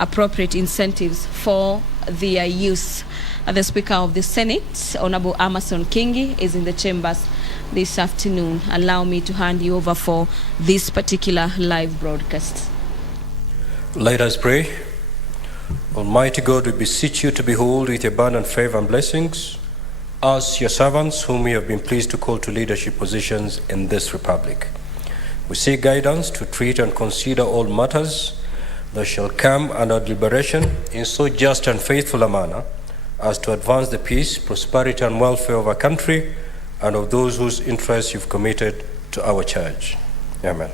appropriate incentives for their use. The Speaker of the Senate, Honorable Amason Kingi, is in the chambers this afternoon. Allow me to hand you over for this particular live broadcast. Let us pray. Almighty God, we beseech you to behold with your abundant favor and blessings us, your servants, whom we have been pleased to call to leadership positions in this republic. We seek guidance to treat and consider all matters that shall come under deliberation in so just and faithful a manner as to advance the peace, prosperity, and welfare of our country and of those whose interests you've committed to our church. Amen.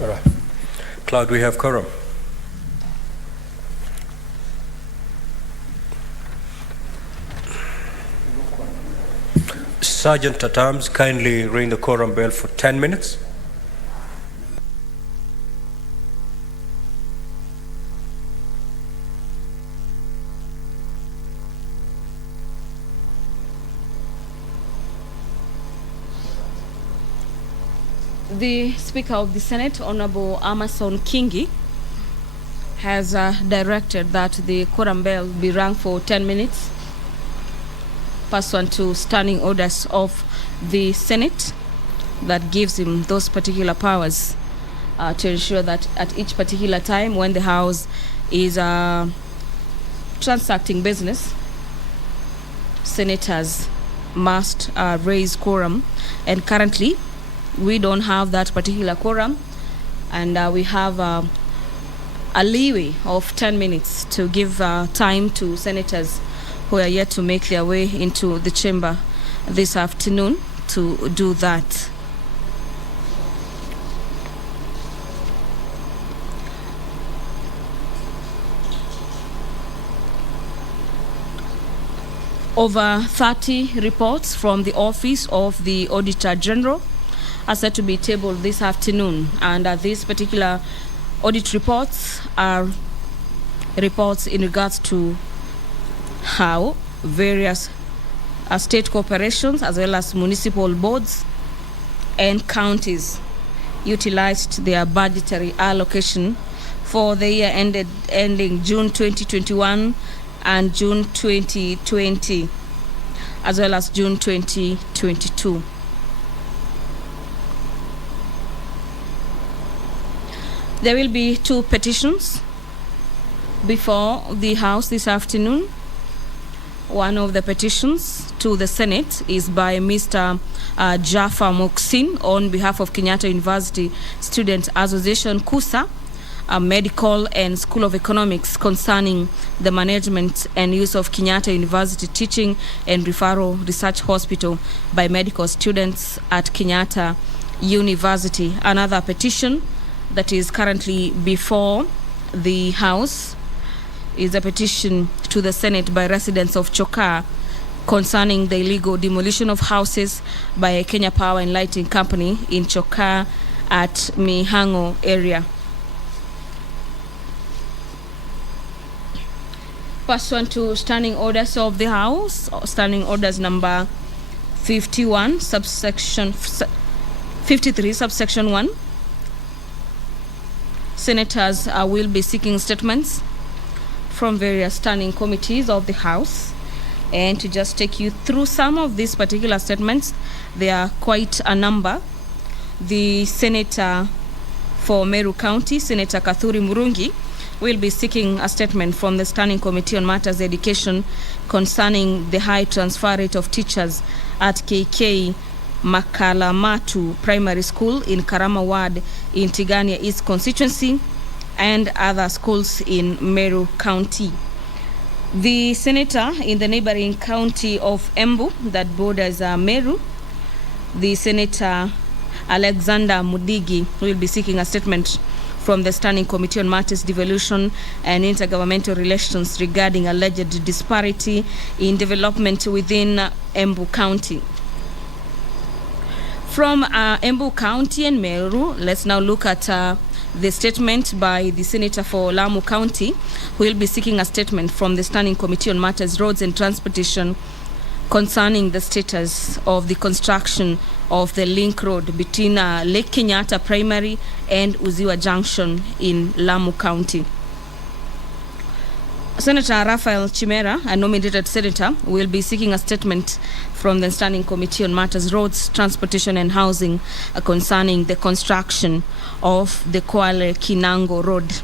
All right. Cloud, we have quorum. Sergeant at Arms, kindly ring the quorum bell for 10 minutes. The Speaker of the Senate, Honorable Amason Kingi, has directed that the quorum bell be rung for 10 minutes, pursuant to standing orders of the Senate that gives him those particular powers to ensure that at each particular time when the House is transacting business, senators must raise quorum. And currently, we don't have that particular quorum, and we have a leeway of 10 minutes to give time to senators who are yet to make their way into the chamber this afternoon to do that. Over 30 reports from the Office of the Auditor General are set to be tabled this afternoon, and these particular audit reports are reports in regards to how various state corporations as well as municipal boards and counties utilized their budgetary allocation for the year ending June 2021 and June 2020, as well as June 2022. There will be 2 petitions before the House this afternoon. One of the petitions to the Senate is by Mr. Jaffa Moksin on behalf of Kenyatta University Student Association, KUSA, Medical and School of Economics, concerning the management and use of Kenyatta University Teaching and Referral Research Hospital by medical students at Kenyatta University. Another petition that is currently before the House is a petition to the Senate by residents of Chokaa concerning the illegal demolition of houses by Kenya Power and Lighting Company in Chokaa at Mihango area. Pursuant to standing orders of the House, standing orders number 51, subsection 53, subsection 1, senators will be seeking statements from various standing committees of the House. And to just take you through some of these particular statements, there are quite a number. The Senator for Meru County, Senator Kathuri Murungi, will be seeking a statement from the Standing Committee on Matters Education concerning the high transfer rate of teachers at KK Makalamatu Primary School in Karama Ward in Tigania East Constituency and other schools in Meru County. The senator in the neighboring county of Embu that borders Meru, the Senator Alexander Mudigi, will be seeking a statement from the Standing Committee on Matters Devolution and Intergovernmental Relations regarding alleged disparity in development within Embu County. From Embu County and Meru, let's now look at the statement by the Senator for Lamu County, who will be seeking a statement from the Standing Committee on Matters, Roads and Transportation concerning the status of the construction of the link road between Lake Kenyatta Primary and Uziwa Junction in Lamu County. Senator Raphael Chimera, a nominated senator, will be seeking a statement from the Standing Committee on Matters, Roads, Transportation and Housing concerning the construction of the Kwale Kinango Road.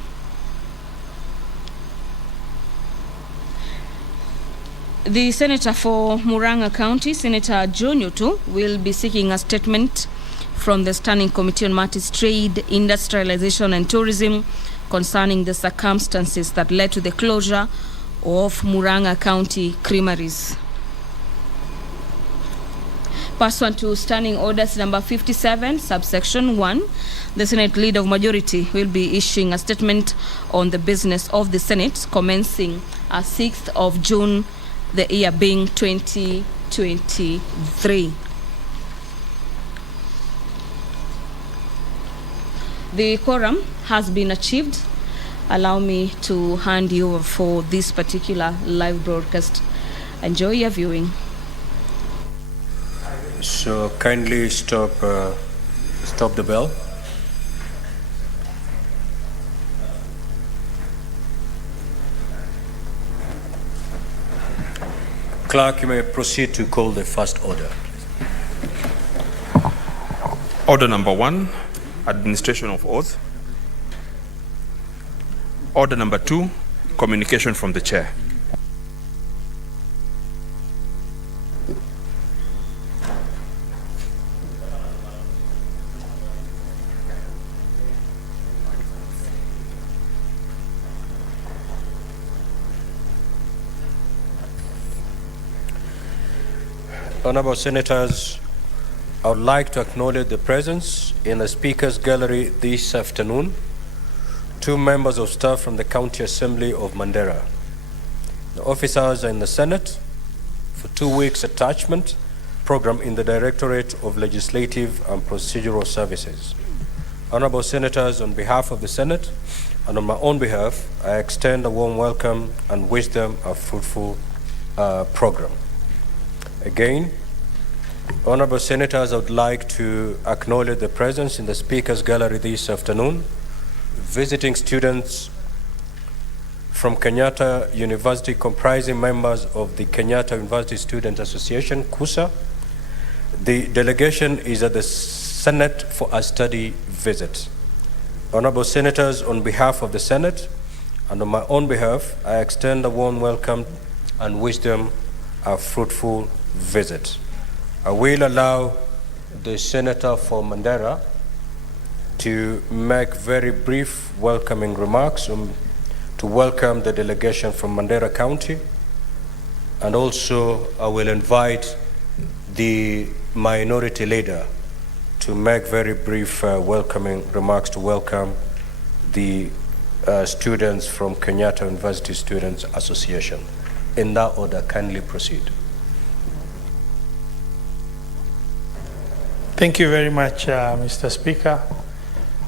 The Senator for Murang'a County, Senator John Yutu, will be seeking a statement from the Standing Committee on Matters, Trade, Industrialization and Tourism concerning the circumstances that led to the closure of Murang'a County creameries. Pursuant to Standing Orders number 57, subsection 1, the Senate Leader of Majority will be issuing a statement on the business of the Senate commencing 6th of June, the year being 2023. The quorum has been achieved. Allow me to hand you over for this particular live broadcast. Enjoy your viewing. So kindly stop the bell. Clerk, you may proceed to call the first order. Order number 1, administration of oath. Order number 2, communication from the chair. Honorable Senators, I would like to acknowledge the presence in the Speaker's Gallery this afternoon 2 members of staff from the County Assembly of Mandera. The officers are in the Senate for 2 weeks attachment program in the Directorate of Legislative and Procedural Services. Honorable Senators, on behalf of the Senate and on my own behalf, I extend a warm welcome and wish them a fruitful program. Again, Honorable Senators, I would like to acknowledge the presence in the Speaker's Gallery this afternoon, visiting students from Kenyatta University comprising members of the Kenyatta University Student Association, KUTRRH. The delegation is at the Senate for a study visit. Honorable Senators, on behalf of the Senate and on my own behalf, I extend a warm welcome and wish them a fruitful visit. I will allow the Senator for Mandera to make very brief welcoming remarks to welcome the delegation from Mandera County, and also I will invite the minority leader to make very brief welcoming remarks to welcome the students from Kenyatta University Students Association. In that order, kindly proceed. Thank you very much, Mr. Speaker.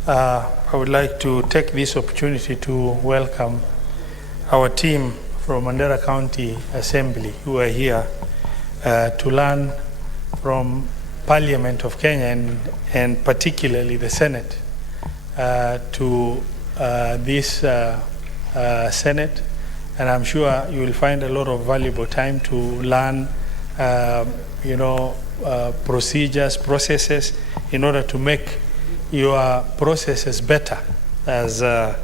I would like to take this opportunity to welcome our team from Mandera County Assembly who are here to learn from Parliament of Kenya and particularly the Senate to this Senate. And I'm sure you will find a lot of valuable time to learn, procedures, processes, in order to make your processes better as an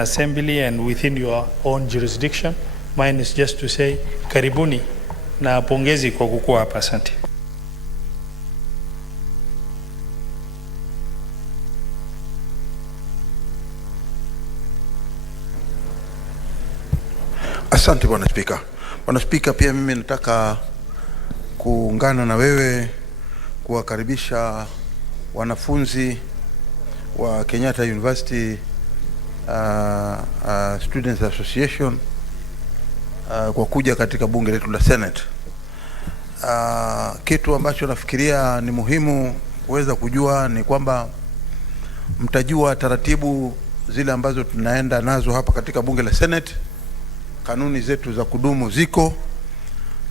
assembly and within your own jurisdiction. Mine is just to say karibuni na pongezi kwa kukua hapa. Asante. Asante Bwana Spika. Bwana Spika, pia mimi nataka kuungana na wewe kuwakaribisha wanafunzi wa Kenyatta University Students Association kwa kuja katika bunge letu la Senate. kitu ambacho nafikiria ni muhimu kuweza kujua ni kwamba mtajua taratibu zile ambazo tunaenda nazo hapa katika bunge la Senate. Kanuni zetu za kudumu ziko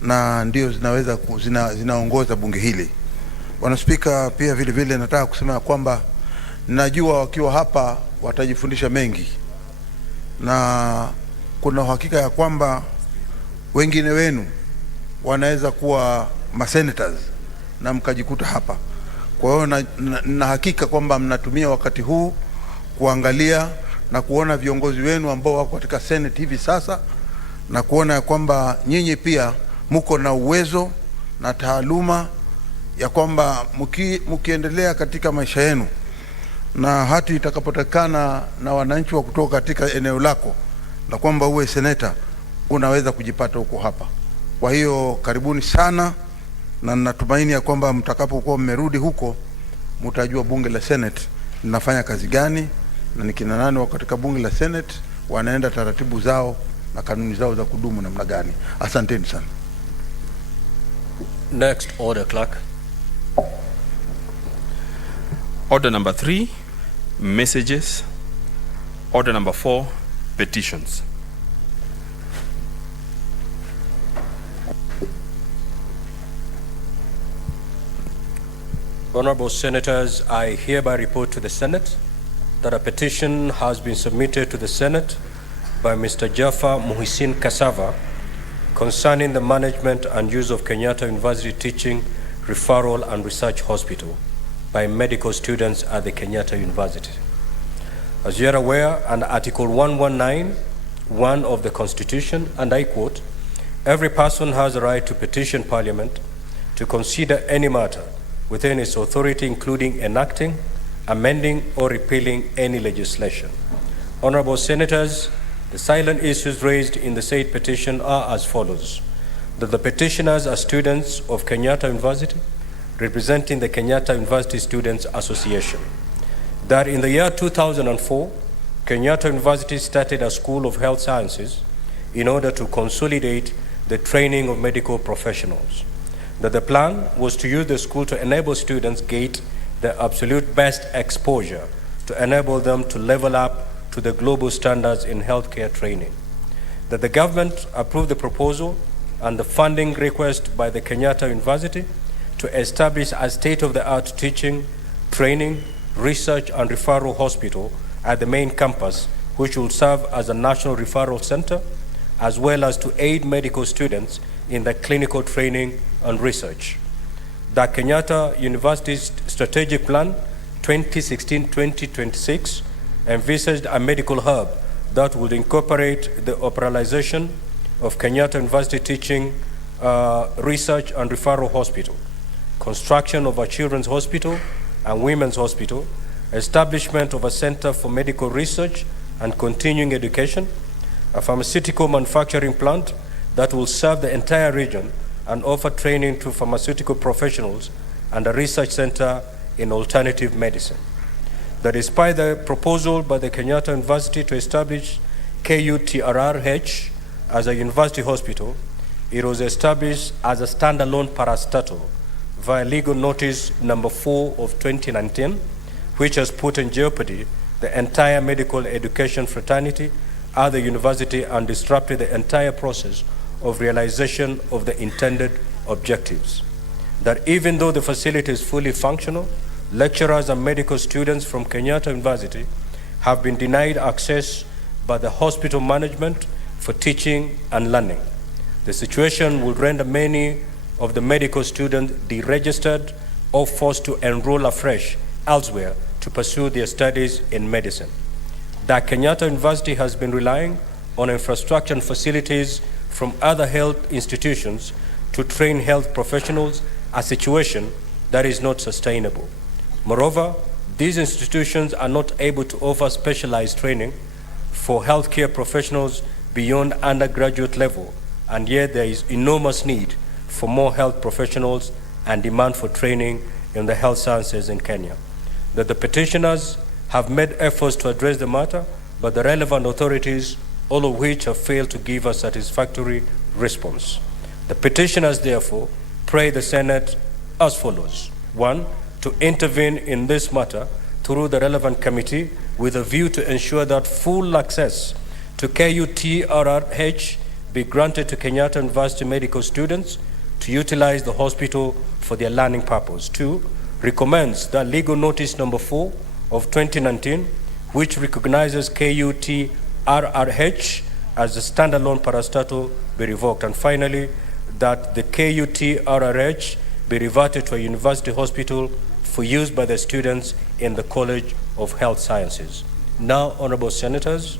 na ndio zinaweza zinaongoza bunge hili. Bwana Spika, pia vile vile nataka kusema kwamba najua wakiwa hapa watajifundisha mengi, na kuna uhakika ya kwamba wengine wenu wanaweza kuwa masenators na mkajikuta hapa. Kwa hiyo na hakika kwamba mnatumia wakati huu kuangalia na kuona viongozi wenu ambao wako katika Senate hivi sasa, na kuona ya kwamba nyinyi pia mko na uwezo na taaluma ya kwamba mkiendelea katika maisha yenu, na hati itakapotakana na wananchi wa kutoka katika eneo lako la kwamba uwe seneta, unaweza kujipata huko hapa. Kwa hiyo karibuni sana, na natumaini ya kwamba mtakapokuwa mmerudi huko mtajua bunge la Senate linafanya kazi gani na ni kina nani wako katika bunge la Senate, wanaenda taratibu zao na kanuni zao za kudumu namna gani. Asanteni sana. Next order, clerk. Order number 3, messages. Order number 4, petitions. Honorable Senators, I hereby report to the Senate that a petition has been submitted to the Senate by Mr. Jaffa Muhsin Kasava concerning the management and use of Kenyatta University Teaching, Referral and Research Hospital by medical students at the Kenyatta University. As you are aware, under Article 119(1) of the Constitution, and I quote, "Every person has a right to petition Parliament to consider any matter within its authority, including enacting, amending, or repealing any legislation." Honorable Senators, the silent issues raised in the said petition are as follows: that the petitioners are students of Kenyatta University, representing the Kenyatta University Students Association; that in the year 2004, Kenyatta University started a School of Health Sciences in order to consolidate the training of medical professionals; that the plan was to use the school to enable students get the absolute best exposure to enable them to level up to the global standards in healthcare training; that the government approved the proposal and the funding request by the Kenyatta University to establish a state-of-the-art teaching, training, research and referral hospital at the main campus, which will serve as a national referral center, as well as to aid medical students in their clinical training and research; that Kenyatta University's strategic plan 2016-2026 envisaged a medical hub that would incorporate the operationalization of Kenyatta University Teaching, Research and Referral Hospital, construction of a children's hospital and women's hospital, establishment of a center for medical research and continuing education, a pharmaceutical manufacturing plant that will serve the entire region and offer training to pharmaceutical professionals, and a research center in alternative medicine; that despite the proposal by the Kenyatta University to establish KUTRRH as a university hospital, it was established as a standalone parastatal via legal notice number 4 of 2019, which has put in jeopardy the entire medical education fraternity at the university and disrupted the entire process of realization of the intended objectives; that even though the facility is fully functional, lecturers and medical students from Kenyatta University have been denied access by the hospital management for teaching and learning. The situation will render many of the medical students deregistered or forced to enroll afresh elsewhere to pursue their studies in medicine; that Kenyatta University has been relying on infrastructure and facilities from other health institutions to train health professionals, a situation that is not sustainable. Moreover, these institutions are not able to offer specialized training for healthcare professionals beyond undergraduate level, and yet there is enormous need for more health professionals and demand for training in the health sciences in Kenya; that the petitioners have made efforts to address the matter, but the relevant authorities, all of which have failed to give a satisfactory response. The petitioners, therefore, pray the Senate as follows. 1, to intervene in this matter through the relevant committee with a view to ensure that full access to KUTRRH be granted to Kenyatta University medical students to utilize the hospital for their learning purpose. 2, recommends that legal notice number 4 of 2019, which recognizes KUTRRH as a standalone parastatal, be revoked. And finally, that the KUTRRH be reverted to a university hospital for use by the students in the College of Health Sciences. Now, Honorable Senators,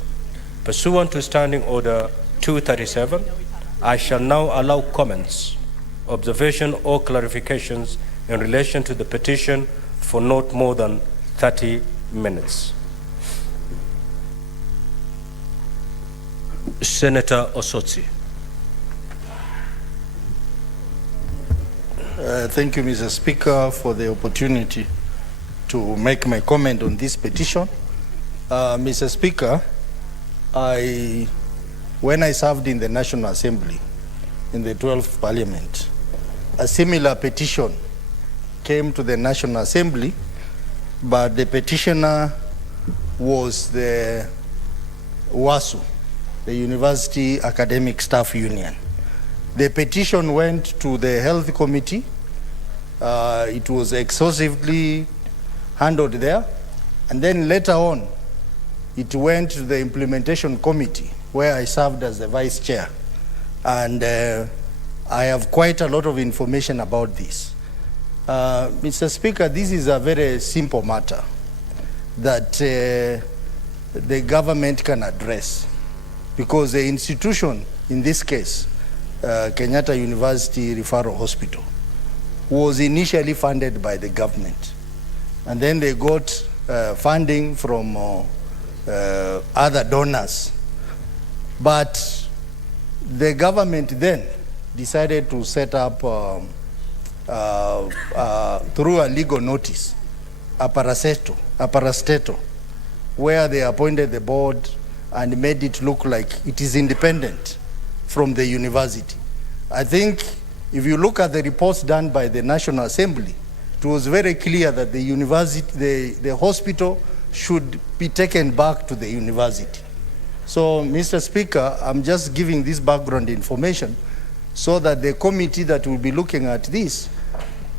pursuant to Standing Order 237, I shall now allow comments, observation, or clarifications in relation to the petition for not more than 30 minutes. Senator Osotsi. Thank you, Mr. Speaker, for the opportunity to make my comment on this petition. Mr. Speaker, when I served in the National Assembly in the 12th Parliament, a similar petition came to the National Assembly, but the petitioner was the WASU, the University Academic Staff Union. The petition went to the Health Committee. It was exhaustively handled there. And then later on, it went to the Implementation Committee, where I served as the Vice Chair. And I have quite a lot of information about this. Mr. Speaker, this is a very simple matter that the government can address, because the institution, in this case, Kenyatta University Referral Hospital, was initially funded by the government. And then they got funding from other donors. But the government then decided to set up, through a legal notice, a parastatal, where they appointed the board and made it look like it is independent from the university. I think if you look at the reports done by the National Assembly, it was very clear that the university, the hospital should be taken back to the university. So, Mr. Speaker, I'm just giving this background information so that the committee that will be looking at this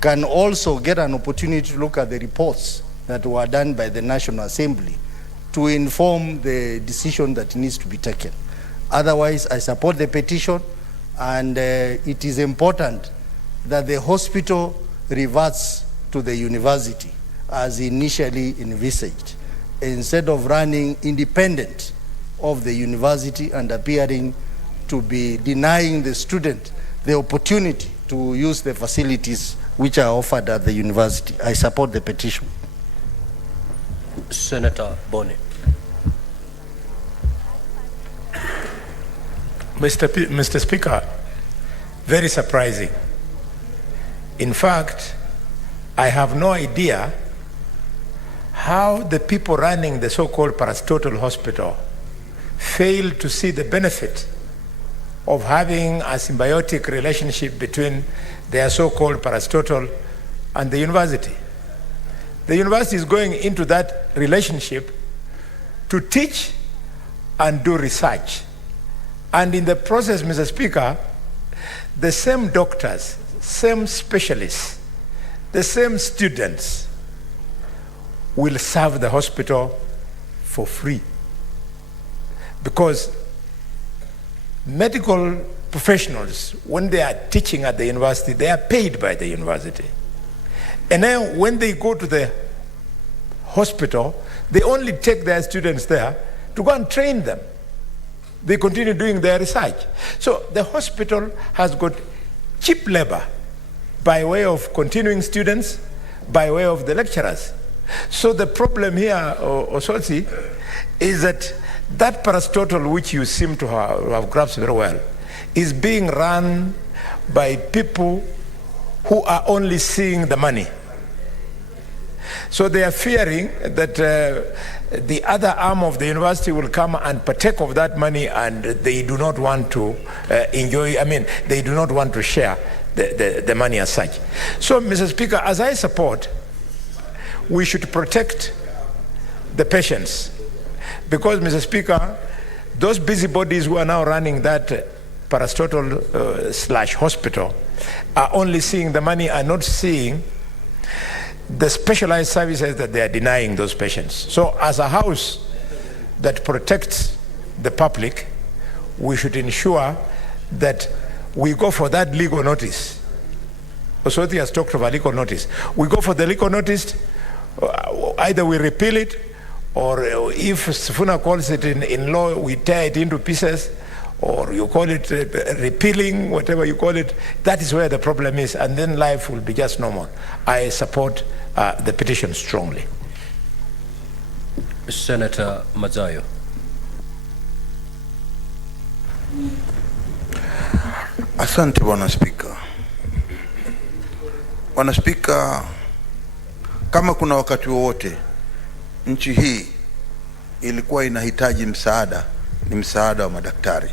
can also get an opportunity to look at the reports that were done by the National Assembly to inform the decision that needs to be taken. Otherwise, I support the petition, and it is important that the hospital reverts to the university as initially envisaged, instead of running independent of the university and appearing to be denying the student the opportunity to use the facilities which are offered at the university. I support the petition. Senator Boni. Mr. Speaker, very surprising. In fact, I have no idea how the people running the so-called parastatal hospital fail to see the benefit of having a symbiotic relationship between their so-called parastatal and the university. The university is going into that relationship to teach and do research. And in the process, Mr. Speaker, the same doctors, same specialists, the same students will serve the hospital for free. Because medical professionals, when they are teaching at the university, they are paid by the university. And then when they go to the hospital, they only take their students there to go and train them. They continue doing their research. So the hospital has got cheap labor by way of continuing students, by way of the lecturers. So the problem here, Osotsi, is that that parastatal, which you seem to have grasped very well, is being run by people who are only seeing the money. So they are fearing that the other arm of the university will come and partake of that money, and they do not want to they do not want to share the money as such. So, Mr. Speaker, as I support, we should protect the patients, because, Mr. Speaker, those busybodies who are now running that parastatal / hospital are only seeing the money, are not seeing the specialized services that they are denying those patients. So as a house that protects the public, we should ensure that we go for that legal notice. Oswati has talked of a legal notice. We go for the legal notice, either we repeal it, or if Sifuna calls it in law, we tear it into pieces, or you call it repealing, whatever you call it. That is where the problem is, and then life will be just normal. I support the petition strongly. Senator Mazayo. Asante Bwana Spika. Bwana Spika, kama kuna wakati wowote nchi hii ilikuwa inahitaji msaada, ni msaada wa madaktari.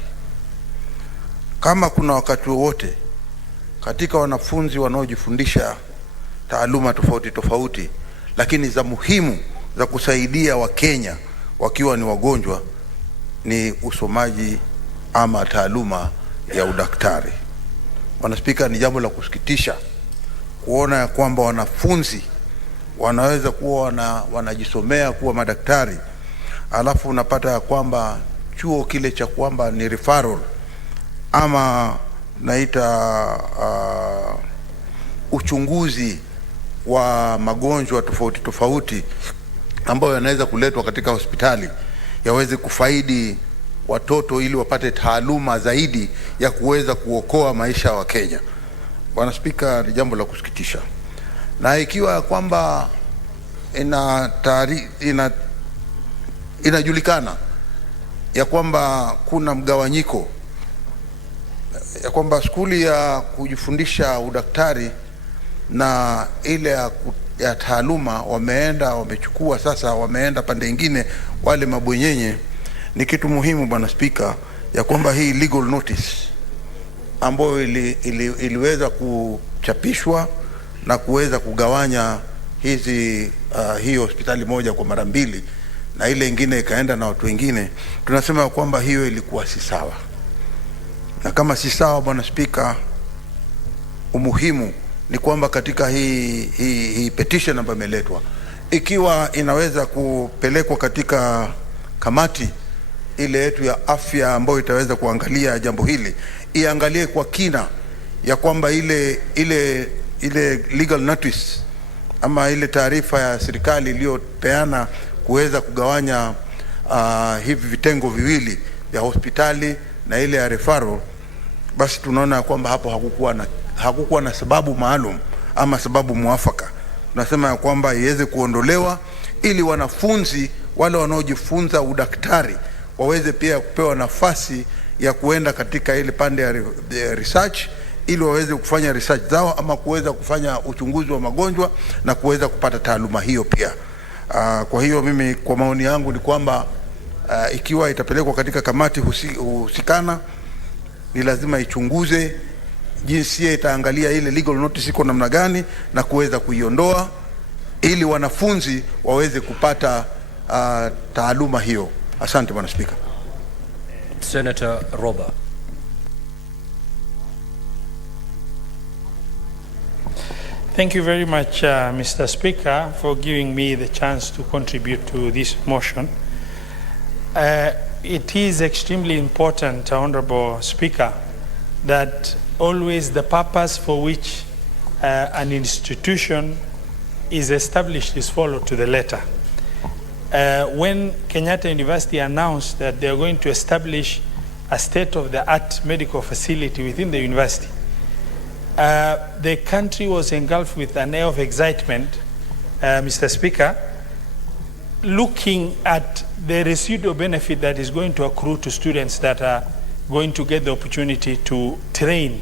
Kama kuna wakati wowote katika wanafunzi wanaojifundisha taaluma tofauti tofauti, lakini za muhimu za kusaidia Wakenya wakiwa ni wagonjwa, ni usomaji ama taaluma ya udaktari. Bwana Spika, ni jambo la kusikitisha kuona ya kwamba wanafunzi wanaweza kuwa wanajisomea kuwa madaktari, alafu unapata ya kwamba chuo kile cha kwamba ni referral ama naita uchunguzi wa magonjwa tofauti tofauti ambayo yanaweza kuletwa katika hospitali yaweze kufaidi watoto ili wapate taaluma zaidi ya kuweza kuokoa maisha wa Kenya. Bwana Spika, ni jambo la kusikitisha. Na ikiwa kwamba inajulikana ya kwamba kuna mgawanyiko, ya kwamba skuli ya kujifundisha udaktari na ile ya taaluma wamechukua sasa, wameenda pande nyingine wale mabwenyenye, ni kitu muhimu Bwana Spika ya kwamba hii legal notice ambayo iliweza kuchapishwa na kuweza kugawanya hii hospitali moja kwa mara mbili na ile ingine ikaenda na watu wengine, tunasema kwamba hiyo ilikuwa si sawa. Na kama si sawa Bwana Spika, umuhimu ni kwamba katika hii petition ambayo imeletwa, ikiwa inaweza kupelekwa katika kamati ile yetu ya afya ambayo itaweza kuangalia jambo hili, iangalie kwa kina ya kwamba ile legal notice ama ile taarifa ya serikali iliyopeana kuweza kugawanya hivi vitengo viwili vya hospitali na ile ya referral, basi tunaona kwamba hapo hakukuwa na sababu maalum ama sababu muafaka. Tunasema ya kwamba iweze kuondolewa ili wanafunzi wale wanaojifunza udaktari waweze pia kupewa nafasi ya kuenda katika ile pande ya research, ili waweze kufanya research zao ama kuweza kufanya uchunguzi wa magonjwa na kuweza kupata taaluma hiyo pia. Kwa hiyo mimi kwa maoni yangu ni kwamba ikiwa itapelekwa katika kamati husikana, ni lazima ichunguze jinsi itaangalia ile legal notice iko namna gani na kuweza kuiondoa ili wanafunzi waweze kupata taaluma hiyo. Asante Bwana Spika. Senator Roba. Thank you very much, Mr. Speaker, for giving me the chance to contribute to this motion. It is extremely important, Honorable Speaker, that always the purpose for which an institution is established is followed to the letter. When Kenyatta University announced that they are going to establish a state-of-the-art medical facility within the university, the country was engulfed with an air of excitement, Mr. Speaker, looking at the residual benefit that is going to accrue to students that are going to get the opportunity to train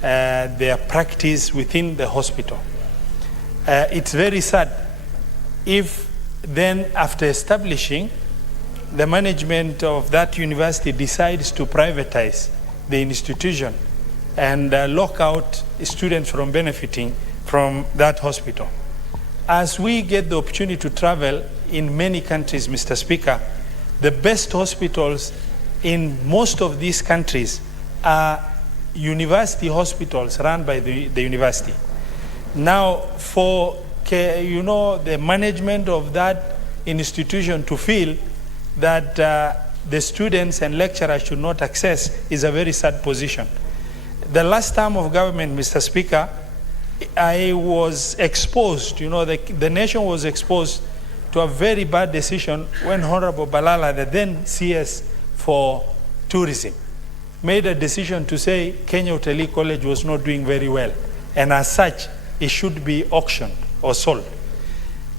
their practice within the hospital. It's very sad if then, after establishing, the management of that university decides to privatize the institution and lock out students from benefiting from that hospital. As we get the opportunity to travel in many countries, Mr. Speaker, the best hospitals in most of these countries are university hospitals run by the university. Now, for the management of that institution to feel that the students and lecturers should not access is a very sad position. The last term of government, Mr. Speaker, I was exposed, the nation was exposed to a very bad decision when Honorable Balala, the then CS for tourism, made a decision to say Kenya Utalii College was not doing very well, and as such, it should be auctioned or sold.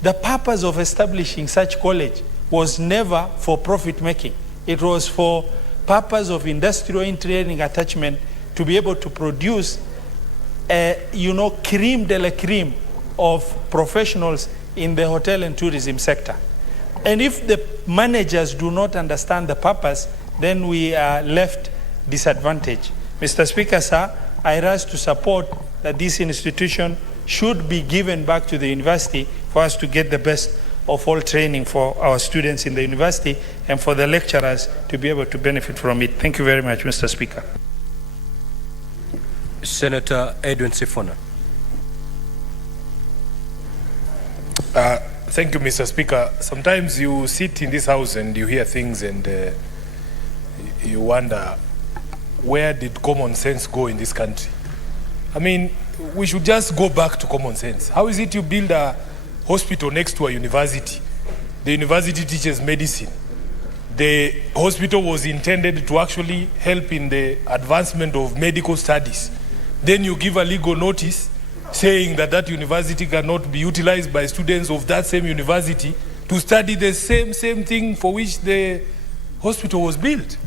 The purpose of establishing such college was never for profit making. It was for purpose of industrial engineering attachment to be able to produce creme de la creme of professionals in the hotel and tourism sector. And if the managers do not understand the purpose, then we are left disadvantaged. Mr. Speaker, sir, I rise to support that this institution should be given back to the university for us to get the best of all training for our students in the university and for the lecturers to be able to benefit from it. Thank you very much, Mr. Speaker. Senator Edwin Sifuna. Thank you, Mr. Speaker. Sometimes you sit in this house and you hear things and you wonder, where did common sense go in this country? I mean, we should just go back to common sense. How is it you build a hospital next to a university? The university teaches medicine. The hospital was intended to actually help in the advancement of medical studies. Then you give a legal notice saying that that university cannot be utilized by students of that same university to study the same thing for which the hospital was built.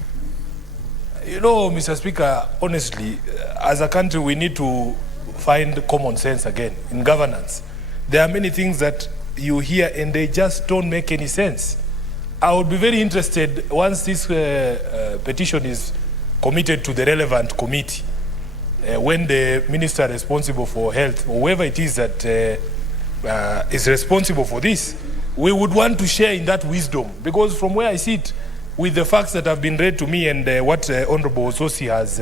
Mr. Speaker, honestly, as a country, we need to find common sense again in governance. There are many things that you hear and they just don't make any sense. I would be very interested once this petition is committed to the relevant committee, when the minister responsible for health, or whoever it is that is responsible for this, we would want to share in that wisdom. Because from where I sit, with the facts that have been read to me and what Honorable Ososi has,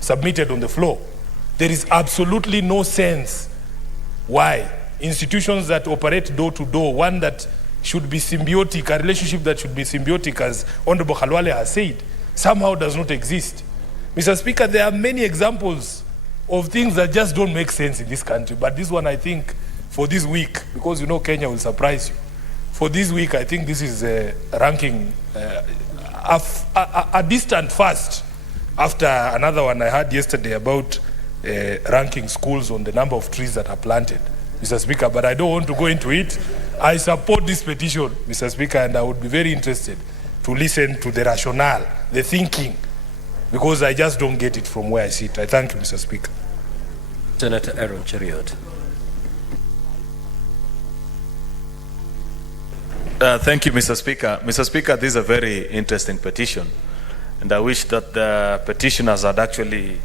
submitted on the floor, there is absolutely no sense why institutions that operate door to door, one that should be symbiotic, a relationship that should be symbiotic, as Honorable Khalwale has said, somehow does not exist. Mr. Speaker, there are many examples of things that just don't make sense in this country. But this one, I think, for this week, because Kenya will surprise you, for this week, I think this is ranking a distant first after another one I had yesterday about ranking schools on the number of trees that are planted, Mr. Speaker, but I don't want to go into it. I support this petition, Mr. Speaker, and I would be very interested to listen to the rationale, the thinking, because I just don't get it from where I sit. I thank you, Mr. Speaker. Senator Aaron Cheriot. Thank you, Mr. Speaker. Mr. Speaker, this is a very interesting petition, and I wish that the petitioners had actually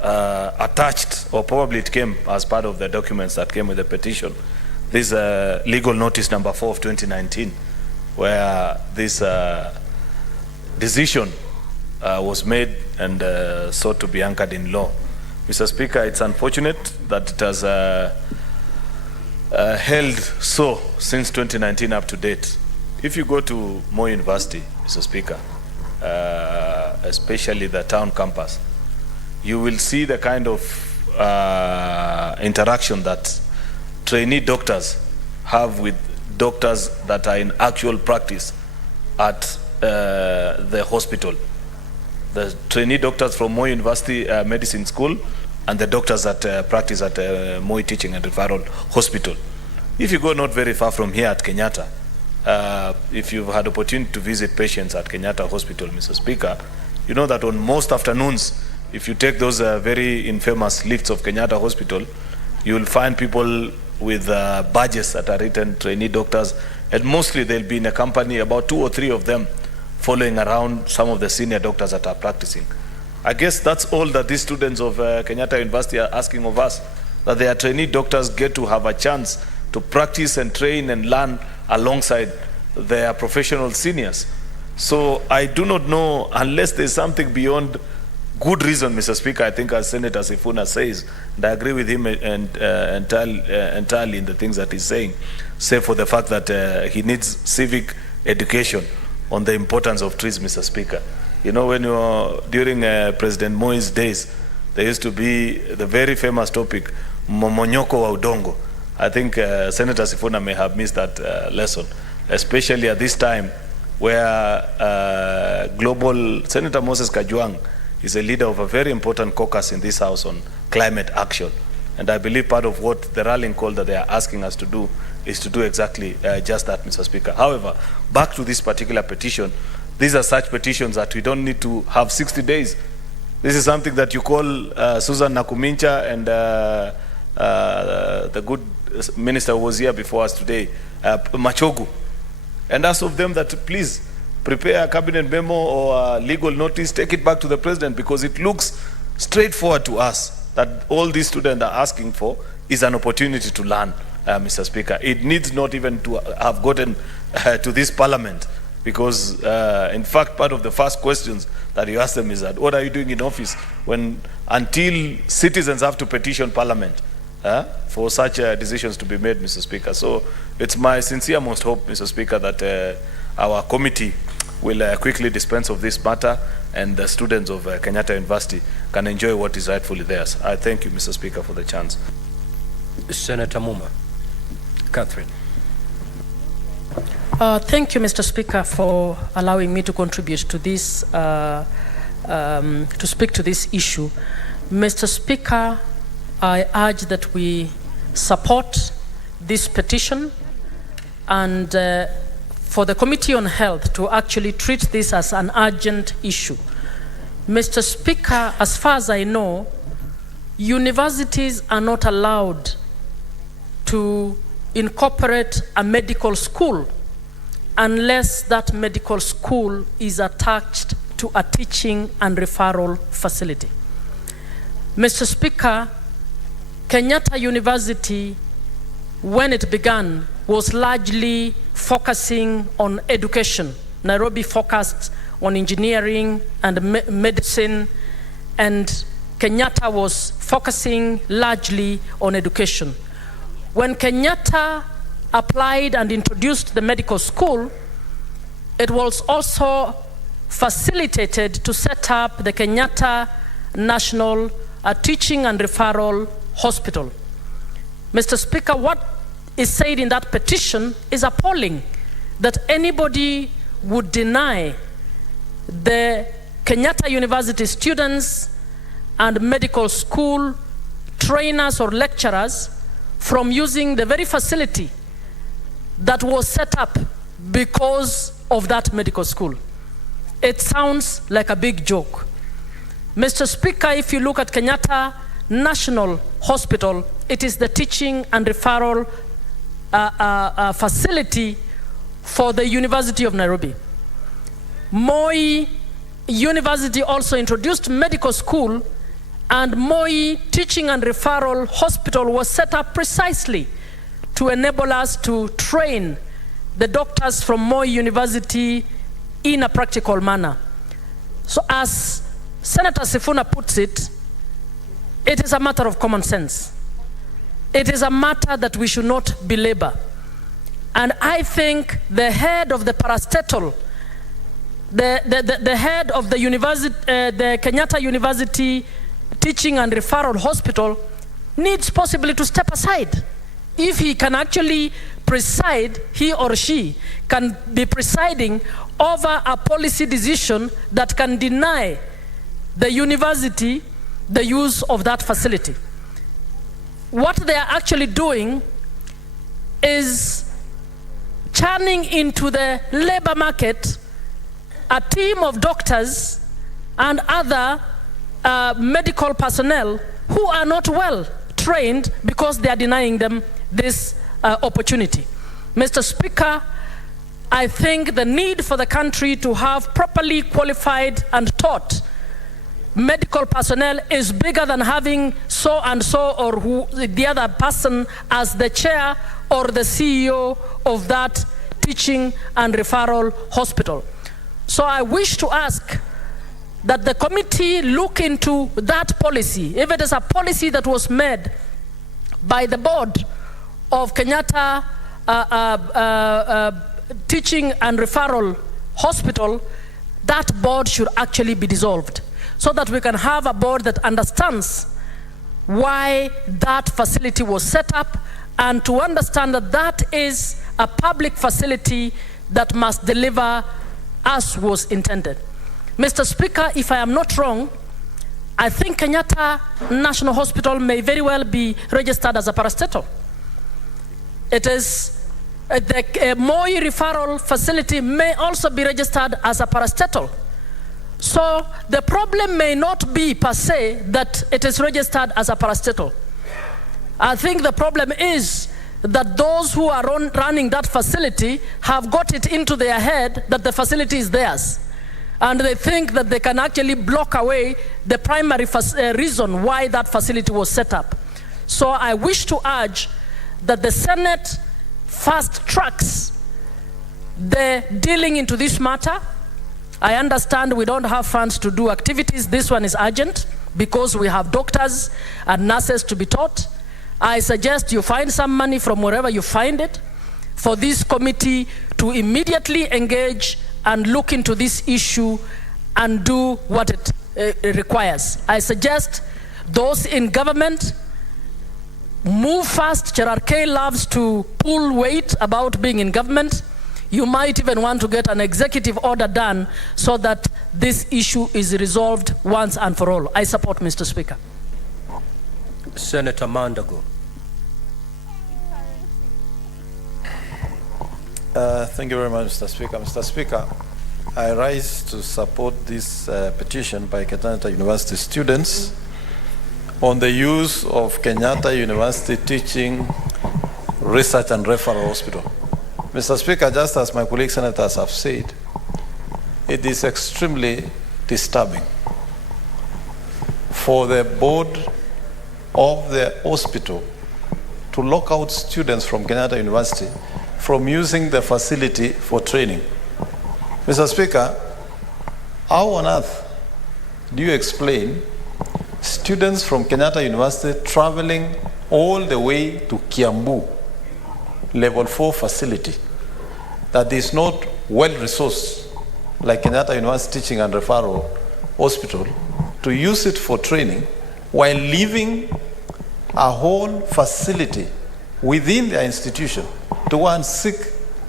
attached, or probably it came as part of the documents that came with the petition, this legal notice number 4 of 2019, where this decision was made and sought to be anchored in law. Mr. Speaker, it's unfortunate that it has held so since 2019 up to date. If you go to Moi University, Mr. Speaker, especially the town campus, you will see the kind of interaction that trainee doctors have with doctors that are in actual practice at the hospital. The trainee doctors from Moi University Medicine School and the doctors that practice at Moi Teaching and Referral Hospital. If you go not very far from here at Kenyatta, if you've had opportunity to visit patients at Kenyatta Hospital, Mr. Speaker, you know that on most afternoons, if you take those very infamous lifts of Kenyatta Hospital, you will find people with badges that are written trainee doctors, and mostly they'll be in a company, about 2 or 3 of them, following around some of the senior doctors that are practicing. I guess that's all that these students of Kenyatta University are asking of us, that their trainee doctors get to have a chance to practice and train and learn alongside their professional seniors. So I do not know, unless there's something beyond good reason, Mr. Speaker, I think as Senator Sifuna says, and I agree with him entirely in the things that he's saying, save for the fact that he needs civic education on the importance of trees, Mr. Speaker. You know, when during President Moi's days, there used to be the very famous topic, momonyoko wa udongo. I think Senator Sifuna may have missed that lesson, especially at this time where Senator Moses Kajwang is a leader of a very important caucus in this House on climate action. And I believe part of what the rallying call that they are asking us to do is to do exactly just that, Mr. Speaker. However, back to this particular petition, these are such petitions that we don't need to have 60 days. This is something that you call Susan Nakumincha and the good minister who was here before us today, Machogu. And ask of them that please prepare a cabinet memo or a legal notice, take it back to the president, because it looks straightforward to us that all these students are asking for is an opportunity to learn, Mr. Speaker. It needs not even to have gotten to this parliament, because in fact part of the first questions that you ask them is that what are you doing in office until citizens have to petition parliament for such decisions to be made, Mr. Speaker. So it's my sincere most hope, Mr. Speaker, that our committee will quickly dispense of this matter and the students of Kenyatta University can enjoy what is rightfully theirs. I thank you, Mr. Speaker, for the chance. Senator Muma. Catherine. Thank you, Mr. Speaker, for allowing me to contribute to this, to speak to this issue. Mr. Speaker, I urge that we support this petition and for the Committee on Health to actually treat this as an urgent issue. Mr. Speaker, as far as I know, universities are not allowed to incorporate a medical school unless that medical school is attached to a teaching and referral facility. Mr. Speaker, Kenyatta University, when it began, was largely focusing on education. Nairobi focused on engineering and medicine, and Kenyatta was focusing largely on education. When Kenyatta applied and introduced the medical school, it was also facilitated to set up the Kenyatta National Teaching and Referral Hospital. Mr. Speaker, what is said in that petition is appalling, that anybody would deny the Kenyatta University students and medical school trainers or lecturers from using the very facility that was set up because of that medical school. It sounds like a big joke. Mr. Speaker, if you look at Kenyatta National Hospital, it is the teaching and referral facility for the University of Nairobi. Moi University also introduced medical school, and Moi Teaching and Referral Hospital was set up precisely to enable us to train the doctors from Moi University in a practical manner. So as Senator Sifuna puts it, it is a matter of common sense. It is a matter that we should not belabor. And I think the head of the parastatal, the head of the university, the Kenyatta University Teaching and Referral Hospital needs possibly to step aside. If he can actually preside, he or she can be presiding over a policy decision that can deny the university the use of that facility. What they are actually doing is churning into the labor market a team of doctors and other medical personnel who are not well trained because they are denying them this opportunity. Mr. Speaker, I think the need for the country to have properly qualified and taught medical personnel is bigger than having so and so or who the other person as the chair or the CEO of that teaching and referral hospital. So I wish to ask that the committee look into that policy. If it is a policy that was made by the board of Kenyatta Teaching and Referral Hospital, that board should actually be dissolved so that we can have a board that understands why that facility was set up and to understand that that is a public facility that must deliver as was intended. Mr. Speaker, if I am not wrong, I think Kenyatta National Hospital may very well be registered as a parastatal. It is the Moi referral facility may also be registered as a parastatal. So the problem may not be per se that it is registered as a parastatal. I think the problem is that those who are running that facility have got it into their head that the facility is theirs. And they think that they can actually block away the primary reason why that facility was set up. So I wish to urge that the Senate fast tracks the dealing into this matter. I understand we don't have funds to do activities. This one is urgent because we have doctors and nurses to be taught. I suggest you find some money from wherever you find it for this committee to immediately engage and look into this issue and do what it requires. I suggest those in government move fast. Cherarchy loves to pull weight about being in government. You might even want to get an executive order done so that this issue is resolved once and for all. I support, Mr. Speaker. Senator Mandago. Thank you very much, Mr. Speaker. Mr. Speaker, I rise to support this petition by Kenyatta University students on the use of Kenyatta University Teaching, Research and Referral Hospital. Mr. Speaker, just as my colleague senators have said, it is extremely disturbing for the board of the hospital to lock out students from Kenyatta University from using the facility for training. Mr. Speaker, how on earth do you explain students from Kenyatta University traveling all the way to Kiambu, level 4 facility that is not well resourced like Kenyatta University Teaching and Referral Hospital, to use it for training while leaving a whole facility within their institution to go and seek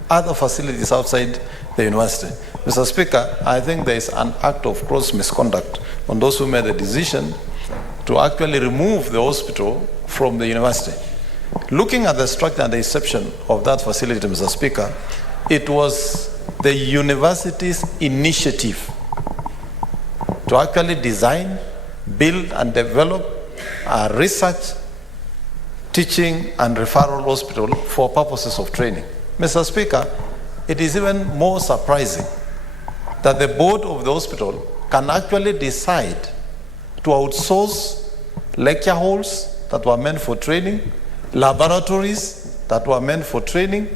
other facilities outside the university? Mr. Speaker, I think there is an act of gross misconduct on those who made the decision to actually remove the hospital from the university. Looking at the structure and the inception of that facility, Mr. Speaker, it was the university's initiative to actually design, build, and develop a research, teaching, and referral hospital for purposes of training. Mr. Speaker, it is even more surprising that the board of the hospital can actually decide to outsource lecture halls that were meant for training, laboratories that were meant for training,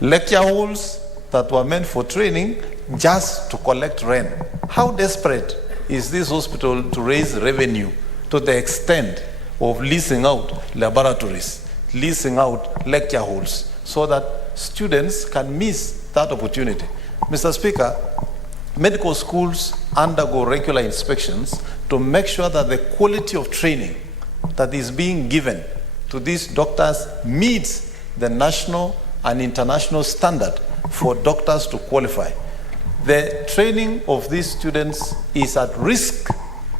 lecture halls that were meant for training, just to collect rent. How desperate is this hospital to raise revenue to the extent of leasing out laboratories, leasing out lecture halls, so that students can miss that opportunity? Mr. Speaker, medical schools undergo regular inspections to make sure that the quality of training that is being given to these doctors meets the national and international standard for doctors to qualify. The training of these students is at risk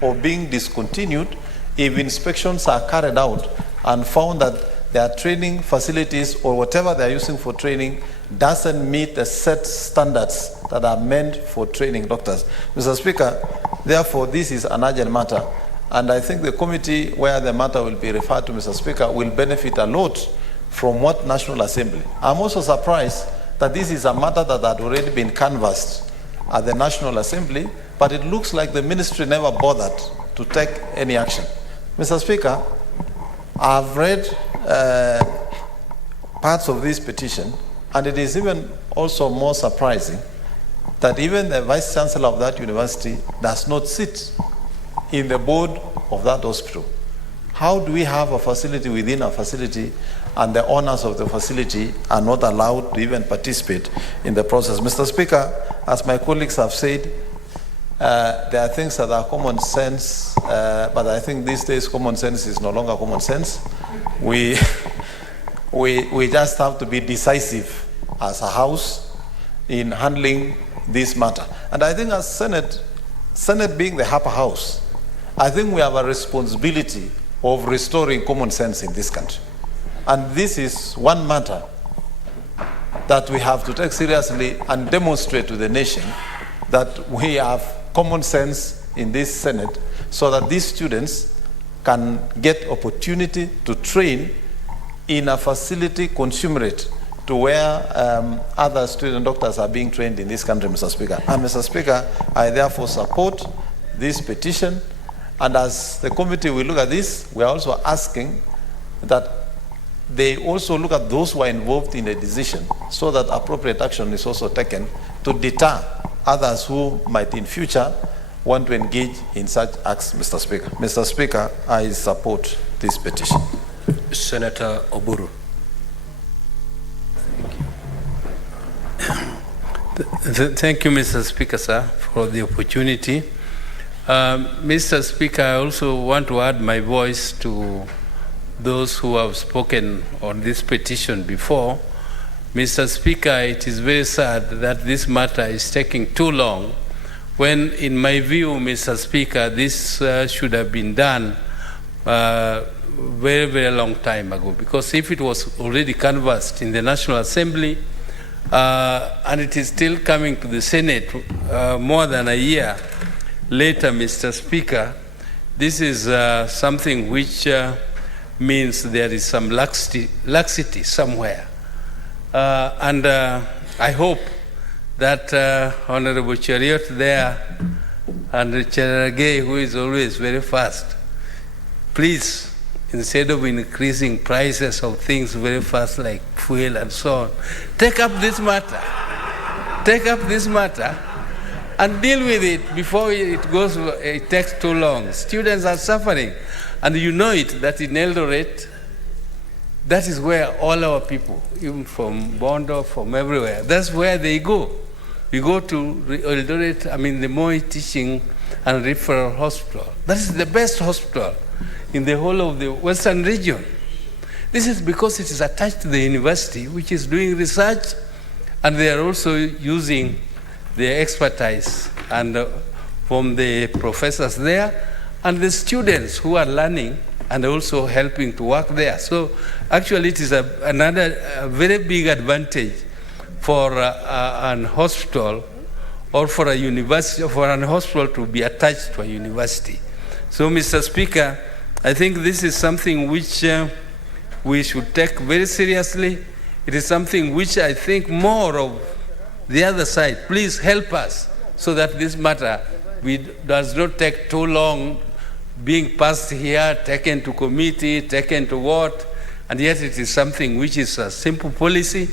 of being discontinued if inspections are carried out and found that their training facilities or whatever they're using for training doesn't meet the set standards that are meant for training doctors. Mr. Speaker, therefore, this is an urgent matter, and I think the committee where the matter will be referred to, Mr. Speaker, will benefit a lot from what National Assembly. I'm also surprised that this is a matter that had already been canvassed at the National Assembly, but it looks like the ministry never bothered to take any action. Mr. Speaker, I've read parts of this petition, and it is even also more surprising that even the Vice Chancellor of that university does not sit in the board of that hospital. How do we have a facility within a facility and the owners of the facility are not allowed to even participate in the process? Mr. Speaker, as my colleagues have said, there are things that are common sense, but I think these days common sense is no longer common sense. We just have to be decisive as a house in handling this matter. And I think as Senate being the upper house, I think we have a responsibility of restoring common sense in this country. And this is one matter that we have to take seriously and demonstrate to the nation that we have common sense in this Senate so that these students can get opportunity to train in a facility commensurate to where other student doctors are being trained in this country, Mr. Speaker. And Mr. Speaker, I therefore support this petition. And as the committee will look at this, we are also asking that they also look at those who are involved in the decision so that appropriate action is also taken to deter others who might in future want to engage in such acts, Mr. Speaker. Mr. Speaker, I support this petition. Senator Oburu. Thank you, Mr. Speaker, sir, for the opportunity. Mr. Speaker, I also want to add my voice to those who have spoken on this petition before. Mr. Speaker, it is very sad that this matter is taking too long when, in my view, Mr. Speaker, this should have been done very, very long time ago. Because if it was already canvassed in the National Assembly and it is still coming to the Senate more than a year later, Mr. Speaker, this is something which means there is some laxity somewhere. And I hope that Honorable Chariot there and Cherargei, who is always very fast, please, instead of increasing prices of things very fast like fuel and so on, take up this matter. Take up this matter and deal with it before it takes too long. Students are suffering. And you know it, that in Eldoret, that is where all our people, even from Bondo, from everywhere, that's where they go. We go to Eldoret, the Moi Teaching and Referral Hospital. That is the best hospital in the whole of the Western region. This is because it is attached to the university, which is doing research, and they are also using their expertise and from the professors there, and the students who are learning and also helping to work there. So actually it is another very big advantage for an hospital or for a university, for an hospital to be attached to a university. So Mr. Speaker, I think this is something which we should take very seriously. It is something which I think more of the other side, please help us so that this matter does not take too long being passed here, taken to committee, taken to what, and yet it is something which is a simple policy,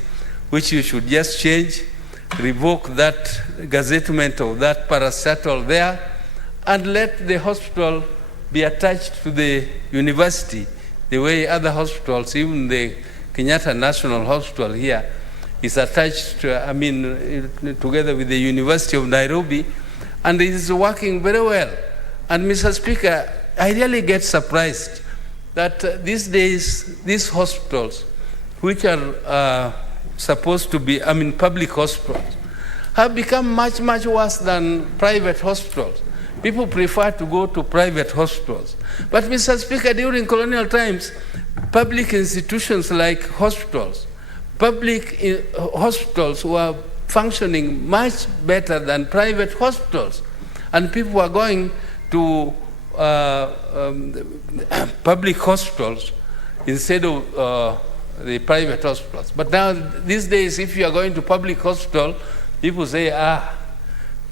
which you should just change, revoke that gazettement of that parastatal there, and let the hospital be attached to the university, the way other hospitals, even the Kenyatta National Hospital here, is attached to, together with the University of Nairobi, and it is working very well. And Mr. Speaker, I really get surprised that these days, these hospitals, which are supposed to be, public hospitals, have become much, much worse than private hospitals. People prefer to go to private hospitals. But Mr. Speaker, during colonial times, public institutions like hospitals, public hospitals were functioning much better than private hospitals. And people were going to public hospitals instead of the private hospitals. But now, these days, if you are going to public hospital, people say,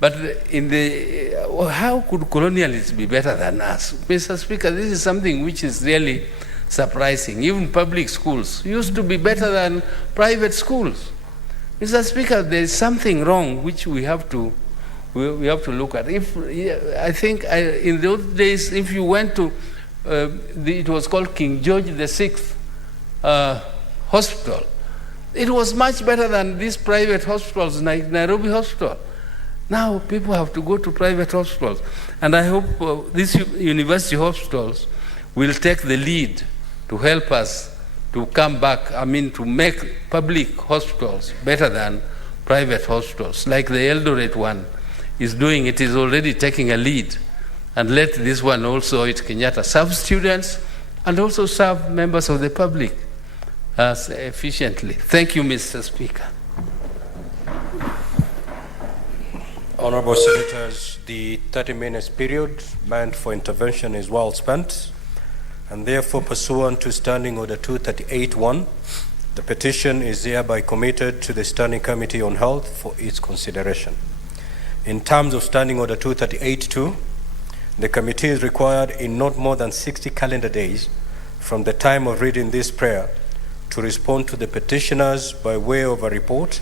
But in the, how could colonialists be better than us? Mr. Speaker, this is something which is really surprising. Even public schools used to be better than private schools. Mr. Speaker, there is something wrong which we have to look at. I think in those days, if you went to, it was called King George VI Hospital, it was much better than these private hospitals, like Nairobi Hospital. Now people have to go to private hospitals. And I hope these university hospitals will take the lead to help us to come back, to make public hospitals better than private hospitals. Like the Eldoret one is doing, it is already taking a lead. And let this one also at Kenyatta serve students and also serve members of the public as efficiently. Thank you, Mr. Speaker. Honorable Senators, the 30 minutes period meant for intervention is well spent, and therefore pursuant to Standing Order 238-1, the petition is hereby committed to the Standing Committee on Health for its consideration. In terms of Standing Order 238-2, the committee is required in not more than 60 calendar days from the time of reading this prayer to respond to the petitioners by way of a report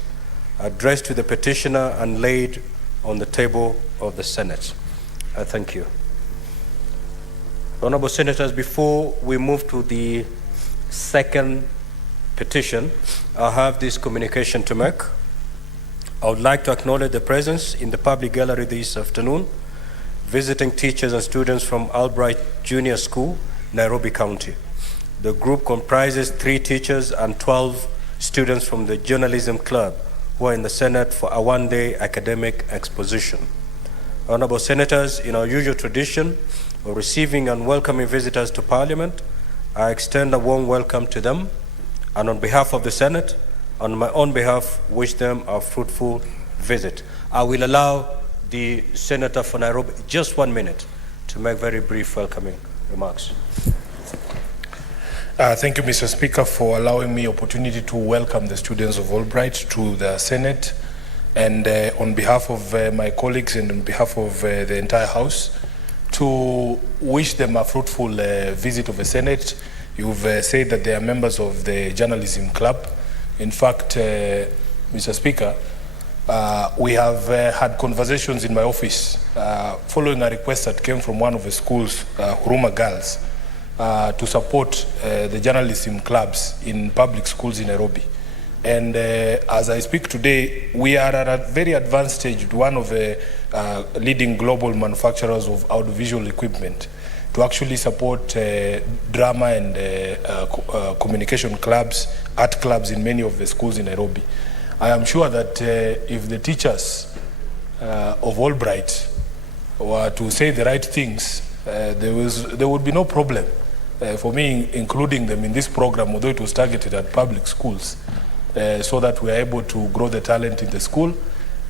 addressed to the petitioner and laid on the table of the Senate. I thank you. Honorable Senators, before we move to the second petition, I have this communication to make. I would like to acknowledge the presence in the public gallery this afternoon, visiting teachers and students from Albright Junior School, Nairobi County. The group comprises 3 teachers and 12 students from the Journalism Club who are in the Senate for a one-day academic exposition. Honorable Senators, in our usual tradition of receiving and welcoming visitors to Parliament, I extend a warm welcome to them, and on behalf of the Senate, on my own behalf, wish them a fruitful visit. I will allow the Senator for Nairobi just 1 minute to make very brief welcoming remarks. Thank you, Mr. Speaker, for allowing me opportunity to welcome the students of Albright to the Senate. And on behalf of my colleagues and on behalf of the entire House, to wish them a fruitful visit of the Senate. You've said that they are members of the Journalism Club. In fact, Mr. Speaker, we have had conversations in my office following a request that came from one of the schools, Huruma Girls, to support the journalism clubs in public schools in Nairobi. And as I speak today, we are at a very advanced stage with one of the leading global manufacturers of audiovisual equipment to actually support drama and communication clubs, art clubs in many of the schools in Nairobi. I am sure that if the teachers of Albright were to say the right things, there would be no problem for me including them in this program, although it was targeted at public schools, so that we are able to grow the talent in the school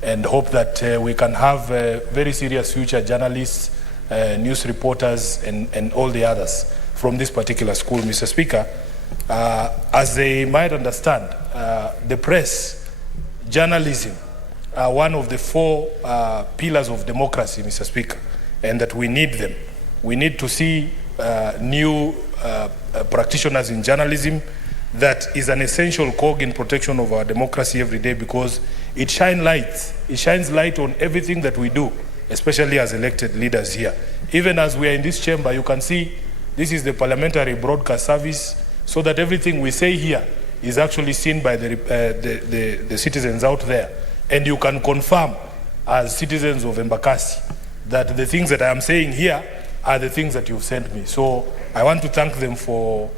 and hope that we can have very serious future journalists, news reporters, and all the others from this particular school. Mr. Speaker, as they might understand, the press, journalism are one of the 4 pillars of democracy, Mr. Speaker, and that we need them. We need to see new practitioners in journalism. That is an essential cog in protection of our democracy every day, because it shines light on everything that we do, especially as elected leaders here. Even as we are in this chamber, you can see this is the parliamentary broadcast service, so that everything we say here is actually seen by the citizens out there. And you can confirm as citizens of Embakasi that the things that I am saying here are the things that you've sent me. So I want to thank them for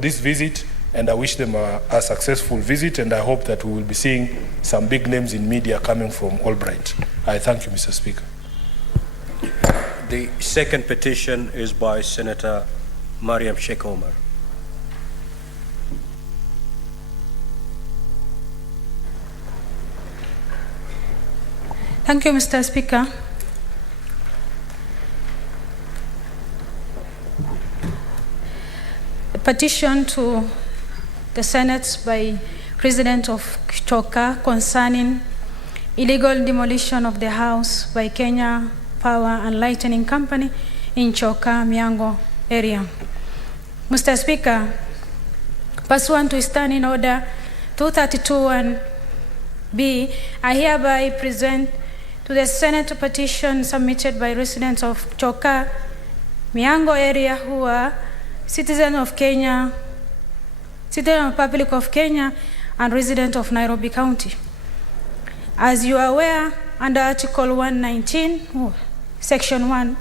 this visit, and I wish them a successful visit, and I hope that we will be seeing some big names in media coming from Albright. I thank you, Mr. Speaker. The second petition is by Senator Mariam Sheikh Omar. Thank you, Mr. Speaker. A petition to the Senate by President of KUTRRH concerning illegal demolition of the house by Kenya Power and Lighting Company in Choka, Miango area. Mr. Speaker, pursuant to Standing Order 232(1)B, I hereby present to the Senate a petition submitted by residents of Choka, Miango area who are citizens of Kenya, citizen of the Republic of Kenya, and resident of Nairobi County. As you are aware, under Article 119, Section 1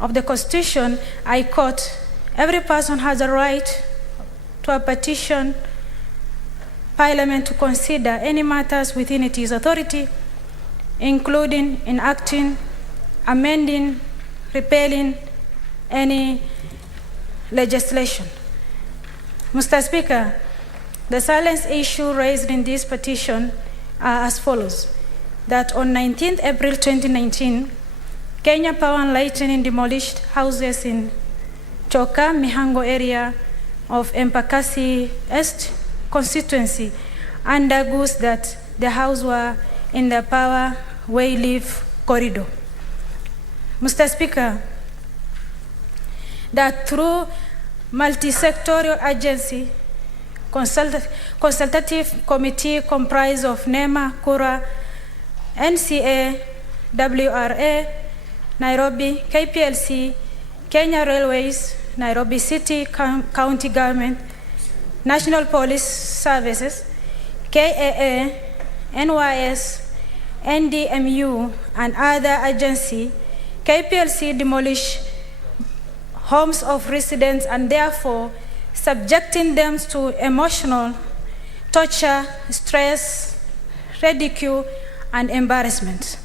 of the Constitution, I quote, "Every person has a right to a petition Parliament to consider any matters within its authority, including enacting, amending, repealing any legislation." Mr. Speaker, the silence issue raised in this petition are as follows: that on 19th April 2019, Kenya Power and Lighting demolished houses in Choka, Mihango area of Embakasi East constituency and argues that the houses were in the power way leave corridor. Mr. Speaker, that through multi-sectorial agency, consultative committee comprised of NEMA, KUTRRH, NCA, WRA, Nairobi, KPLC, Kenya Railways, Nairobi City County Government, National Police Services, KAA, NYS, NDMU, and other agencies, KPLC demolished homes of residents and therefore subjecting them to emotional torture, stress, ridicule, and embarrassment.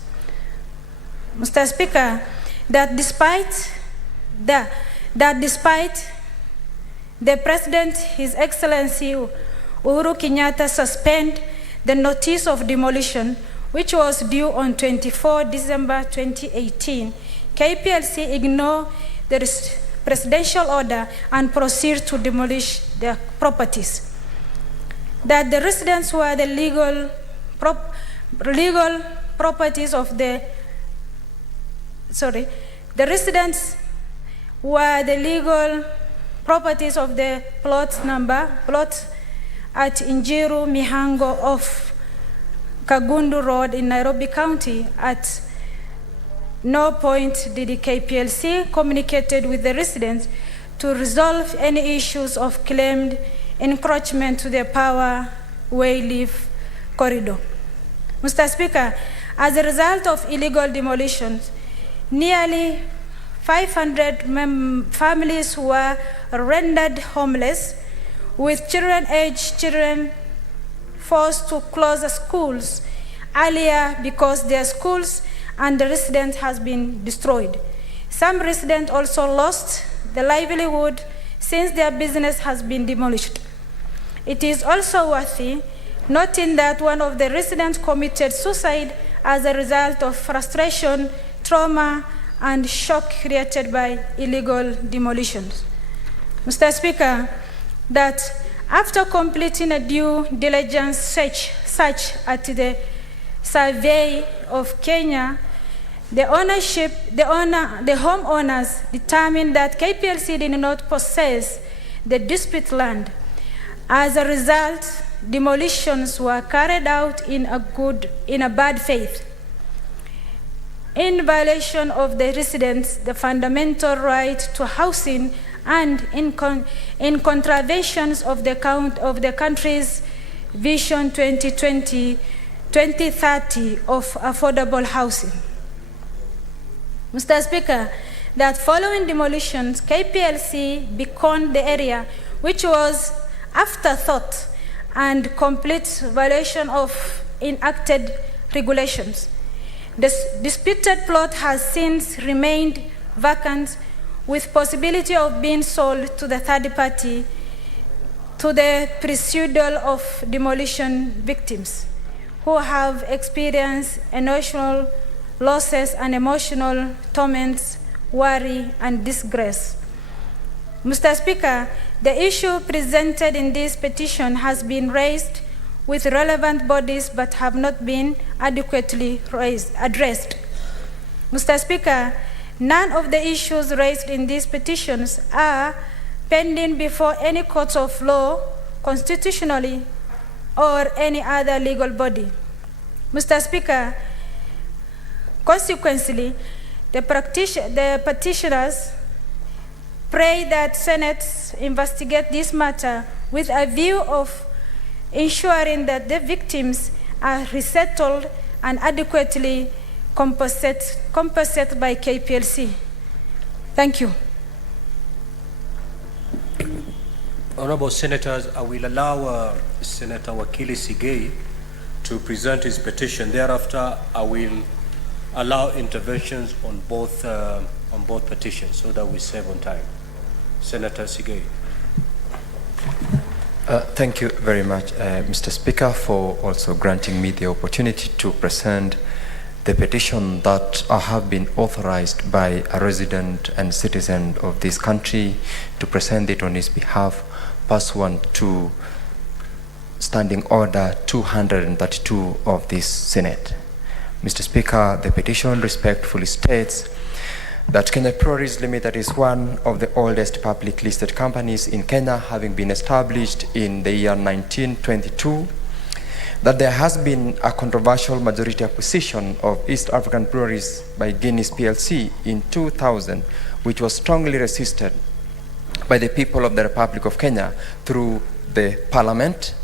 Mr. Speaker, that despite the President, His Excellency Uhuru Kenyatta, suspend the notice of demolition, which was due on 24 December 2018, KPLC ignored the presidential order and proceed to demolish their properties. That the residents were the legal properties of the residents were the legal properties of the plot at Injiru Mihango of Kagundu Road in Nairobi County. At no point did the KPLC communicated with the residents to resolve any issues of claimed encroachment to their power way leave corridor. Mr. Speaker, as a result of illegal demolitions, nearly 500 families were rendered homeless, with children forced to close the schools earlier because their schools and the residents has been destroyed. Some residents also lost their livelihood since their business has been demolished. It is also worthy noting that one of the residents committed suicide as a result of frustration, trauma, and shock created by illegal demolitions. Mr. Speaker, that after completing a due diligence search at the survey of Kenya, the homeowners determined that KPLC did not possess the dispute land. As a result, demolitions were carried out in a bad faith, in violation of the residents' the fundamental right to housing and in contraventions of the country's Vision 2020-2030 of affordable housing. Mr. Speaker, that following demolitions, KPLC beacon the area, which was afterthought and complete violation of enacted regulations. The disputed plot has since remained vacant, with possibility of being sold to the third party to the procedural of demolition victims who have experienced emotional losses and emotional torments, worry, and disgrace. Mr. Speaker, the issue presented in this petition has been raised with relevant bodies but have not been adequately addressed. Mr. Speaker, none of the issues raised in these petitions are pending before any court of law, constitutionally, or any other legal body. Mr. Speaker, consequently, the petitioners pray that Senate investigate this matter with a view of ensuring that the victims are resettled and adequately compensated by KPLC. Thank you. Honorable Senators, I will allow Senator Wakili Sigei to present his petition. Thereafter, I will allow interventions on both petitions so that we save on time. Senator Sigei. Thank you very much, Mr. Speaker, for also granting me the opportunity to present the petition that have been authorized by a resident and citizen of this country to present it on his behalf pursuant to Standing Order 232 of this Senate. Mr. Speaker, the petition respectfully states that KUTRRH Limited is one of the oldest public listed companies in Kenya, having been established in the year 1922, that there has been a controversial majority acquisition of East African Breweries by Guinness PLC in 2000, which was strongly resisted by the people of the Republic of Kenya through the Parliament,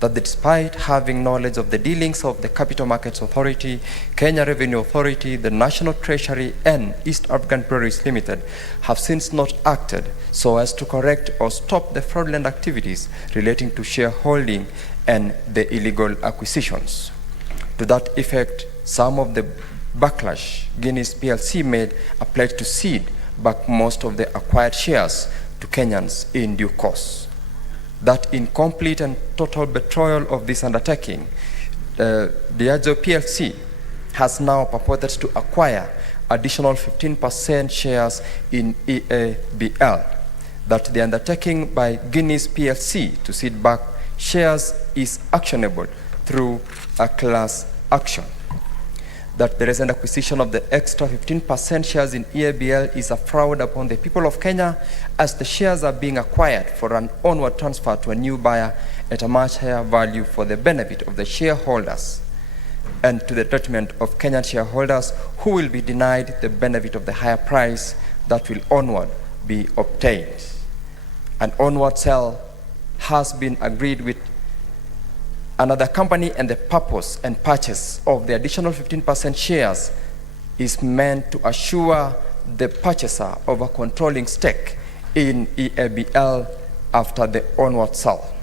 that despite having knowledge of the dealings of the Capital Markets Authority, Kenya Revenue Authority, the National Treasury, and East African Breweries Limited have since not acted so as to correct or stop the fraudulent activities relating to shareholding and the illegal acquisitions. To that effect, some of the backlash Guinness PLC made a pledge to cede back most of the acquired shares to Kenyans in due course. That incomplete and total betrayal of this undertaking, Diageo PLC has now purported to acquire additional 15% shares in EABL. That the undertaking by Guinness PLC to cede back shares is actionable through a class action. That the recent acquisition of the extra 15% shares in EABL is a fraud upon the people of Kenya, as the shares are being acquired for an onward transfer to a new buyer at a much higher value for the benefit of the shareholders and to the detriment of Kenyan shareholders who will be denied the benefit of the higher price that will onward be obtained. An onward sale has been agreed with another company, and the purpose and purchase of the additional 15% shares is meant to assure the purchaser of a controlling stake in EABL after the onward sale.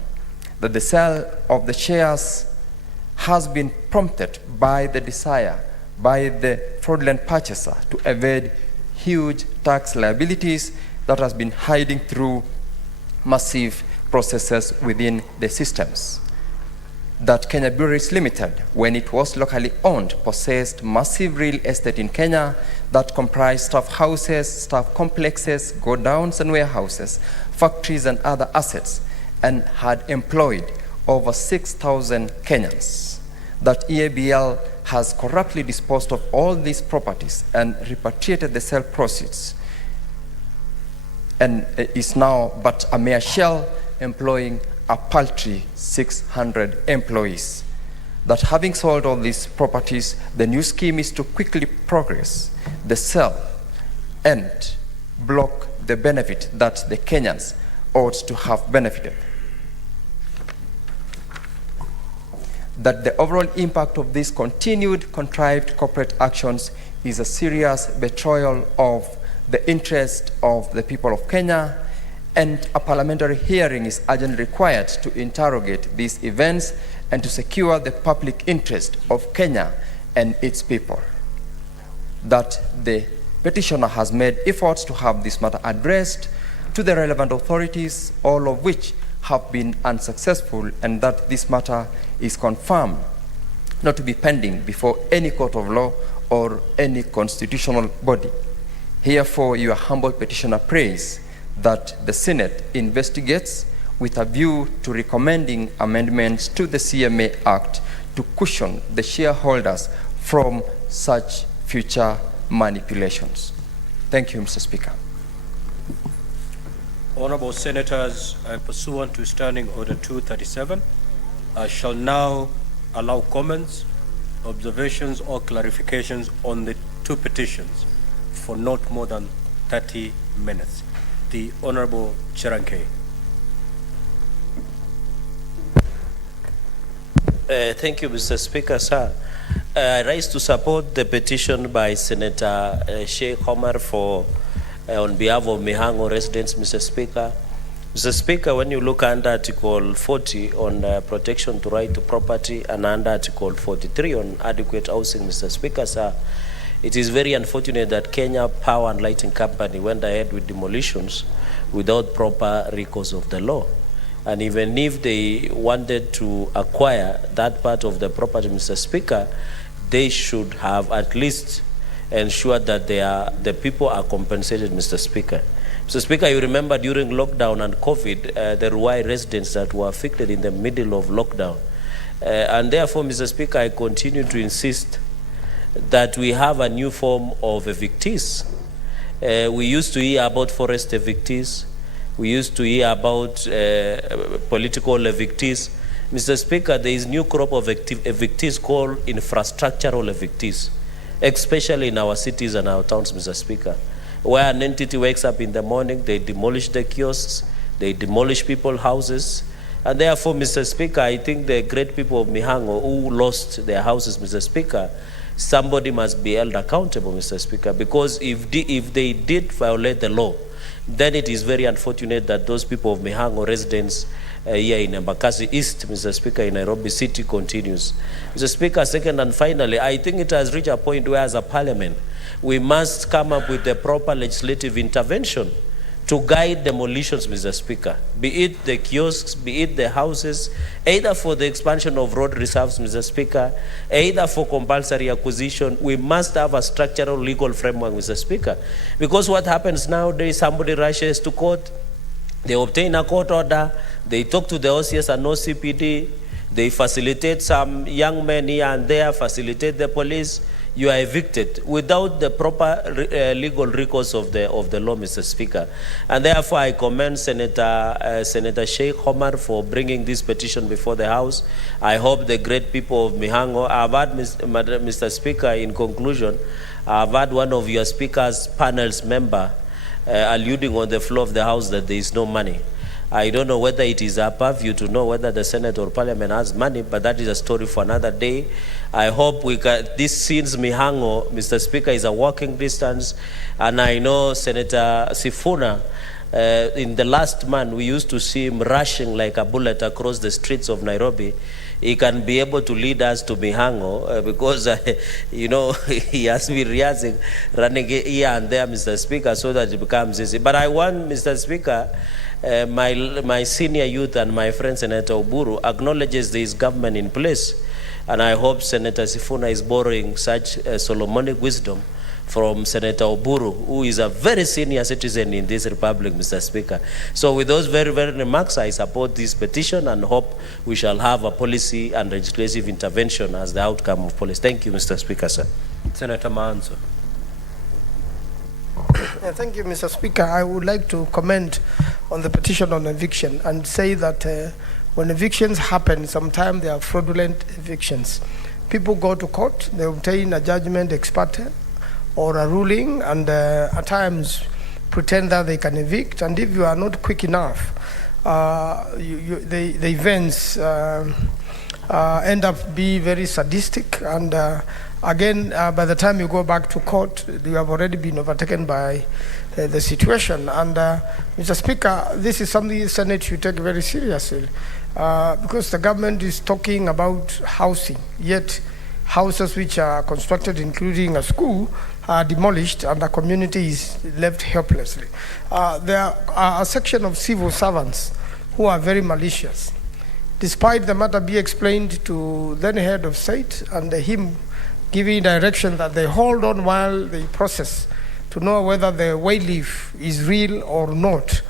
That the sale of the shares has been prompted by the desire by the fraudulent purchaser to evade huge tax liabilities that has been hiding through massive processes within the systems. That Kenya Breweries Limited, when it was locally owned, possessed massive real estate in Kenya that comprised staff houses, staff complexes, godowns and warehouses, factories and other assets, and had employed over 6,000 Kenyans. That EABL has corruptly disposed of all these properties and repatriated the sale proceeds, and is now but a mere shell, employing a paltry 600 employees. That having sold all these properties, the new scheme is to quickly progress the sale and block the benefit that the Kenyans ought to have benefited. That the overall impact of these continued contrived corporate actions is a serious betrayal of the interest of the people of Kenya, and a parliamentary hearing is urgently required to interrogate these events and to secure the public interest of Kenya and its people. That the petitioner has made efforts to have this matter addressed to the relevant authorities, all of which have been unsuccessful, and that this matter is confirmed not to be pending before any court of law or any constitutional body. Herefore, your humble petitioner prays that the Senate investigates with a view to recommending amendments to the CMA Act to cushion the shareholders from such future manipulations. Thank you, Mr. Speaker. Honorable Senators, pursuant to Standing Order 237, I shall now allow comments, observations, or clarifications on the two petitions for not more than 30 minutes. The Honorable Cheranke. Thank you, Mr. Speaker, sir. I rise to support the petition by Senator Sheikh Omar for on behalf of Mihango residents, Mr. Speaker. Mr. Speaker, when you look under Article 40 on protection to right to property and under Article 43 on adequate housing, Mr. Speaker, sir, it is very unfortunate that Kenya Power and Lighting Company went ahead with demolitions without proper recourse of the law. And even if they wanted to acquire that part of the property, Mr. Speaker, they should have at least ensured that the people are compensated, Mr. Speaker. Mr. Speaker, you remember during lockdown and COVID, the Ruai residents that were affected in the middle of lockdown. And therefore, Mr. Speaker, I continue to insist that we have a new form of evictees. We used to hear about forest evictees. We used to hear about political evictees. Mr. Speaker, there is new crop of evictees called infrastructural evictees, especially in our cities and our towns, Mr. Speaker, where an entity wakes up in the morning, they demolish the kiosks, they demolish people's houses. And therefore, Mr. Speaker, I think the great people of Mihango who lost their houses, Mr. Speaker, somebody must be held accountable, Mr. Speaker, because if they did violate the law, then it is very unfortunate that those people of Mihango residents here in Embakasi East, Mr. Speaker, in Nairobi City continues. Mr. Speaker, second and finally, I think it has reached a point where as a parliament, we must come up with the proper legislative intervention to guide demolitions, Mr. Speaker, be it the kiosks, be it the houses, either for the expansion of road reserves, Mr. Speaker, either for compulsory acquisition. We must have a structural legal framework, Mr. Speaker, because what happens nowadays, somebody rushes to court, they obtain a court order, they talk to the OCS and OCPD, they facilitate some young men here and there, facilitate the police, you are evicted without the proper legal recourse of the law, Mr. Speaker. And therefore, I commend Senator Sheikh Omar for bringing this petition before the House. I hope the great people of Mihango, I've had, Mr. Speaker, in conclusion, I've had one of your speaker's panel's member alluding on the floor of the House that there is no money. I don't know whether it is above you to know whether the Senate or Parliament has money, but that is a story for another day. I hope we can, this since Mihango, Mr. Speaker, is a walking distance, and I know Senator Sifuna, in the last month, we used to see him rushing like a bullet across the streets of Nairobi. He can be able to lead us to Mihango because, you know, he has been running here and there, Mr. Speaker, so that it becomes easy. But I want, Mr. Speaker, my senior youth and my friend Senator Oburu acknowledges there is government in place, and I hope Senator Sifuna is borrowing such Solomonic wisdom from Senator Oburu, who is a very senior citizen in this republic, Mr. Speaker. So with those very, very remarks, I support this petition and hope we shall have a policy and legislative intervention as the outcome of policy. Thank you, Mr. Speaker, sir. Senator Manzo. Thank you, Mr. Speaker. I would like to comment on the petition on eviction and say that when evictions happen, sometimes they are fraudulent evictions. People go to court, they obtain a judgment ex parte or a ruling, and at times pretend that they can evict. And if you are not quick enough, the events end up being very sadistic, and again, by the time you go back to court, you have already been overtaken by the situation. And Mr. Speaker, this is something the Senate should take very seriously, because the government is talking about housing, yet houses which are constructed, including a school, are demolished and the community is left helplessly. There are a section of civil servants who are very malicious. Despite the matter be explained to then head of state and him giving direction that they hold on while they process to know whether the way leave is real or not,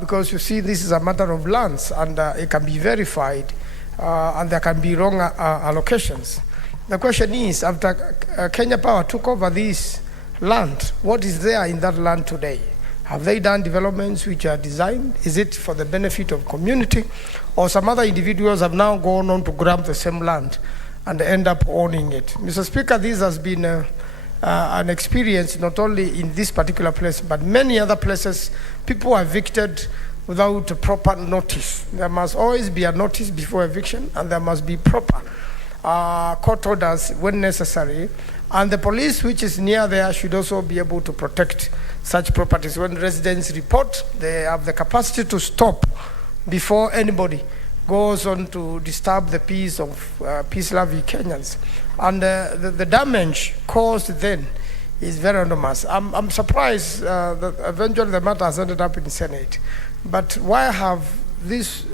because you see this is a matter of lands and it can be verified and there can be wrong allocations. The question is, after Kenya Power took over this land, what is there in that land today? Have they done developments which are designed? Is it for the benefit of community? Or some other individuals have now gone on to grab the same land and end up owning it? Mr. Speaker, this has been an experience not only in this particular place, but many other places. People are evicted without proper notice. There must always be a notice before eviction, and there must be proper court orders when necessary. And the police, which is near there, should also be able to protect such properties. When residents report, they have the capacity to stop before anybody goes on to disturb the peace of peace-loving Kenyans. And the damage caused then is very enormous. I'm surprised that eventually the matter has ended up in the Senate. But why have these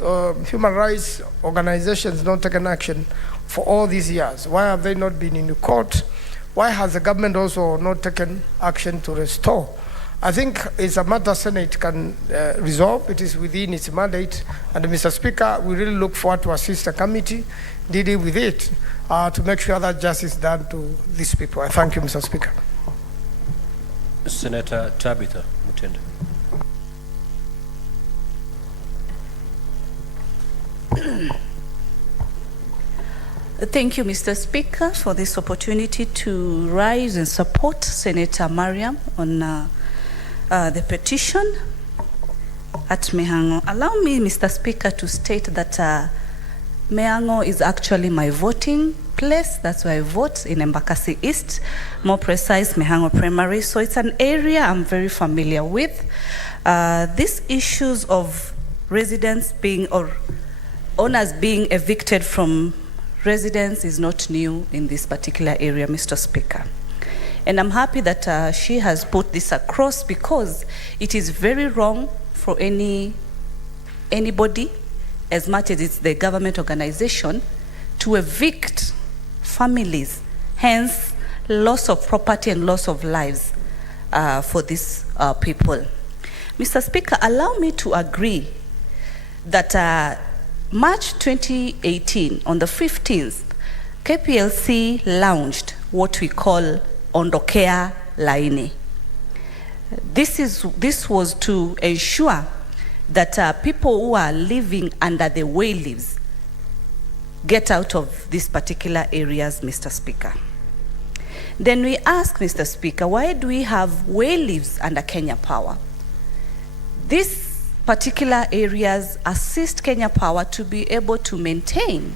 human rights organizations not taken action for all these years? Why have they not been in the court? Why has the government also not taken action to restore? I think it's a matter Senate can resolve. It is within its mandate. And Mr. Speaker, we really look forward to assist the committee dealing with it to make sure that justice is done to these people. I thank you, Mr. Speaker. Senator Tabitha Mutende. Thank you, Mr. Speaker, for this opportunity to rise and support Senator Mariam on the petition at Mihango. Allow me, Mr. Speaker, to state that Mihango is actually my voting place. That's where I vote, in Embakasi East, more precise, Mihango Primary. So it's an area I'm very familiar with. These issues of residents being, or owners being evicted from residence is not new in this particular area, Mr. Speaker. And I'm happy that she has put this across, because it is very wrong for anybody, as much as it's the government organization, to evict families, hence loss of property and loss of lives for these people. Mr. Speaker, allow me to agree that March 2018, on the 15th, KPLC launched what we call Ondokea Laini. This was to ensure that people who are living under the way leaves get out of these particular areas, Mr. Speaker. Then we ask, Mr. Speaker, why do we have way leaves under Kenya Power? These particular areas assist Kenya Power to be able to maintain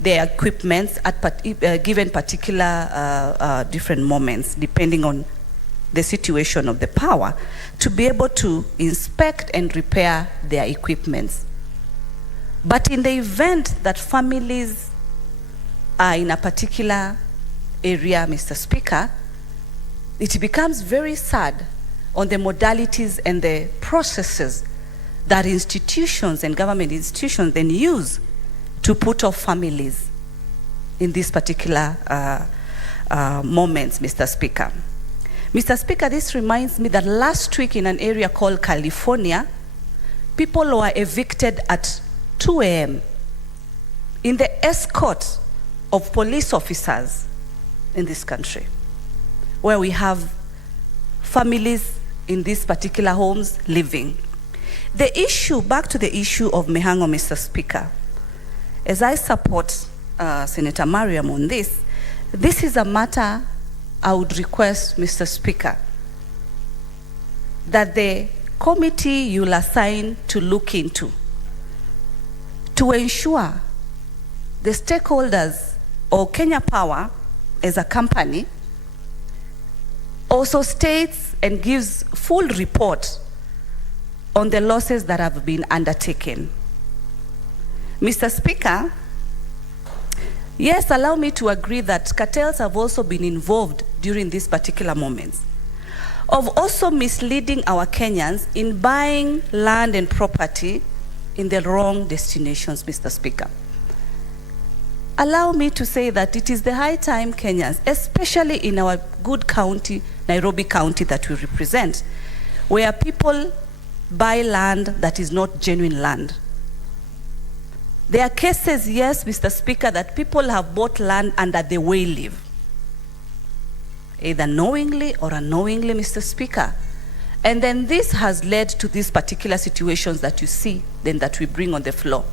their equipment at given particular different moments, depending on the situation of the power, to be able to inspect and repair their equipments. But in the event that families are in a particular area, Mr. Speaker, it becomes very sad on the modalities and the processes that institutions and government institutions then use to put off families in these particular moments, Mr. Speaker. Mr. Speaker, this reminds me that last week in an area called California, people were evicted at 2 a.m. in the escort of police officers in this country, where we have families in these particular homes living. The issue, back to the issue of Mihango, Mr. Speaker, as I support Senator Mariam on this is a matter I would request, Mr. Speaker, that the committee you'll assign to look into, to ensure the stakeholders or Kenya Power as a company also states and gives full report on the losses that have been undertaken. Mr. Speaker, yes, allow me to agree that cartels have also been involved during these particular moments of also misleading our Kenyans in buying land and property in the wrong destinations, Mr. Speaker. Allow me to say that it is the high time Kenyans, especially in our good county, Nairobi County that we represent, where people buy land that is not genuine land. There are cases, yes, Mr. Speaker, that people have bought land under the way live, either knowingly or unknowingly, Mr. Speaker. And then this has led to these particular situations that you see, then that we bring on the floor.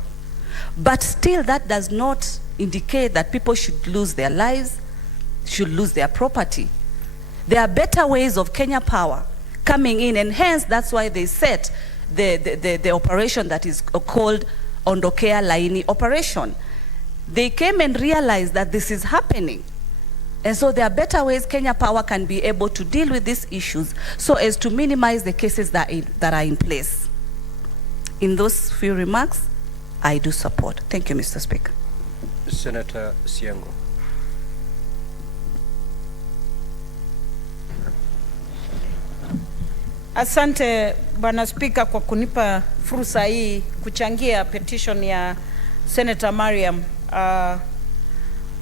But still, that does not indicate that people should lose their lives, should lose their property. There are better ways of Kenya Power coming in, and hence that's why they set the operation that is called Ondokea Laini operation. They came and realized that this is happening. And so there are better ways Kenya Power can be able to deal with these issues so as to minimize the cases that are in place. In those few remarks, I do support. Thank you, Mr. Speaker. Senator Siango. Asante Bwana Spika kwa kunipa fursa hii kuchangia petition ya Senator Mariam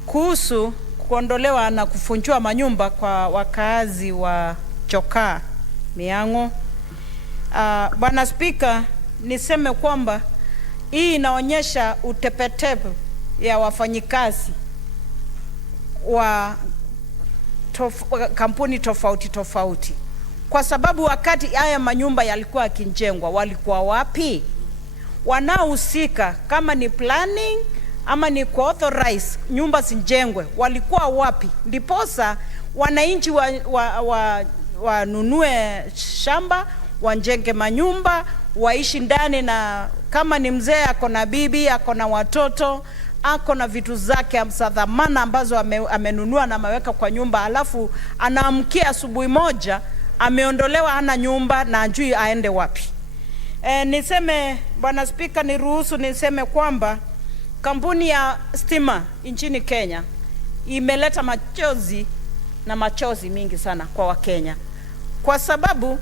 kuhusu kuondolewa na kufunjwa manyumba kwa wakaazi wa Chokaa Miang'o. Bwana Spika, niseme kwamba hii inaonyesha utepetevu ya wafanyikazi wa kampuni tofauti tofauti. Kwa sababu wakati haya manyumba yalikuwa yakinjengwa, walikuwa wapi? Wanaohusika kama ni planning ama ni authorize nyumba zinjengwe, walikuwa wapi? Ndiposa wananchi wanunue shamba, wanjenge manyumba, waishi ndani, na kama ni mzee ako na bibi, ako na watoto, ako na vitu zake za dhamana ambazo amenunua na ameweka kwa nyumba, alafu anaamkia asubuhi moja ameondolewa, hana nyumba na ajui aende wapi. Niseme Bwana Spika, niruhusu niseme kwamba kampuni ya stima nchini Kenya imeleta machozi mingi sana kwa Wakenya, kwa sababu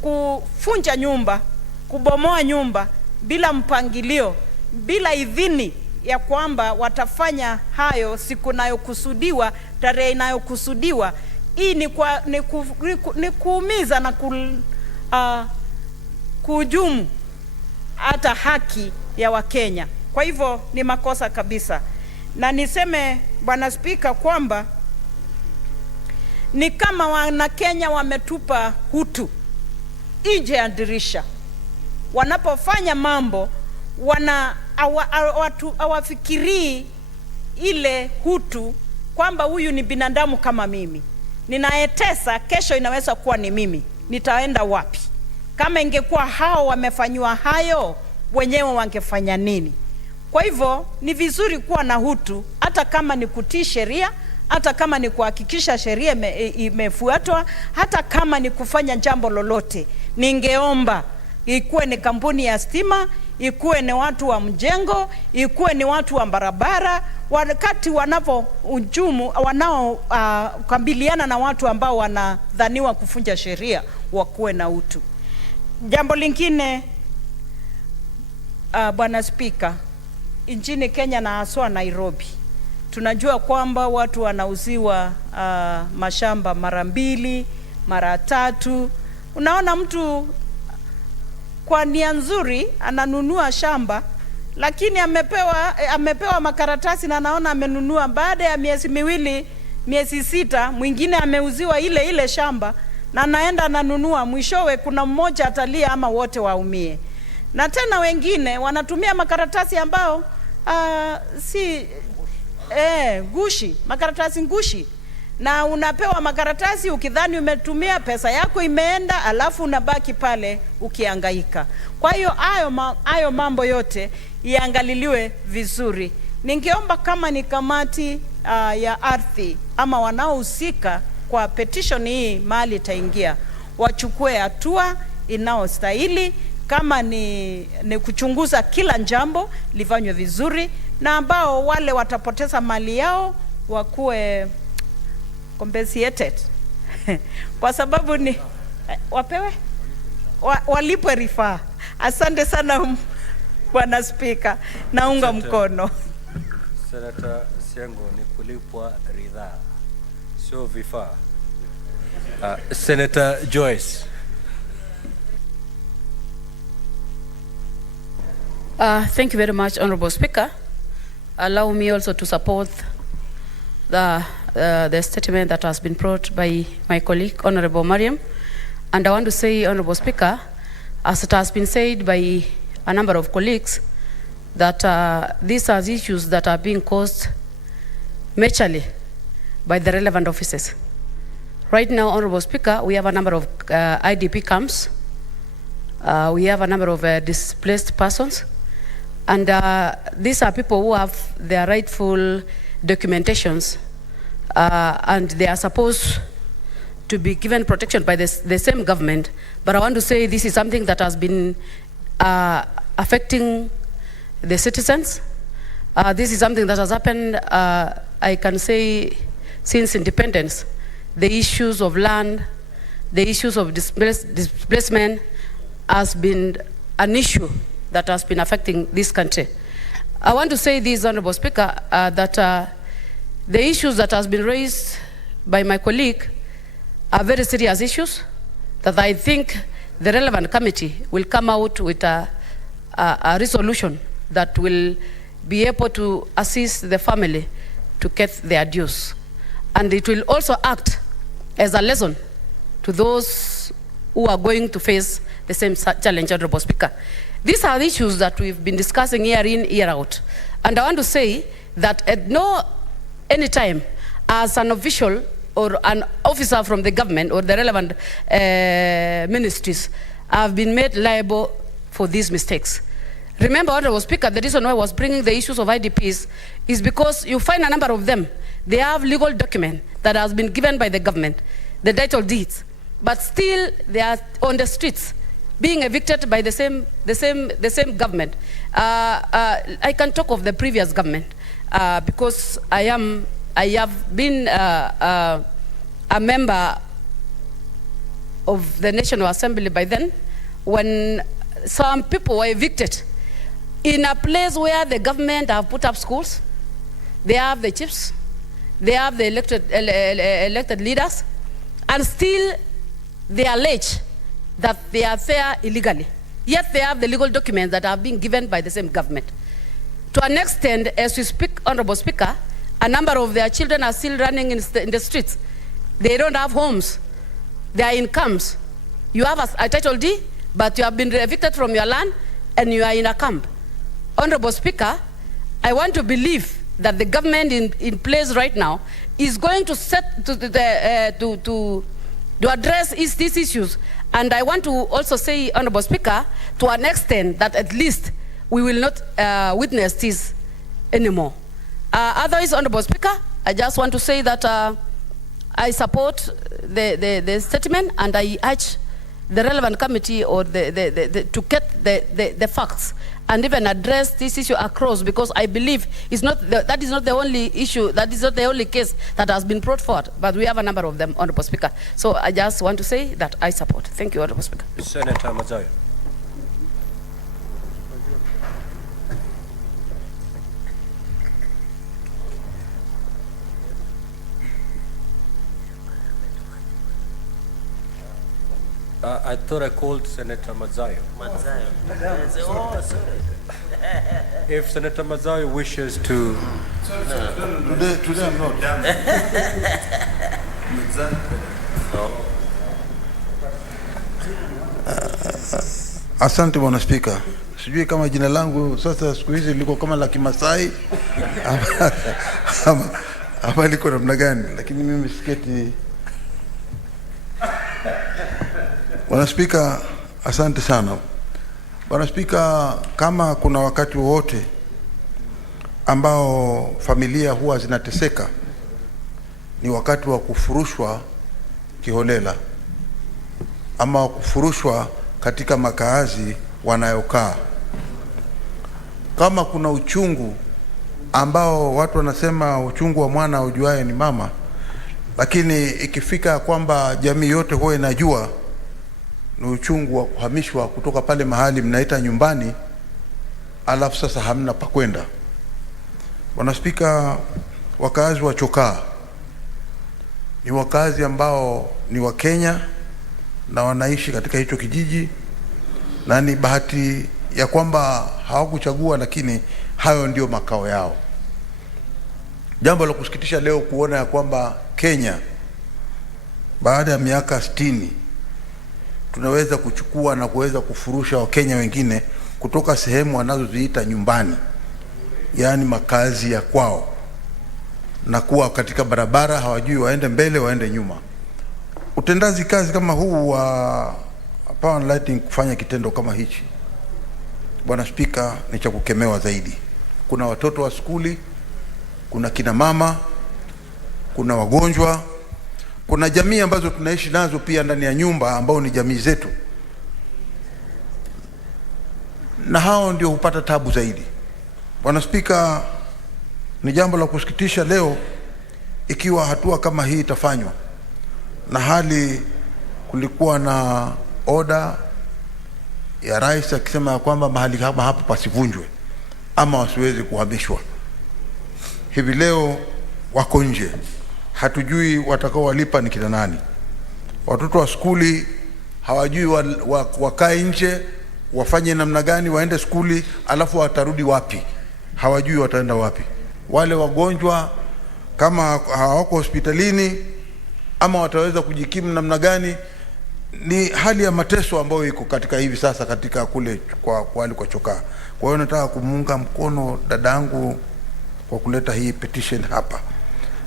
kufunja nyumba, kubomoa nyumba bila mpangilio, bila idhini ya kwamba watafanya hayo siku inayokusudiwa, tarehe inayokusudiwa, hii ni kuumiza na kuhujumu hata haki ya Wakenya. Kwa hivyo ni makosa kabisa. Na niseme Bwana Spika kwamba ni kama Wanakenya wametupa hutu nje ya dirisha. Wanapofanya mambo hawafikirii ile hutu kwamba huyu ni binadamu kama mimi. Ninaetesa, kesho inaweza kuwa ni mimi. Nitaenda wapi? Kama ingekuwa hao wamefanywa hayo, wenyewe wangefanya nini? Kwa hivyo ni vizuri kuwa na hutu, hata kama ni kutii sheria, hata kama ni kuhakikisha sheria imefuatwa, hata kama ni kufanya jambo lolote. Ningeomba ikuwe ni kampuni ya stima, ikuwe ni watu wa mjengo, ikuwe ni watu wa barabara, wakati kabiliana na watu ambao wanadhaniwa kufunja sheria, wakuwe na utu. Jambo lingine, Bwana Spika, nchini Kenya na haswa Nairobi, tunajua kwamba watu wanauziwa mashamba mara 2, mara 3. Unaona mtu kwa nia nzuri ananunua shamba, lakini amepewa makaratasi na anaona amenunua, baada ya miezi 2, miezi 6, mwingine ameuziwa ile shamba na anaenda ananunua, mwishowe kuna mmoja atalia ama wote waumie. Na tena wengine wanatumia makaratasi ambao gushi, makaratasi ngushi, na unapewa makaratasi ukidhani umetumia, pesa yako imeenda, alafu unabaki pale ukihangaika. Kwa hiyo hayo mambo yote iangaliliwe vizuri. Ningeomba kama ni kamati ya ardhi ama wanaohusika kwa petition hii mahali itaingia, wachukue hatua inaostahili. Kama ni kuchunguza kila jambo lifanywe vizuri, na ambao wale watapoteza mali yao wakuwe compensated kwa sababu ni wapewe walipwe rifaa. Asante sana Bwana Spika, naunga mkono. Senator Siango, ni kulipwa ridhaa, sio vifaa. Senator Joyce. Thank you very much, Honorable Speaker. Allow me also to support the statement that has been brought by my colleague, Honorable Mariam. And I want to say, Honorable Speaker, as it has been said by a number of colleagues, that these are issues that are being caused majorly by the relevant offices. Right now, Honorable Speaker, we have a number of IDP camps. We have a number of displaced persons. And these are people who have their rightful documentations, and they are supposed to be given protection by the same government. But I want to say this is something that has been affecting the citizens. This is something that has happened, I can say, since independence. The issues of land, the issues of displacement has been an issue that has been affecting this country. I want to say this, Honorable Speaker, that the issues that has been raised by my colleague are very serious issues that I think the relevant committee will come out with a resolution that will be able to assist the family to get their dues. And it will also act as a lesson to those who are going to face the same challenge, Honorable Speaker. These are issues that we've been discussing year in, year out. And I want to say that at any time, as an official or an officer from the government or the relevant ministries, have been made liable for these mistakes. Remember, Honorable Speaker, the reason why I was bringing the issues of IDPs is because you find a number of them. They have legal document that has been given by the government, the title deeds, but still they are on the streets, being evicted by the same government. I can talk of the previous government because I have been a member of the National Assembly by then, when some people were evicted in a place where the government have put up schools, they have the chiefs, they have the elected leaders, and still they allege that they are there illegally. Yet they have the legal documents that have been given by the same government. To an extent, as we speak, Honorable Speaker, a number of their children are still running in the streets. They don't have homes. They are in camps. You have a title deed, but you have been evicted from your land and you are in a camp. Honorable Speaker, I want to believe that the government in place right now is going to address these issues. And I want to also say, Honorable Speaker, to an extent that at least we will not witness this anymore. Otherwise, Honorable Speaker, I just want to say that I support the statement, and I urge the relevant committee or to get the facts and even address this issue across, because I believe that is not the only issue, that is not the only case that has been brought forward, but we have a number of them, Honorable Speaker. So I just want to say that I support. Thank you, Honorable Speaker. Senator Mazayo. I thought I called Senator Mazayo. Oh, sorry. If Senator Mazayo wishes to... Today I'm not. Asante Bwana Spika. Sijui kama jina langu sasa siku hizi liko kama la Kimasai ama liko namna gani, lakini mimi siketi. Bwana Spika, asante sana. Bwana Spika, kama kuna wakati wowote ambao familia huwa zinateseka, ni wakati wa kufurushwa kiholela ama kufurushwa katika makaazi wanayokaa. Kama kuna uchungu ambao watu wanasema uchungu wa mwana ujuaye ni mama, lakini ikifika kwamba jamii yote huwa inajua ni uchungu wa kuhamishwa kutoka pale mahali mnaita nyumbani, alafu sasa hamna pa kwenda. Bwana Spika, wakazi wa Chokaa ni wakazi ambao ni wa Kenya na wanaishi katika hicho kijiji, na ni bahati ya kwamba hawakuchagua, lakini hayo ndio makao yao. Jambo la kusikitisha leo kuona ya kwamba Kenya baada ya miaka 60 tunaweza kuchukua na kuweza kufurusha Wakenya wengine kutoka sehemu wanazoziita nyumbani, yaani makazi ya kwao, na kuwa katika barabara, hawajui waende mbele waende nyuma. Utendaji kazi kama huu wa Power and Lighting kufanya kitendo kama hichi, Bwana Spika, ni cha kukemewa zaidi. Kuna watoto wa skuli, kuna kina mama, kuna wagonjwa, kuna jamii ambazo tunaishi nazo pia ndani ya nyumba ambao ni jamii zetu, na hao ndio hupata tabu zaidi. Bwana Spika, ni jambo la kusikitisha leo ikiwa hatua kama hii itafanywa, na hali kulikuwa na oda ya rais akisema ya kwamba mahali kama hapo pasivunjwe ama wasiwezi kuhamishwa. Hivi leo wako nje, hatujui watakao walipa ni kina nani. Watoto wa skuli hawajui wakae nje wafanye namna gani, waende skuli alafu watarudi wapi, hawajui wataenda wapi. Wale wagonjwa kama hawako hospitalini ama wataweza kujikimu namna gani, ni hali ya mateso ambayo iko katika hivi sasa katika kule kwa wale kwa chokaa. Kwa hiyo nataka kumuunga mkono dadangu kwa kuleta hii petition hapa,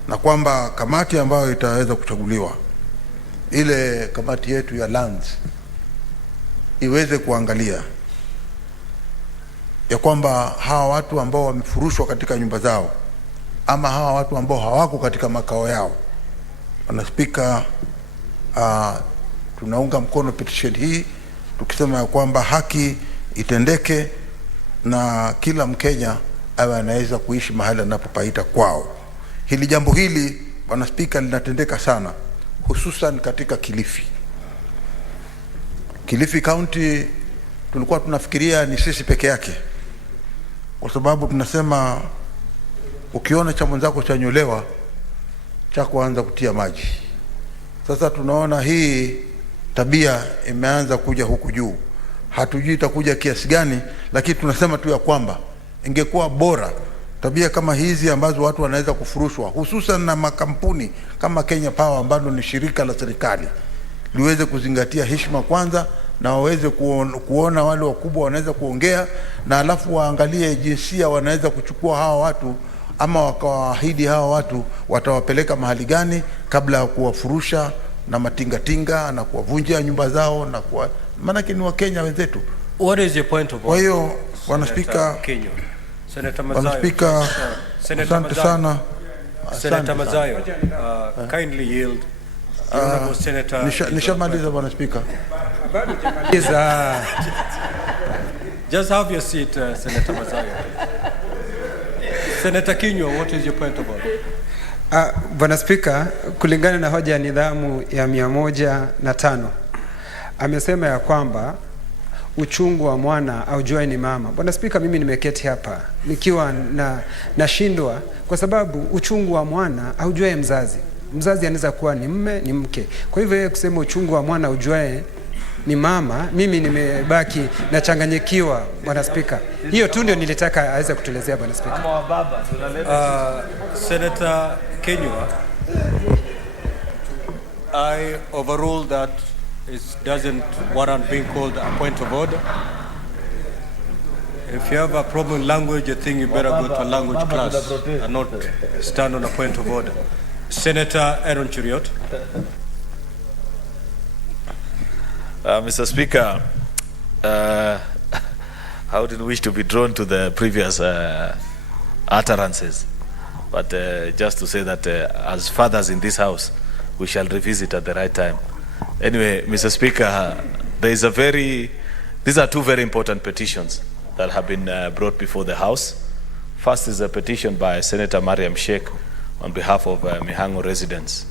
na kwamba kamati ambayo itaweza kuchaguliwa, ile kamati yetu ya lands, iweze kuangalia ya kwamba hawa watu ambao wamefurushwa katika nyumba zao ama hawa watu ambao hawako katika makao yao. Bwana Spika, tunaunga mkono petition hii tukisema ya kwamba haki itendeke na kila Mkenya awe anaweza kuishi mahali anapopaita kwao. Hili jambo hili, Bwana Spika, linatendeka sana hususan katika Kilifi. Kilifi County tulikuwa tunafikiria ni sisi peke yake, kwa sababu tunasema ukiona cha mwenzako chanyolewa cha kuanza kutia maji. Sasa tunaona hii tabia imeanza kuja huku juu, hatujui itakuja kiasi gani, lakini tunasema tu ya kwamba ingekuwa bora tabia kama hizi ambazo watu wanaweza kufurushwa, hususan na makampuni kama Kenya Power ambalo ni shirika la serikali, liweze kuzingatia heshima kwanza, na waweze kuona wale wakubwa wanaweza kuongea, na alafu waangalie jinsia wanaweza kuchukua hawa watu ama wakawaahidi hawa watu watawapeleka mahali gani kabla ya kuwafurusha na matingatinga na kuwavunjia nyumba zao na maana ni wa Kenya wenzetu. What is your point of order? Kwa hiyo Bwana Spika, Bwana Spika, asante sana. Senator Mazayo, kindly yield. Nishamaliza Bwana Spika. Just have your seat, Senator Mazayo. Senator Kinyo, what is your point of order? Bwana Spika, kulingana na hoja ya nidhamu ya 105 amesema ya kwamba uchungu wa mwana aujuae ni mama. Bwana Spika, mimi nimeketi hapa nikiwa nashindwa kwa sababu uchungu wa mwana aujuae mzazi. Mzazi anaweza kuwa ni mme, ni mke. Kwa hivyo yeye kusema uchungu wa mwana aujuae ni mama, mimi nimebaki na changanyikiwa Bwana Spika. Hiyo tu ndio nilitaka aweze kutuelezea Bwana Spika. Senator Kenywa, I overrule that. It doesn't warrant being called a point of order. If you have a problem with language, I think you better go to a language class and not stand on a point of order. Senator Aaron Churiot. Mr. Speaker, I wouldn't wish to be drawn to the previous utterances, but just to say that as fathers in this house, we shall revisit at the right time. Anyway, Mr. Speaker, these are two very important petitions that have been brought before the House. First is a petition by Senator Mariam Sheikh on behalf of Mihango residents.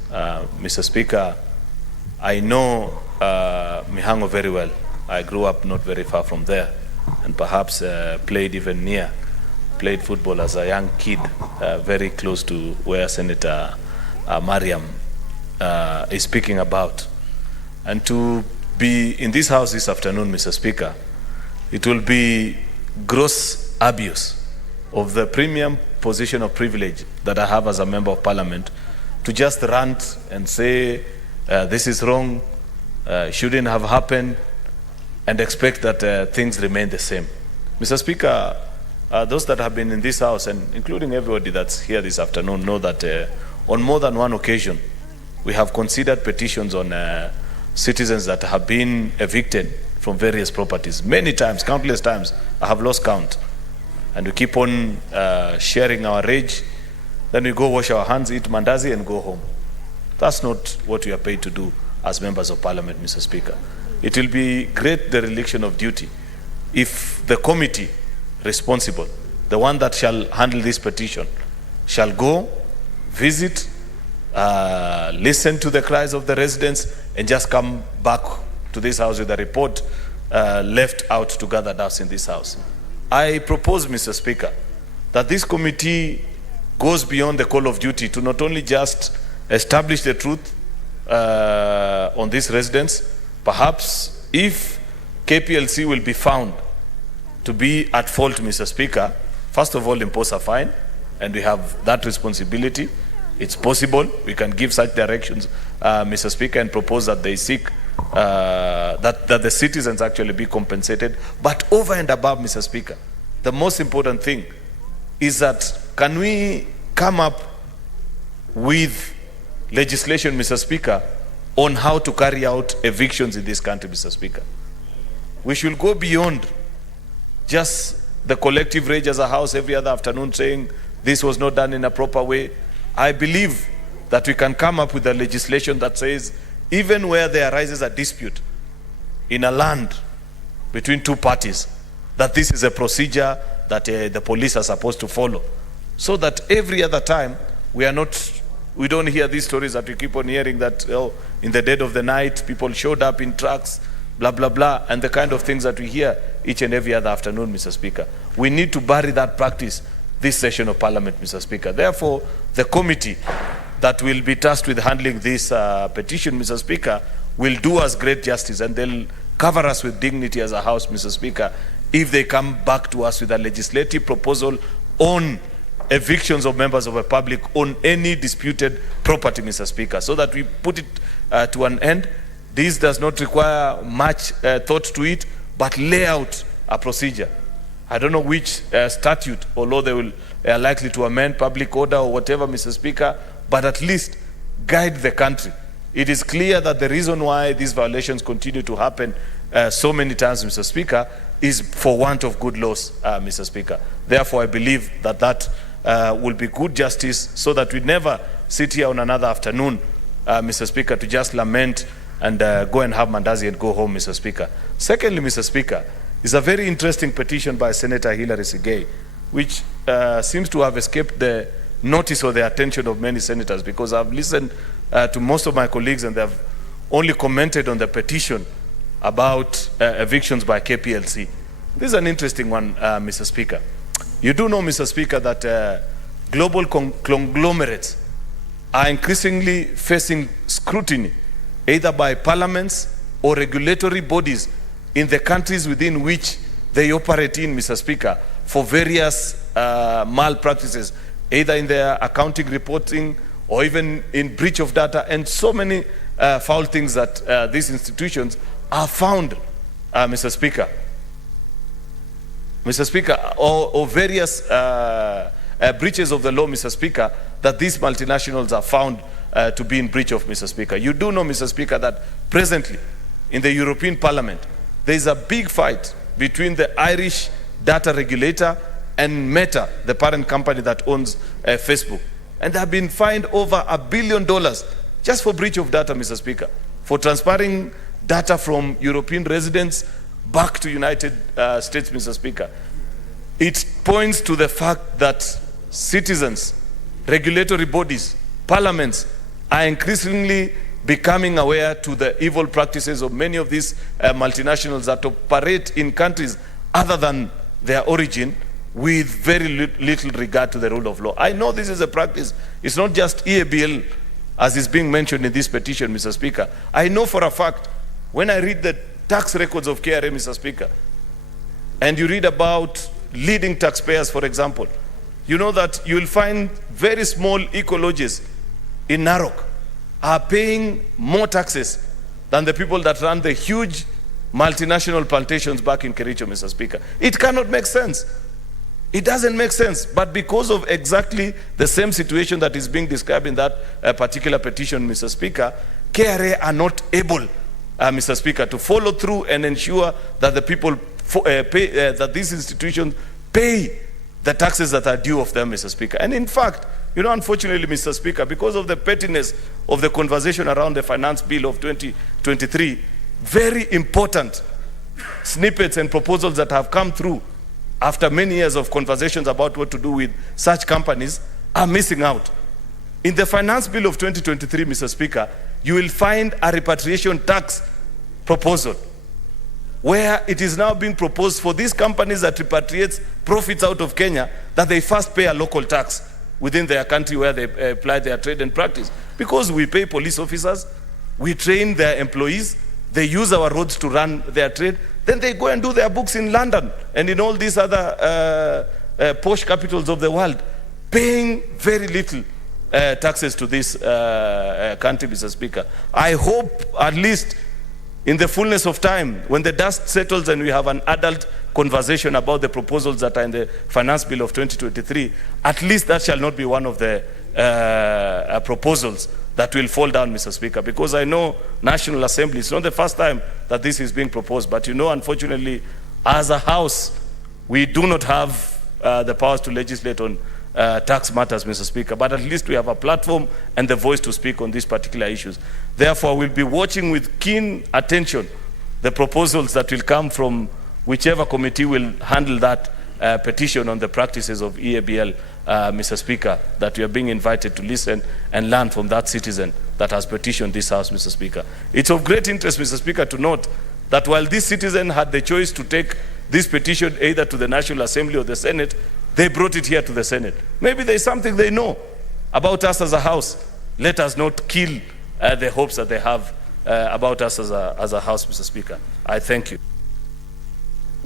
Mr. Speaker, I know Mihango very well. I grew up not very far from there, and perhaps played football as a young kid, very close to where Senator Mariam is speaking about. And to be in this house this afternoon, Mr. Speaker, it will be gross abuse of the premium position of privilege that I have as a member of parliament to just rant and say this is wrong, shouldn't have happened, and expect that things remain the same. Mr. Speaker, those that have been in this house, and including everybody that's here this afternoon, know that on more than one occasion, we have considered petitions on citizens that have been evicted from various properties. Many times, countless times, I have lost count. And we keep on sharing our rage. Then we go wash our hands, eat mandazi, and go home. That's not what we are paid to do as members of parliament, Mr. Speaker. It will be great dereliction of duty if the committee responsible, the one that shall handle this petition, shall go, visit, listen to the cries of the residents, and just come back to this house with a report left out to gather dust in this house. I propose, Mr. Speaker, that this committee goes beyond the call of duty to not only just establish the truth on these residents, perhaps if KPLC will be found to be at fault, Mr. Speaker, first of all, impose a fine, and we have that responsibility. It's possible. We can give such directions, Mr. Speaker, and propose that they seek that the citizens actually be compensated. But over and above, Mr. Speaker, the most important thing is that can we come up with legislation, Mr. Speaker, on how to carry out evictions in this country, Mr. Speaker. We should go beyond just the collective rage as a house every other afternoon saying this was not done in a proper way. I believe that we can come up with a legislation that says even where there arises a dispute in a land between two parties, that this is a procedure that the police are supposed to follow, so that every other time we don't hear these stories that we keep on hearing that in the dead of the night people showed up in trucks, blah, blah, blah, and the kind of things that we hear each and every other afternoon, Mr. Speaker. We need to bury that practice this session of Parliament, Mr. Speaker. Therefore, the committee that will be tasked with handling this petition, Mr. Speaker, will do us great justice, and they'll cover us with dignity as a House, Mr. Speaker, if they come back to us with a legislative proposal on evictions of members of the public on any disputed property, Mr. Speaker, so that we put it to an end. This does not require much thought to it, but lay out a procedure. I don't know which statute or law they will are likely to amend, public order or whatever, Mr. Speaker, but at least guide the country. It is clear that the reason why these violations continue to happen so many times, Mr. Speaker, is for want of good laws, Mr. Speaker. Therefore, I believe that that will be good justice, so that we never sit here on another afternoon, Mr. Speaker, to just lament and go and have mandazi and go home, Mr. Speaker. Secondly, Mr. Speaker, is a very interesting petition by Senator Hilary Sigei, which seems to have escaped the notice or the attention of many senators, because I've listened to most of my colleagues and they've only commented on the petition about evictions by KPLC. This is an interesting one, Mr. Speaker. You do know, Mr. Speaker, that global conglomerates are increasingly facing scrutiny, either by parliaments or regulatory bodies in the countries within which they operate in, Mr. Speaker, for various malpractices, either in their accounting reporting or even in breach of data, and so many foul things that these institutions are found, Mr. Speaker. Mr. Speaker, or various breaches of the law, Mr. Speaker, that these multinationals are found to be in breach of, Mr. Speaker. You do know, Mr. Speaker, that presently in the European Parliament, there is a big fight between the Irish data regulator and Meta, the parent company that owns Facebook. And they have been fined over $1 billion just for breach of data, Mr. Speaker, for transferring data from European residents back to United States, Mr. Speaker. It points to the fact that citizens, regulatory bodies, parliaments are increasingly becoming aware to the evil practices of many of these multinationals that operate in countries other than their origin, with very little regard to the rule of law. I know this is a practice. It's not just EABL, as is being mentioned in this petition, Mr. Speaker. I know for a fact, when I read the tax records of KRA, Mr. Speaker, and you read about leading taxpayers, for example, you know that you will find very small eco-lodges in Narok are paying more taxes than the people that run the huge multinational plantations back in Kericho, Mr. Speaker. It cannot make sense. It doesn't make sense. But because of exactly the same situation that is being described in that particular petition, Mr. Speaker, KRA are not able, Mr. Speaker, to follow through and ensure that the people that these institutions pay the taxes that are due of them, Mr. Speaker. And in fact, you know, unfortunately, Mr. Speaker, because of the pettiness of the conversation around the finance bill of 2023, very important snippets and proposals that have come through after many years of conversations about what to do with such companies are missing out. In the finance bill of 2023, Mr. Speaker, you will find a repatriation tax proposal where it is now being proposed for these companies that repatriate profits out of Kenya that they first pay a local tax within their country where they apply their trade and practice. Because we pay police officers, we train their employees, they use our roads to run their trade, then they go and do their books in London and in all these other posh capitals of the world, paying very little taxes to this country, Mr. Speaker. I hope at least in the fullness of time, when the dust settles and we have an adult conversation about the proposals that are in the finance bill of 2023, at least that shall not be one of the proposals that will fall down, Mr. Speaker, because I know National Assembly, it's not the first time that this is being proposed, but you know, unfortunately, as a House, we do not have the powers to legislate on tax matters, Mr. Speaker, but at least we have a platform and the voice to speak on these particular issues. Therefore, we'll be watching with keen attention the proposals that will come from whichever committee will handle that petition on the practices of EABL, Mr. Speaker, that we are being invited to listen and learn from that citizen that has petitioned this House, Mr. Speaker. It's of great interest, Mr. Speaker, to note that while this citizen had the choice to take this petition either to the National Assembly or the Senate, they brought it here to the Senate. Maybe there's something they know about us as a House. Let us not kill the hopes that they have about us as a House, Mr. Speaker. I thank you.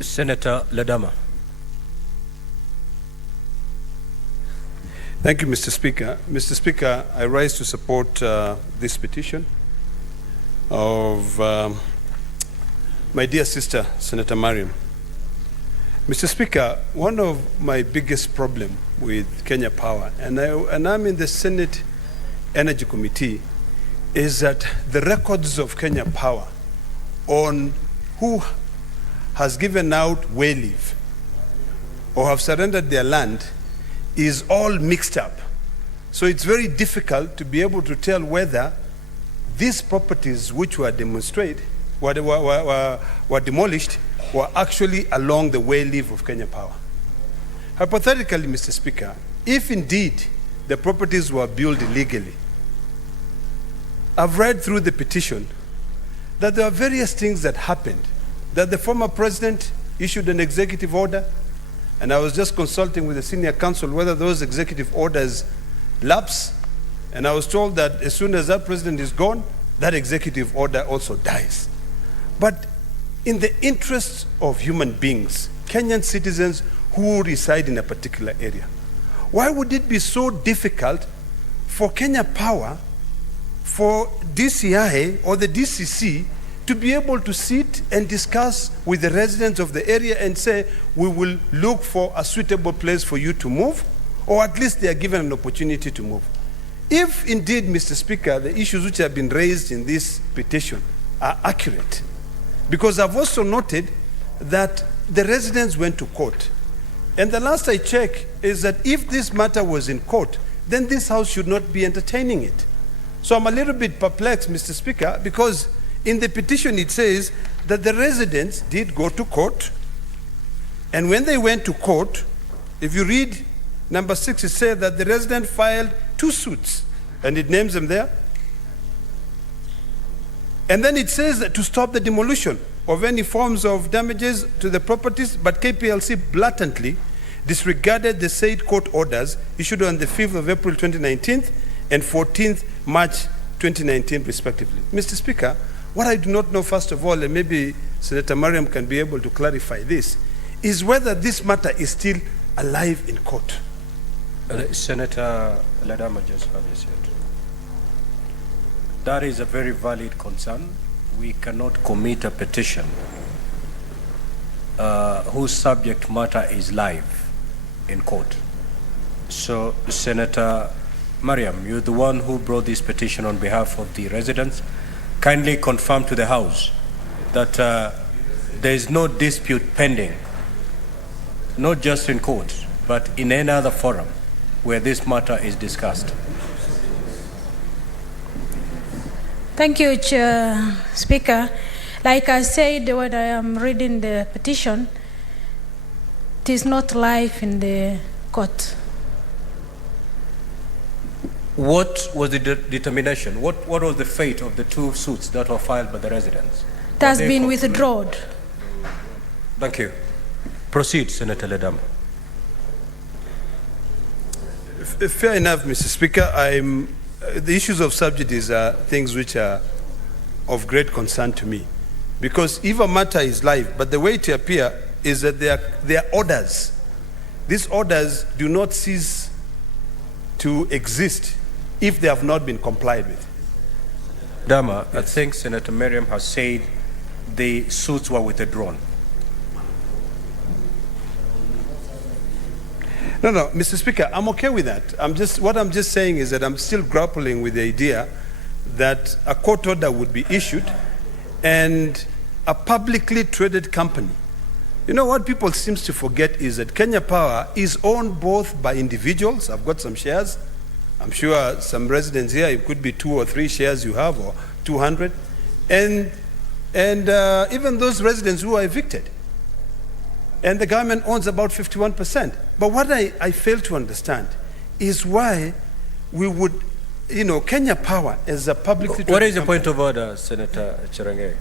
Senator Ledama. Thank you, Mr. Speaker. Mr. Speaker, I rise to support this petition of my dear sister, Senator Mariam. Mr. Speaker, one of my biggest problems with Kenya Power, and I'm in the Senate Energy Committee, is that the records of Kenya Power on who has given out way leave or have surrendered their land is all mixed up. So it's very difficult to be able to tell whether these properties which were demonstrated, were demolished, were actually along the way leave of Kenya Power. Hypothetically, Mr. Speaker, if indeed the properties were built illegally, I've read through the petition that there are various things that happened, that the former president issued an executive order, and I was just consulting with the senior counsel whether those executive orders lapse, and I was told that as soon as that president is gone, that executive order also dies. But in the interests of human beings, Kenyan citizens who reside in a particular area, why would it be so difficult for Kenya Power, for DCI or the DCC to be able to sit and discuss with the residents of the area and say, we will look for a suitable place for you to move, or at least they are given an opportunity to move? If indeed, Mr. Speaker, the issues which have been raised in this petition are accurate, because I've also noted that the residents went to court. And the last I checked is that if this matter was in court, then this House should not be entertaining it. So I'm a little bit perplexed, Mr. Speaker, because in the petition it says that the residents did go to court, and when they went to court, if you read number 6, it said that the resident filed 2 suits, and it names them there. And then it says that to stop the demolition of any forms of damages to the properties, but KPLC blatantly disregarded the said court orders issued on the 5th of April 2019 and 14th March 2019 respectively. Mr. Speaker, what I do not know, first of all, and maybe Senator Mariam can be able to clarify this, is whether this matter is still alive in court. Senator Ledama just have you said. That is a very valid concern. We cannot commit a petition whose subject matter is live in court. So, Senator Mariam, you're the one who brought this petition on behalf of the residents. Kindly confirm to the House that there is no dispute pending, not just in court, but in any other forum where this matter is discussed. Thank you, Speaker. Like I said when I am reading the petition, it is not live in the court. What was the determination? What was the fate of the two suits that were filed by the residents? It has been withdrawn. Thank you. Proceed, Senator Ledama. Fair enough, Mr. Speaker. The issues of subsidies are things which are of great concern to me. Because if a matter is live, but the way it appears is that there are orders. These orders do not cease to exist if they have not been complied with. Dama, yes. I think Senator Miriam has said the suits were withdrawn. No, Mr. Speaker, I'm okay with that. What I'm just saying is that I'm still grappling with the idea that a court order would be issued and a publicly traded company. You know what people seem to forget is that Kenya Power is owned both by individuals. I've got some shares. I'm sure some residents here, it could be 2 or 3 shares you have, or 200. And even those residents who are evicted. And the government owns about 51%. But what I fail to understand is why we would, Kenya Power as a publicly traded What is the company. point of order, Senator Cherangei?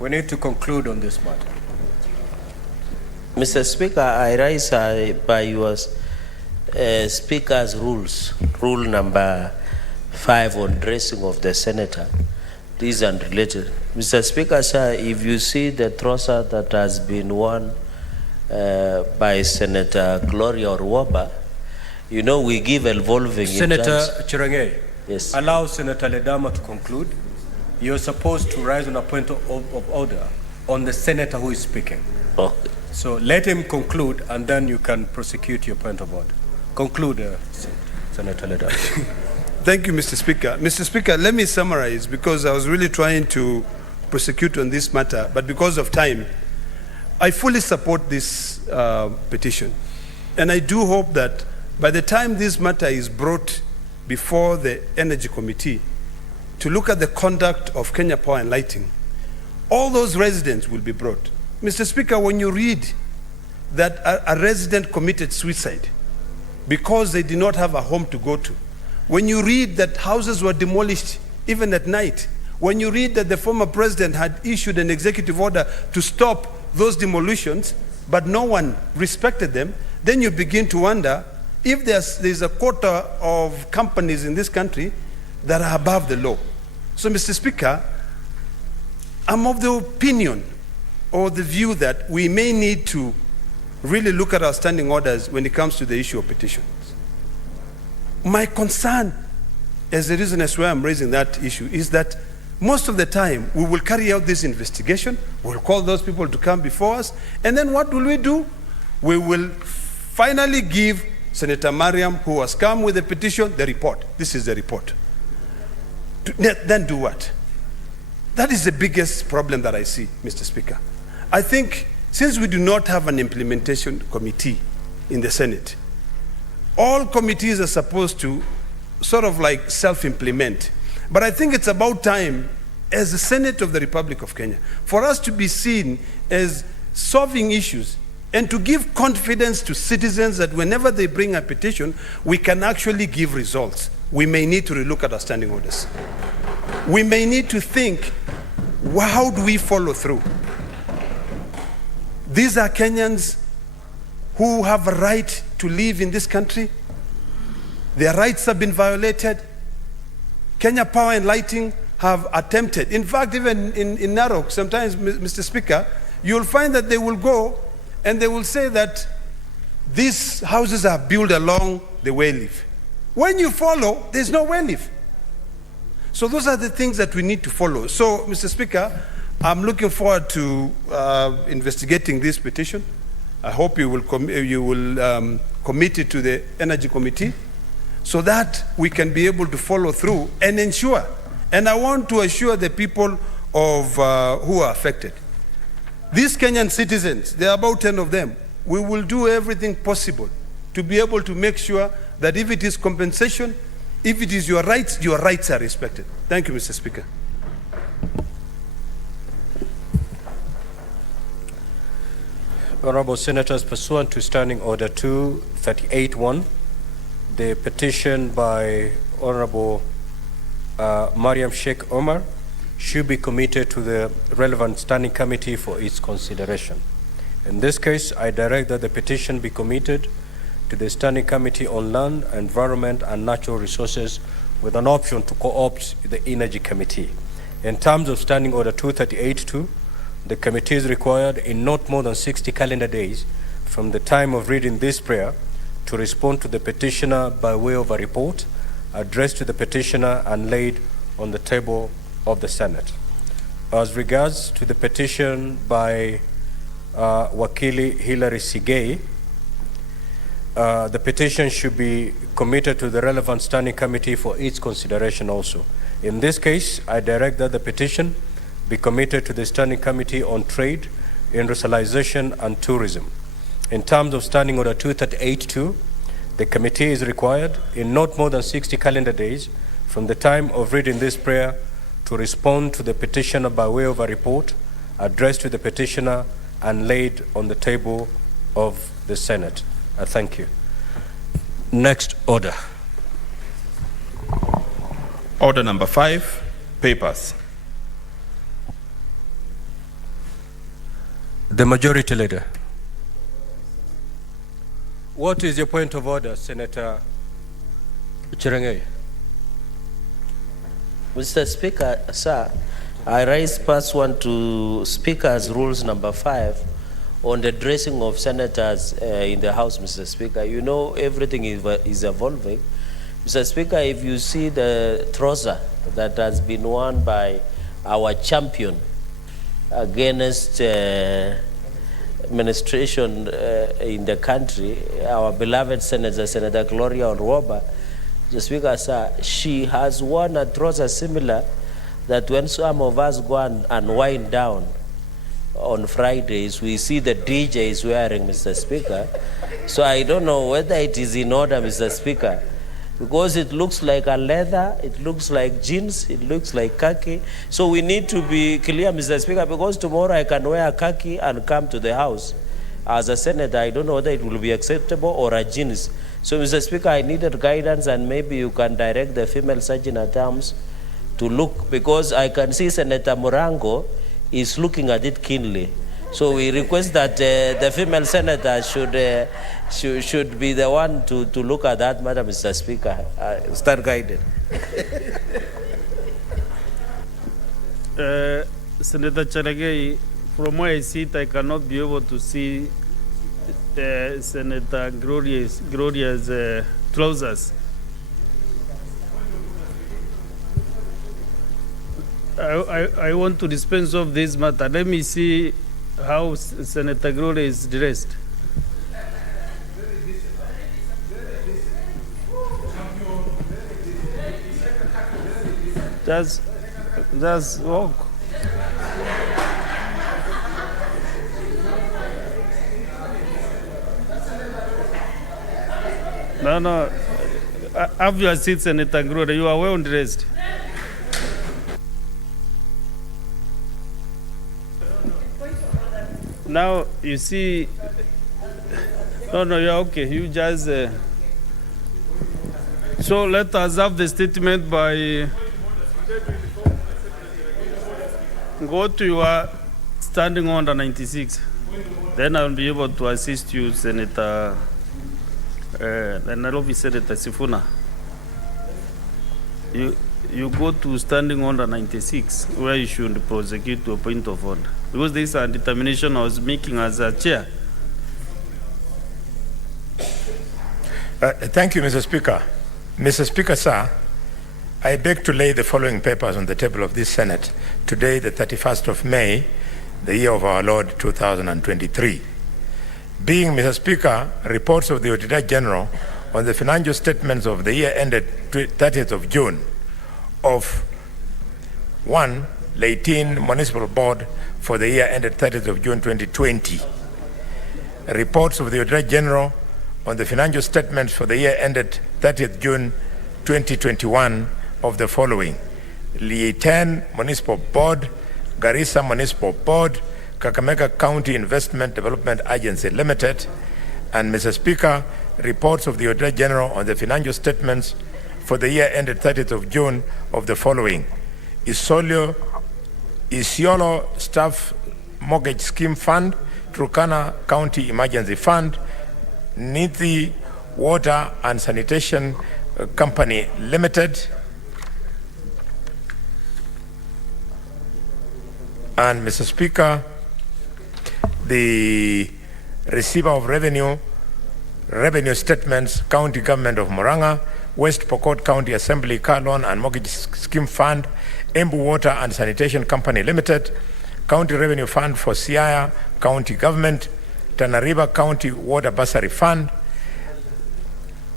We need to conclude on this matter. Mr. Speaker, I rise by your Speaker's rules, rule number 5 on dressing of the senator. This is unrelated. Mr. Speaker, sir, if you see the trouser that has been worn by Senator Gloria Orwaba, we give evolving Senator Cherangei, yes. Allow Senator Ledama to conclude. You're supposed to rise on a point of order on the senator who is speaking. Okay. So let him conclude, and then you can prosecute your point of order. Conclude, Senator Ledama. Thank you, Mr. Speaker. Mr. Speaker, let me summarize, because I was really trying to prosecute on this matter, but because of time, I fully support this petition. And I do hope that by the time this matter is brought before the Energy Committee to look at the conduct of Kenya Power and Lighting, all those residents will be brought. Mr. Speaker, when you read that a resident committed suicide because they did not have a home to go to, when you read that houses were demolished even at night, when you read that the former president had issued an executive order to stop those demolitions, but no one respected them, then you begin to wonder if there's a quarter of companies in this country that are above the law. So, Mr. Speaker, I'm of the opinion or the view that we may need to really look at our standing orders when it comes to the issue of petitions. My concern, as the reason as why I'm raising that issue, is that most of the time we will carry out this investigation, we'll call those people to come before us, and then what will we do? We will finally give Senator Mariam, who has come with a petition, the report. This is the report. Then do what? That is the biggest problem that I see, Mr. Speaker. I think since we do not have an implementation committee in the Senate, all committees are supposed to sort of like self-implement. But I think it's about time, as the Senate of the Republic of Kenya, for us to be seen as solving issues and to give confidence to citizens that whenever they bring a petition, we can actually give results. We may need to relook at our standing orders. We may need to think, how do we follow through? These are Kenyans who have a right to live in this country. Their rights have been violated. Kenya Power and Lighting have attempted. In fact, even in Narok, sometimes, Mr. Speaker, you'll find that they will go and they will say that these houses are built along the Wayleaf. When you follow, there's no Wayleaf. So those are the things that we need to follow. So, Mr. Speaker, I'm looking forward to investigating this petition. I hope you will commit it to the Energy Committee so that we can be able to follow through and ensure. And I want to assure the people of who are affected. These Kenyan citizens, there are about 10 of them, we will do everything possible to be able to make sure that if it is compensation, if it is your rights are respected. Thank you, Mr. Speaker. Honorable Senators, pursuant to Standing Order 238-1, the petition by Honorable Mariam Sheikh Omar should be committed to the relevant standing committee for its consideration. In this case, I direct that the petition be committed to the Standing Committee on Land, Environment and Natural Resources with an option to co-opt the Energy Committee. In terms of Standing Order 238-2, the committee is required in not more than 60 calendar days from the time of reading this prayer to respond to the petitioner by way of a report addressed to the petitioner and laid on the table of the Senate. As regards to the petition by Wakili Hilary Sigei, the petition should be committed to the relevant standing committee for its consideration also. In this case, I direct that the petition be committed to the Standing Committee on Trade, Industrialization and Tourism. In terms of Standing Order 238-2, the committee is required in not more than 60 calendar days from the time of reading this prayer to respond to the petitioner by way of a report addressed to the petitioner and laid on the table of the Senate. I thank you. Next order. Order number 5, papers. The Majority Leader. What is your point of order, Senator Cherengei? Mr. Speaker, sir, I raise pursuant to Speaker's Rules number 5 on the dressing of senators in the House, Mr. Speaker. You know everything is evolving. Mr. Speaker, if you see the trouser that has been worn by our champion against administration in the country, our beloved Senator, Senator Gloria Onwoba, Mr. Speaker, sir, she has worn a trouser similar that when some of us go and wind down on Fridays, we see the DJ is wearing, Mr. Speaker. So I don't know whether it is in order, Mr. Speaker, because it looks like a leather, it looks like jeans, it looks like khaki. So we need to be clear, Mr. Speaker, because tomorrow I can wear a khaki and come to the House. As a senator, I don't know whether it will be acceptable or a jeans. So, Mr. Speaker, I needed guidance, and maybe you can direct the female sergeant-at-arms to look, because I can see Senator Murango is looking at it keenly. So we request that the female senator should be the one to look at that matter, Mr. Speaker. Stand guided. Senator Cherengei, from where I sit, I cannot be able to see Senator Gloria's trousers. I want to dispense of this matter. Let me see how Senator Gloria is dressed. Just walk. No. Have your seat, Senator Gloria. You are well dressed. Now, you see, no, you're okay. You just, so let us have the statement by, go to your standing order 96. Then I'll be able to assist you, Senator, then I'll be Senator Sifuna. You go to standing order 96, where you should prosecute to a point of order. Because this is a determination I was making as a chair Thank you, Mr. Speaker. Mr. Speaker, sir, I beg to lay the following papers on the table of this Senate today, the 31st of May, the year of our Lord 2023. Being, Mr. Speaker, reports of the Auditor General on the financial statements of the year ended 30th of June of 1. Leyton Municipal Board for the year ended 30th of June 2020. Reports of the Auditor General on the financial statements for the year ended 30th June 2021 of the following: Leyton Municipal Board, Garissa Municipal Board, Kakamega County Investment Development Agency Limited. And Mr. Speaker, reports of the Auditor General on the financial statements for the year ended 30th of June of the following: Isiolo Staff Mortgage Scheme Fund, Turkana County Emergency Fund, Nithi Water and Sanitation Company Limited, and Mr. Speaker, the receiver of revenue statements, County Government of Murang'a, West Pokot County Assembly Car Loan and Mortgage Scheme Fund, Embu Water and Sanitation Company Limited, County Revenue Fund for Siaya County Government, Tana River County Water Bursary Fund,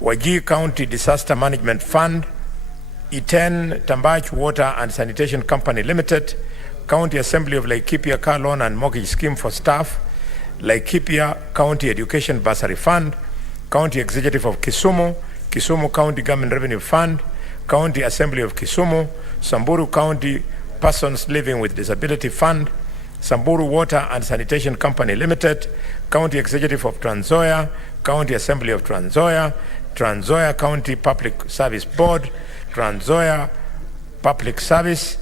Wajir County Disaster Management Fund, Iten Tambach Water and Sanitation Company Limited, County Assembly of Laikipia Car Loan and Mortgage Scheme for Staff, Laikipia County Education Bursary Fund, County Executive of Kisumu, Kisumu County Government Revenue Fund, County Assembly of Kisumu, Samburu County Persons Living with Disability Fund, Samburu Water and Sanitation Company Limited, County Executive of Trans Nzoia, County Assembly of Trans Nzoia, Trans Nzoia County Public Service Board, Trans Nzoia Public Service,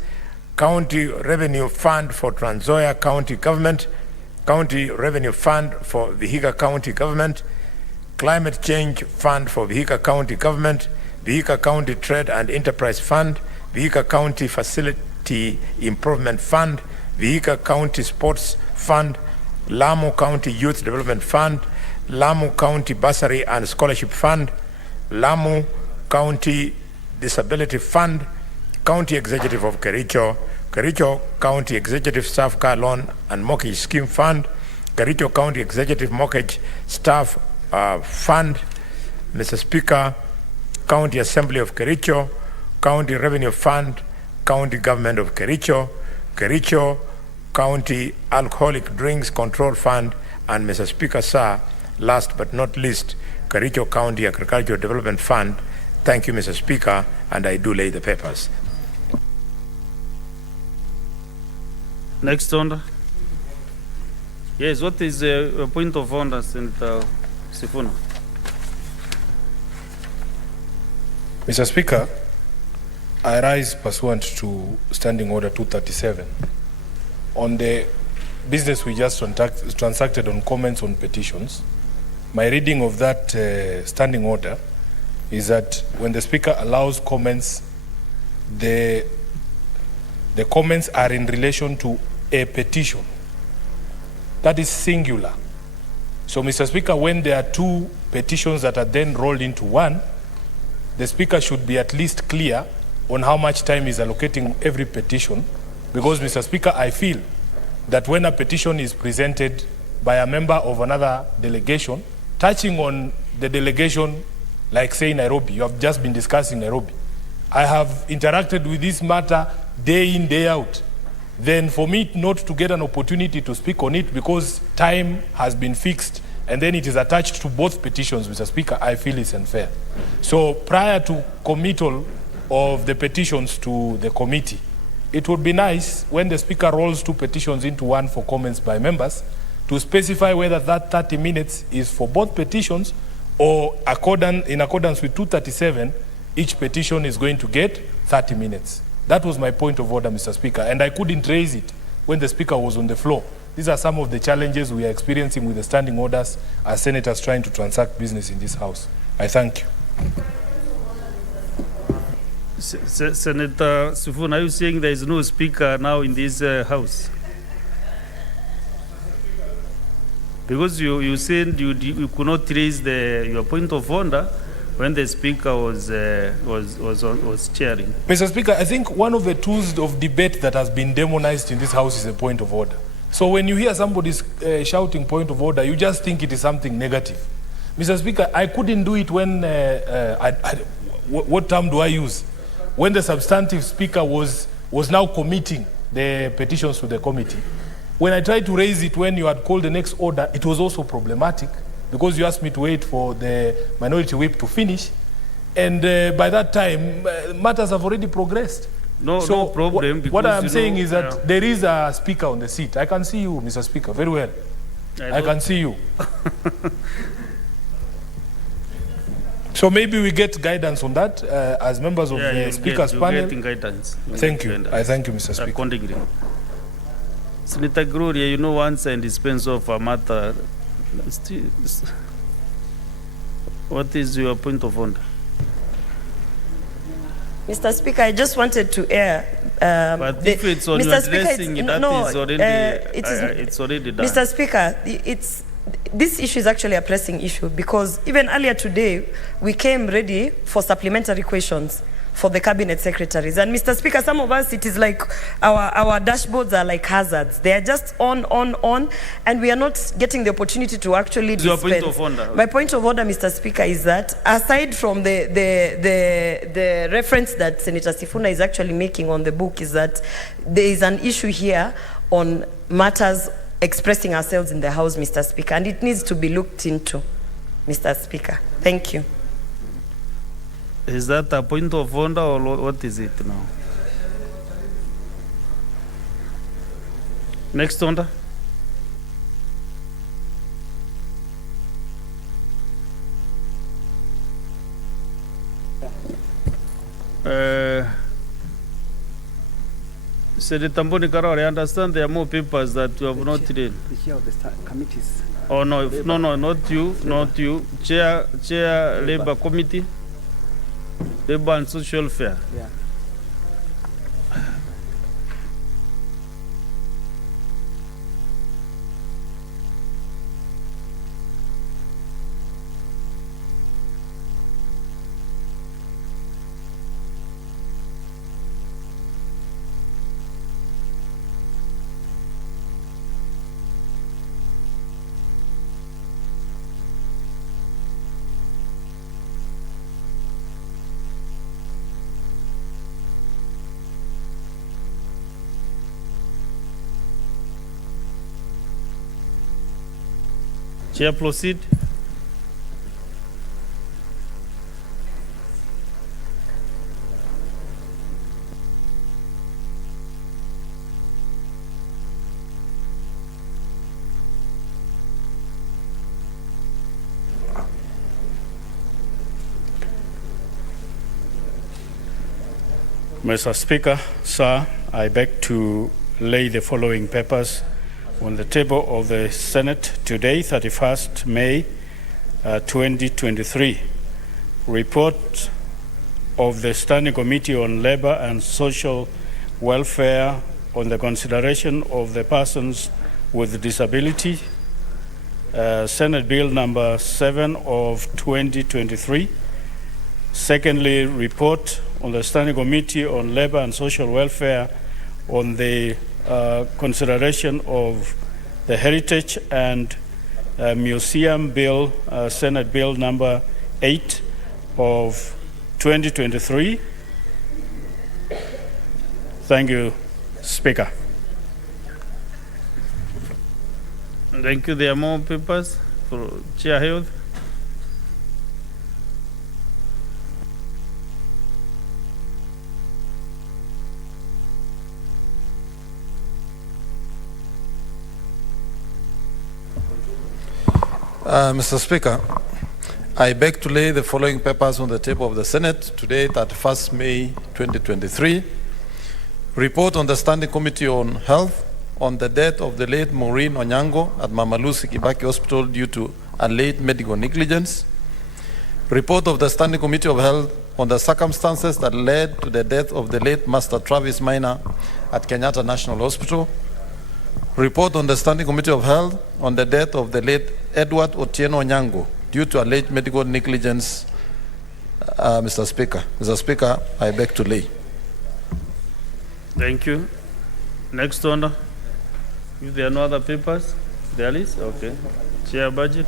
County Revenue Fund for Trans Nzoia County Government, County Revenue Fund for Vihiga County Government, Climate Change Fund for Vihiga County Government, Vihiga County Trade and Enterprise Fund, Vihiga County Facility Improvement Fund, Vihiga County Sports Fund, Lamu County Youth Development Fund, Lamu County Bursary and Scholarship Fund, Lamu County Disability Fund, County Executive of Kericho, Kericho County Executive Staff Car Loan and Mortgage Scheme Fund, Kericho County Executive Mortgage Staff Fund, Mr. Speaker, County Assembly of Kericho, County Revenue Fund, County Government of Kericho, Kericho County Alcoholic Drinks Control Fund, and Mr. Speaker, sir, last but not least, Kericho County Agricultural Development Fund. Thank you, Mr. Speaker, and I do lay the papers. Next order. Yes, what is a point of order, Senator Sifuna? Mr. Speaker, I rise pursuant to Standing Order 237 on the business we just transacted on comments on petitions. My reading of that standing order is that when the Speaker allows comments, the comments are in relation to a petition. That is singular. So, Mr. Speaker, when there are two petitions that are then rolled into one, the Speaker should be at least clear on how much time he's allocating every petition, because, Mr. Speaker, I feel that when a petition is presented by a member of another delegation, touching on the delegation, like say Nairobi, you have just been discussing Nairobi, I have interacted with this matter day in, day out, then for me not to get an opportunity to speak on it because time has been fixed and then it is attached to both petitions, Mr. Speaker, I feel it's unfair. So prior to committal of the petitions to the committee, it would be nice when the Speaker rolls two petitions into one for comments by members to specify whether that 30 minutes is for both petitions or in accordance with 237, each petition is going to get 30 minutes. That was my point of order, Mr. Speaker, and I couldn't raise it when the Speaker was on the floor. These are some of the challenges we are experiencing with the standing orders as senators trying to transact business in this House. I thank you. Senator Sifuna, are you saying there is no Speaker now in this House? Because you said you could not raise your point of order, when the speaker was chairing. Mr. Speaker, I think one of the tools of debate that has been demonized in this House is a point of order. So when you hear somebody shouting point of order, you just think it is something negative. Mr. Speaker, I couldn't do it when, what term do I use? When the substantive speaker was now committing the petitions to the committee. When I tried to raise it when you had called the next order, it was also problematic because you asked me to wait for the minority whip to finish. And by that time, matters have already progressed. No problem. What I'm saying is that there is a speaker on the seat. I can see you, Mr. Speaker, very well. I can see you. So maybe we get guidance on that as members of the speakers panel. Guidance. Thank you. I thank you, Mr. Speaker. Accordingly. Senator Gloria, you know, once and dispense of a matter. What is your point of order? Mr. Speaker, I just wanted to air. But if it's on your dressing, it's already done. Mr. Speaker, this issue is actually a pressing issue because even earlier today, we came ready for supplementary questions for the cabinet secretaries. And Mr. Speaker, some of us, it is like our dashboards are like hazards. They are just on, and we are not getting the opportunity to actually dispense. Your point of order. My point of order, Mr. Speaker, is that aside from the reference that Senator Sifuna is actually making on the book, is that there is an issue here on matters expressing ourselves in the House, Mr. Speaker, and it needs to be looked into, Mr. Speaker. Thank you. Is that a point of order or what is it now? Next order. Senator Mboni Karori, I understand there are more papers that you have not read. The chair of the committees. Oh no, not you. Chair Labour Committee, Labour and Social Welfare. Yeah. Chair, proceed. Mr. Speaker, sir, I beg to lay the following papers on the table of the Senate today, 31st May 2023. Report of the Standing Committee on Labor and Social Welfare on the consideration of the persons with disability, Senate Bill number 7 of 2023. Secondly, report on the Standing Committee on Labor and Social Welfare on the consideration of the Heritage and Museum Bill, Senate Bill number 8 of 2023. Thank you, Speaker. Thank you. There are more papers for Chair Health. Mr. Speaker, I beg to lay the following papers on the table of the Senate today, 31st May 2023. Report on the Standing Committee on Health on the death of the late Maureen Onyango at Mama Lucy Kibaki Hospital due to a late medical negligence. Report of the Standing Committee of Health on the circumstances that led to the death of the late Master Travis Minor at Kenyatta National Hospital. Report on the Standing Committee of Health on the death of the late Edward Otieno Onyango due to alleged medical negligence Mr. Speaker. Mr. Speaker, I beg to lay. Thank you. Next order. If there are no other papers, there is? Okay. Chair budget.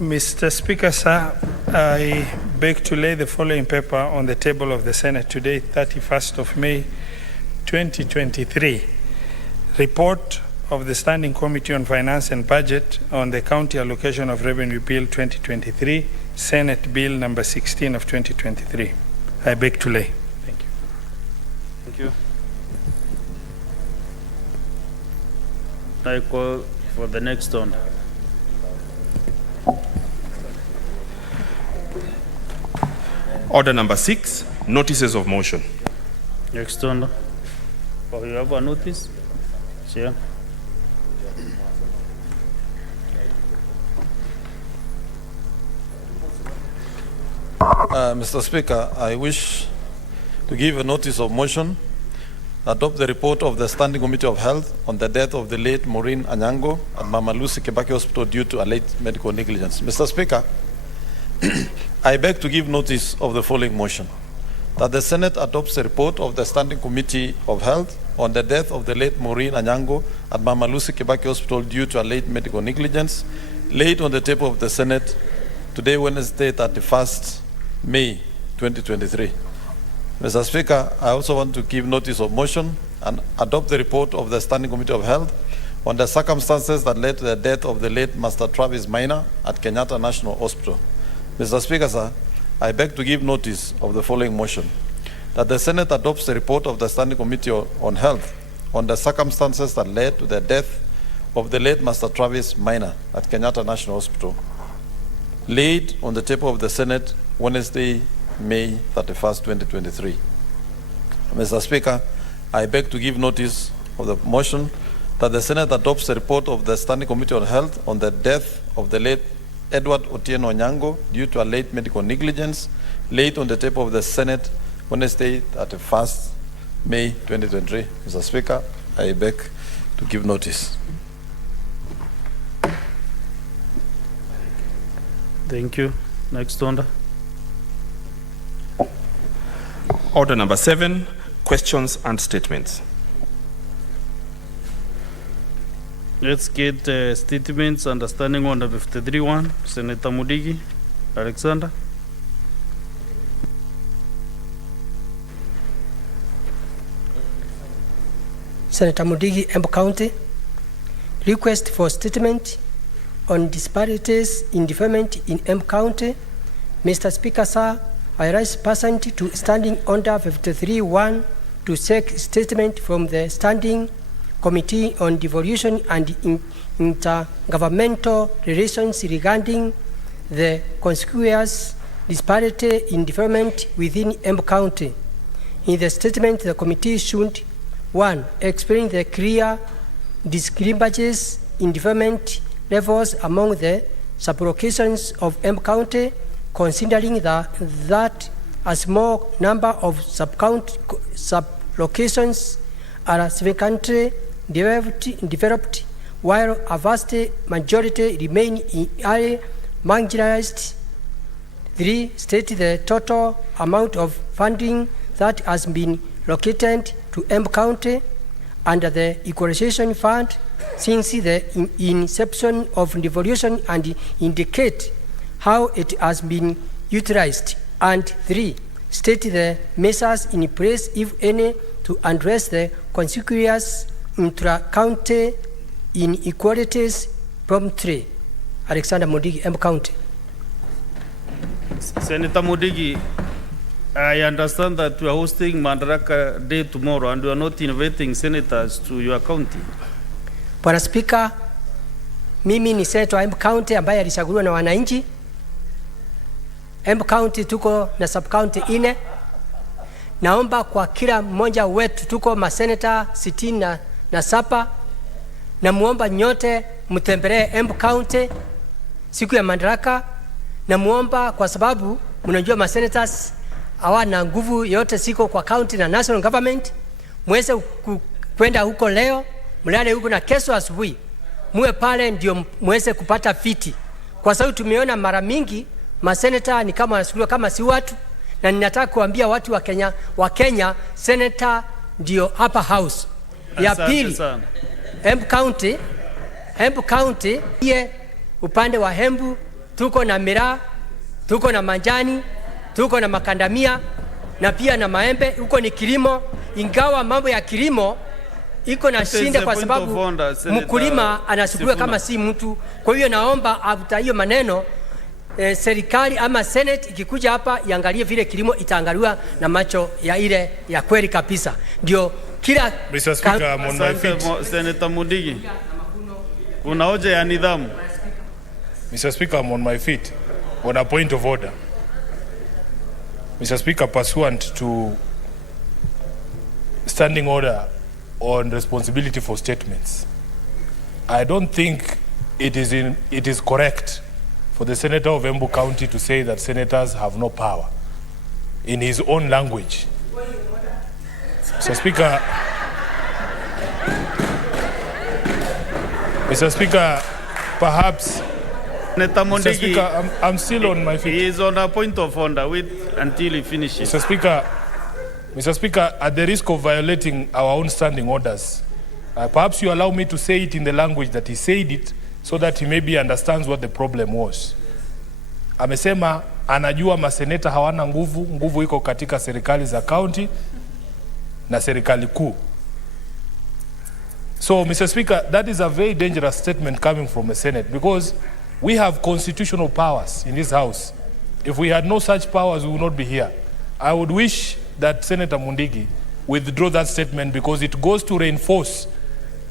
Mr. Speaker, sir, I beg to lay the following paper on the table of the Senate today, 31st of May, 2023. Report of the Standing Committee on Finance and Budget on the County Allocation of Revenue Bill 2023, Senate Bill number 16 of 2023. I beg to lay. Thank you. Thank you. I call for the next order. Order number 6, notices of motion. Next order. Oh, you have a notice? Chair. Mr. Speaker, I wish to give a notice of motion, adopt the report of the Standing Committee of Health on the death of the late Maureen Anyango at Mama Lucy Kibaki Hospital due to a late medical negligence. Mr. Speaker, I beg to give notice of the following motion, that the Senate adopts a report of the Standing Committee of Health on the death of the late Maureen Anyango at Mama Lucy Kibaki Hospital due to a late medical negligence, laid on the table of the Senate today, Wednesday, 31st May 2023. Mr. Speaker, I also want to give notice of motion and adopt the report of the Standing Committee of Health on the circumstances that led to the death of the late Master Travis Minor at Kenyatta National Hospital. Mr. Speaker, sir, I beg to give notice of the following motion, that the Senate adopts the report of the Standing Committee on Health on the circumstances that led to the death of the late Master Travis Minor at Kenyatta National Hospital, laid on the table of the Senate Wednesday, May 31st, 2023. Mr. Speaker, I beg to give notice of the motion that the Senate adopts the report of the Standing Committee on Health on the death of the late Edward Otieno Onyango due to a late medical negligence, laid on the table of the Senate Wednesday, 31st May 2023. Mr. Speaker, I beg to give notice. Thank you. Next order. Order number 7, questions and statements. Let's get statements under Standing Order 53-1. Senator Mudigi, Alexander. Senator Mudigi, Embu County. Request for statement on disparities in deferment in Embu County. Mr. Speaker, sir, I rise pursuant to Standing Order 53-1 to seek statement from the Standing Committee on Devolution and Intergovernmental Relations regarding the conspicuous disparity in deferment within Embu County. In the statement, the committee should 1. Explain the clear discrepancies in deferment levels among the sublocations of Embu County, considering that a small number of sublocations are significantly developed, while a vast majority remain in early marginalized. 3. State the total amount of funding that has been located to Embu County under the Equalization Fund since the inception of devolution and indicate how it has been utilized. And 3. State the measures in place, if any, to address the conspicuous intra-county inequalities promptly. Alexander Mudigi, Embu County. Senator Mudigi, I understand that you are hosting Madaraka Day tomorrow and you are not inviting senators to your county. Bwana Speaker, mimi ni senator wa Embu County ambaye alichaguliwa na wananchi. Embu County tuko na sub-county 4. Naomba kwa kila mmoja wetu, tuko maseneta 67, na muomba nyote mtembelee Embu County siku ya Madaraka, na muomba kwa sababu mnajua masenators hawana nguvu yote siko kwa county na national government, mweze kwenda huko leo, mlale huko na kesho asubuhi muwe pale ndio mweze kupata fiti, kwa sababu tumeona mara mingi maseneta ni kama wanachukuliwa kama si watu, na ninataka kuambia watu wa Kenya seneta ndio hapa house. Ya pili, Embu County ye upande wa Embu tuko na miraa, tuko na manjani, tuko na makandamia na pia na maembe. Huko ni kilimo, ingawa mambo ya kilimo iko na shinda kwa sababu mkulima anashukuriwa kama si mtu. Kwa hiyo naomba after hiyo maneno serikali ama Senate ikikuja hapa iangalie vile kilimo itaangaliwa na macho ya ile ya kweli kabisa. Ndio kila Mr. Speaker, I'm on my feet. Senator Mudigi, kuna hoja ya nidhamu. Mr. Speaker, I'm on my feet on a point of order. Mr. Speaker, pursuant to standing order on responsibility for statements, I don't think it is correct for the Senator of Embu County to say that senators have no power in his own language. Mr. Speaker, perhaps Senator Mundigi, Mr. Speaker, I'm still on my feet. He is on a point of order. Wait until he finishes. Mr. Speaker, at the risk of violating our own standing orders, perhaps you allow me to say it in the language that he said it, so that he maybe understands what the problem was. Amesema anajua maseneta hawana nguvu iko katika serikali za county na serikali kuu. So, Mr. Speaker, that is a very dangerous statement coming from a Senate, because we have constitutional powers in this house. If we had no such powers, we would not be here. I would wish that Senator Mundigi withdraw that statement, because it goes to reinforce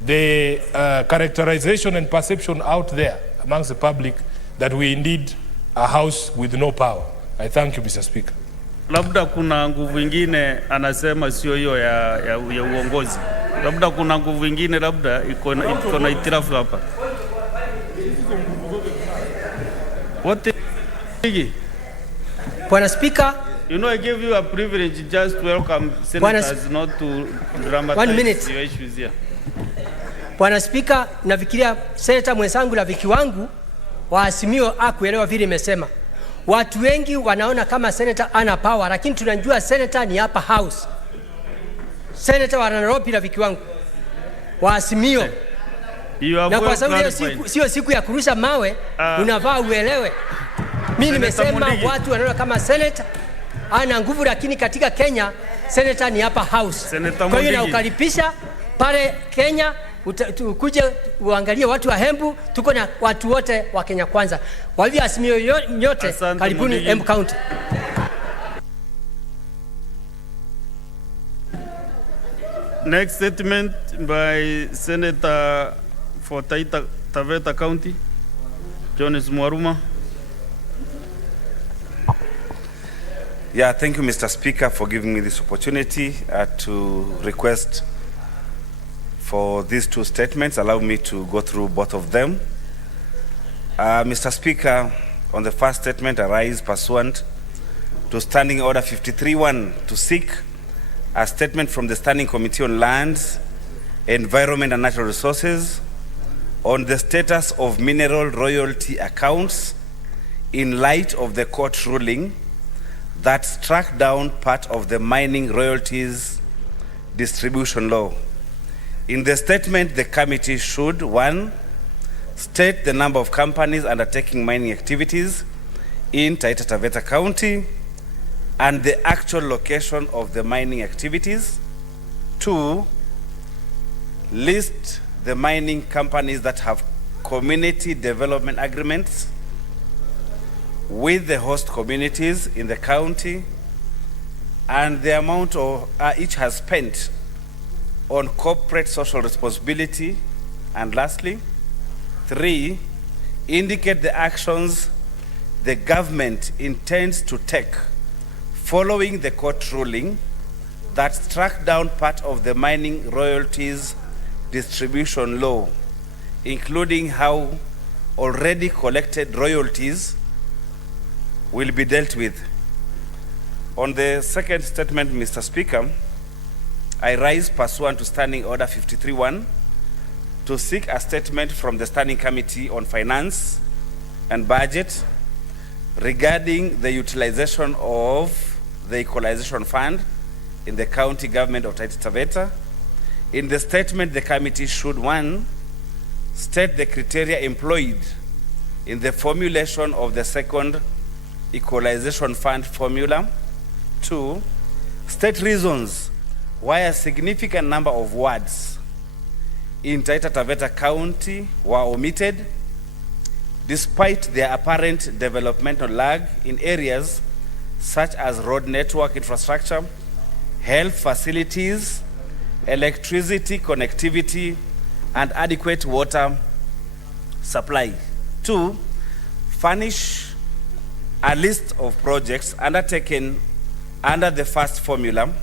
the characterization and perception out there amongst the public that we indeed a house with no power. I thank you, Mr. Speaker. Labda kuna nguvu ingine anasema sio hiyo ya uongozi. Labda kuna nguvu ingine, labda iko na itirafu hapa. What is Bwana Speaker, you know, I gave you a privilege just to welcome senators, not to dramatize your issues here. Bwana Speaker, nafikiria Senator mwenzangu na viki wangu wa Azimio akuelewa vile nimesema. Watu wengi wanaona kama Senator ana power, lakini tunajua Senator ni hapa house. Senator wa Nairobi na viki wangu wa Azimio. Na kwa sababu sio siku ya kurusha mawe, unavaa uelewe. Mimi nimesema watu wanaona kama Senator ana nguvu, lakini katika Kenya Senator ni hapa house. Kwa hiyo na ukalipisha pale Kenya, ukuje uangalie watu wa Embu, tuko na watu wote wa Kenya kwanza. Walio Azimio nyote, karibuni Embu County. Next statement by Senator for Taita Taveta County, Jonas Mwaruma. Yeah, thank you, Mr. Speaker, for giving me this opportunity to request for these two statements. Allow me to go through both of them. Mr. Speaker, on the first statement, I rise pursuant to Standing Order 53-1 to seek a statement from the Standing Committee on Lands, Environment and Natural Resources on the status of mineral royalty accounts in light of the court ruling that struck down part of the mining royalties distribution law. In the statement, the committee should, 1, state the number of companies undertaking mining activities in Taita Taveta County and the actual location of the mining activities. 2, list the mining companies that have community development agreements with the host communities in the county and the amount of each has spent on corporate social responsibility. And lastly, 3, indicate the actions the government intends to take following the court ruling that struck down part of the mining royalties distribution law, including how already collected royalties will be dealt with. On the second statement, Mr. Speaker, I rise pursuant to Standing Order 53-1 to seek a statement from the Standing Committee on Finance, and Budget regarding the utilization of the Equalization Fund in the County Government of Taita Taveta. In the statement, the committee should, 1, state the criteria employed in the formulation of the second Equalization Fund formula. 2, state reasons why a significant number of words in Taita Taveta County were omitted, despite their apparent developmental lag in areas such as road network infrastructure, health facilities, electricity connectivity, and adequate water supply. 2, furnish a list of projects undertaken under the first formula,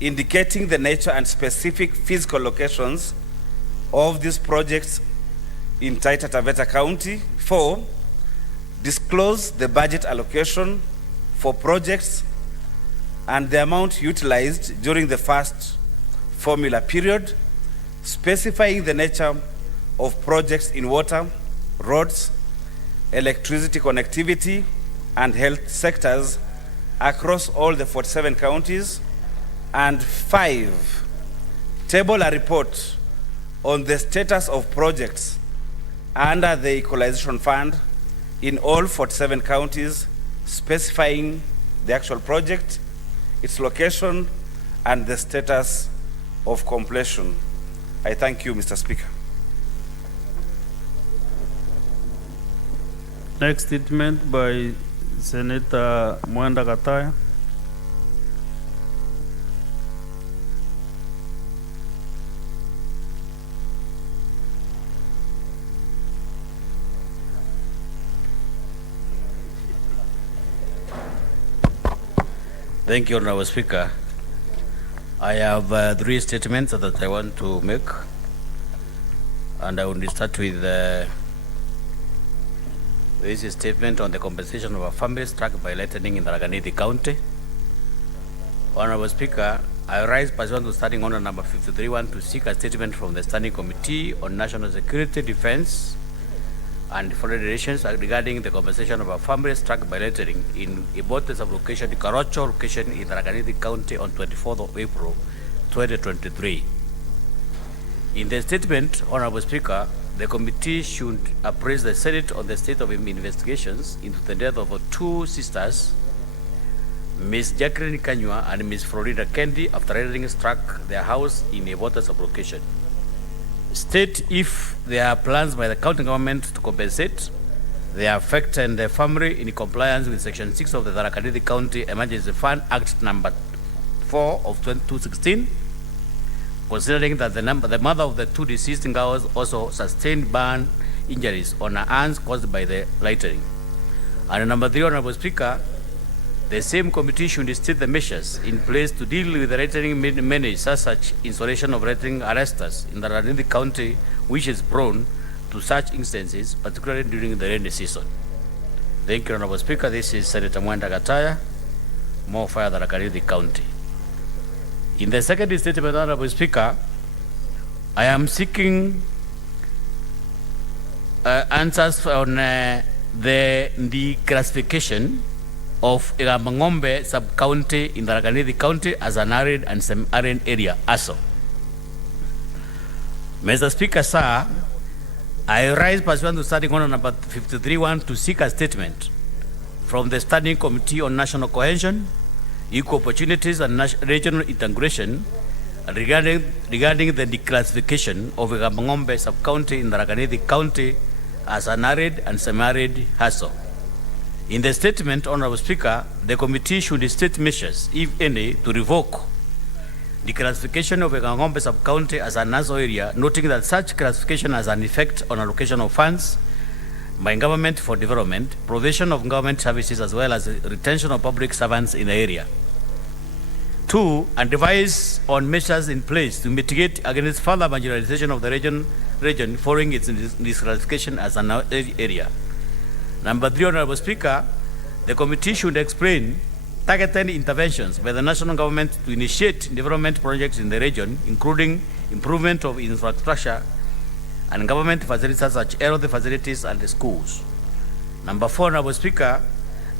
indicating the nature and specific physical locations of these projects in Taita Taveta County. 4, disclose the budget allocation for projects and the amount utilized during the first formula period, specifying the nature of projects in water, roads, electricity connectivity, and health sectors across all the 47 counties. And 5, table a report on the status of projects under the Equalization Fund in all 47 counties, specifying the actual project, its location, and the status of completion. I thank you, Mr. Speaker. Next statement by Senator Mwanda Gataya. Thank you, Honorable Speaker. I have 3 statements that I want to make, and I will start with this is statement on the compensation of a family struck by lightning in Tharaka County. Honorable Speaker, I rise pursuant to Standing Order number 53-1 to seek a statement from the Standing Committee on National Security, Defense, and Foreign Relations regarding the compensation of a family struck by lightning in Ibote sub-location, KUTRRH location in Tharaka County on 24th of April 2023. In the statement, Honorable Speaker, the committee should appraise the Senate on the state of investigations into the death of 2 sisters, Ms. Jacqueline Kanywa and Ms. Florida Kendi, after lightning struck their house in Ibote sub-location. State if there are plans by the county government to compensate the affected and the family in compliance with Section 6 of the Tharaka County Emergency Fund Act number 4 of 2016, considering that the mother of the 2 deceased girls also sustained burn injuries on her hands caused by the lightning. And number 3, Honorable Speaker, the same committee should state the measures in place to deal with the lightning managed, such installation of lightning arresters in the Tharaka County, which is prone to such instances, particularly during the rainy season. Thank you, Honorable Speaker. This is Senator Mwanda Gataya, More Fire Tharaka County. In the second statement, Honorable Speaker, I am seeking answers on the declassification of Igamangombe sub-county in Tharaka County as an arid and semi-arid area also. Mr. Speaker, sir, I rise pursuant to Standing Order number 53-1 to seek a statement from the Standing Committee on National Cohesion, Equal Opportunities and Regional Integration regarding the declassification of Igamangombe sub-county in Tharaka County as an arid and semi-arid also. In the statement, Honorable Speaker, the committee should state measures, if any, to revoke the classification of Igamangombe sub-county as an ASO area, noting that such classification has an effect on allocation of funds by government for development, provision of government services, as well as retention of public servants in the area. 2, and advise on measures in place to mitigate against further marginalization of the region following its disqualification as an area. Number 3, Honorable Speaker, the committee should explain targeted interventions by the national government to initiate development projects in the region, including improvement of infrastructure and government facilities such as health facilities and schools. Number 4, Honorable Speaker,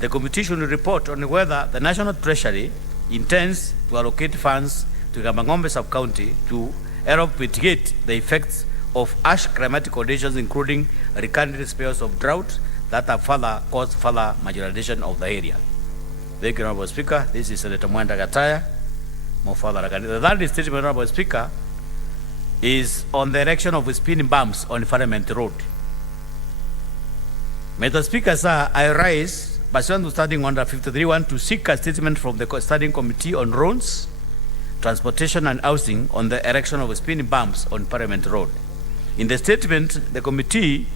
the committee should report on whether the National Treasury intends to allocate funds to Kamangombe sub-county to help mitigate the effects of harsh climatic conditions, including recurrent spells of drought that have further caused further marginalization of the area. Thank you, Honorable Speaker. This is Senator Mwenda Gataya. More further, the third statement, Honorable Speaker, is on the erection of speed bumps on Parliament Road. Mr. Speaker, sir, I rise pursuant to Standing Order 53.1 to seek a statement from the Standing Committee on Roads, Transportation and Housing on the erection of speed bumps on Parliament Road. In the statement, the committee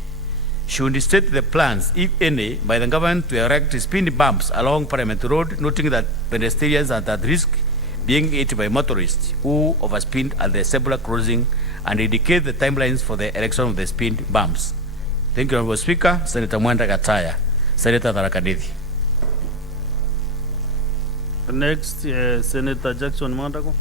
should state the plans, if any, by the government to erect speed bumps along Parliament Road, noting that pedestrians are at risk being hit by motorists who overspeed at the zebra crossing, and indicate the timelines for the erection of the speed bumps. Thank you, Honorable Speaker. Senator Mwenda Gataya. Senator Tharaka Nithi. Next, Senator Jackson Mwandago.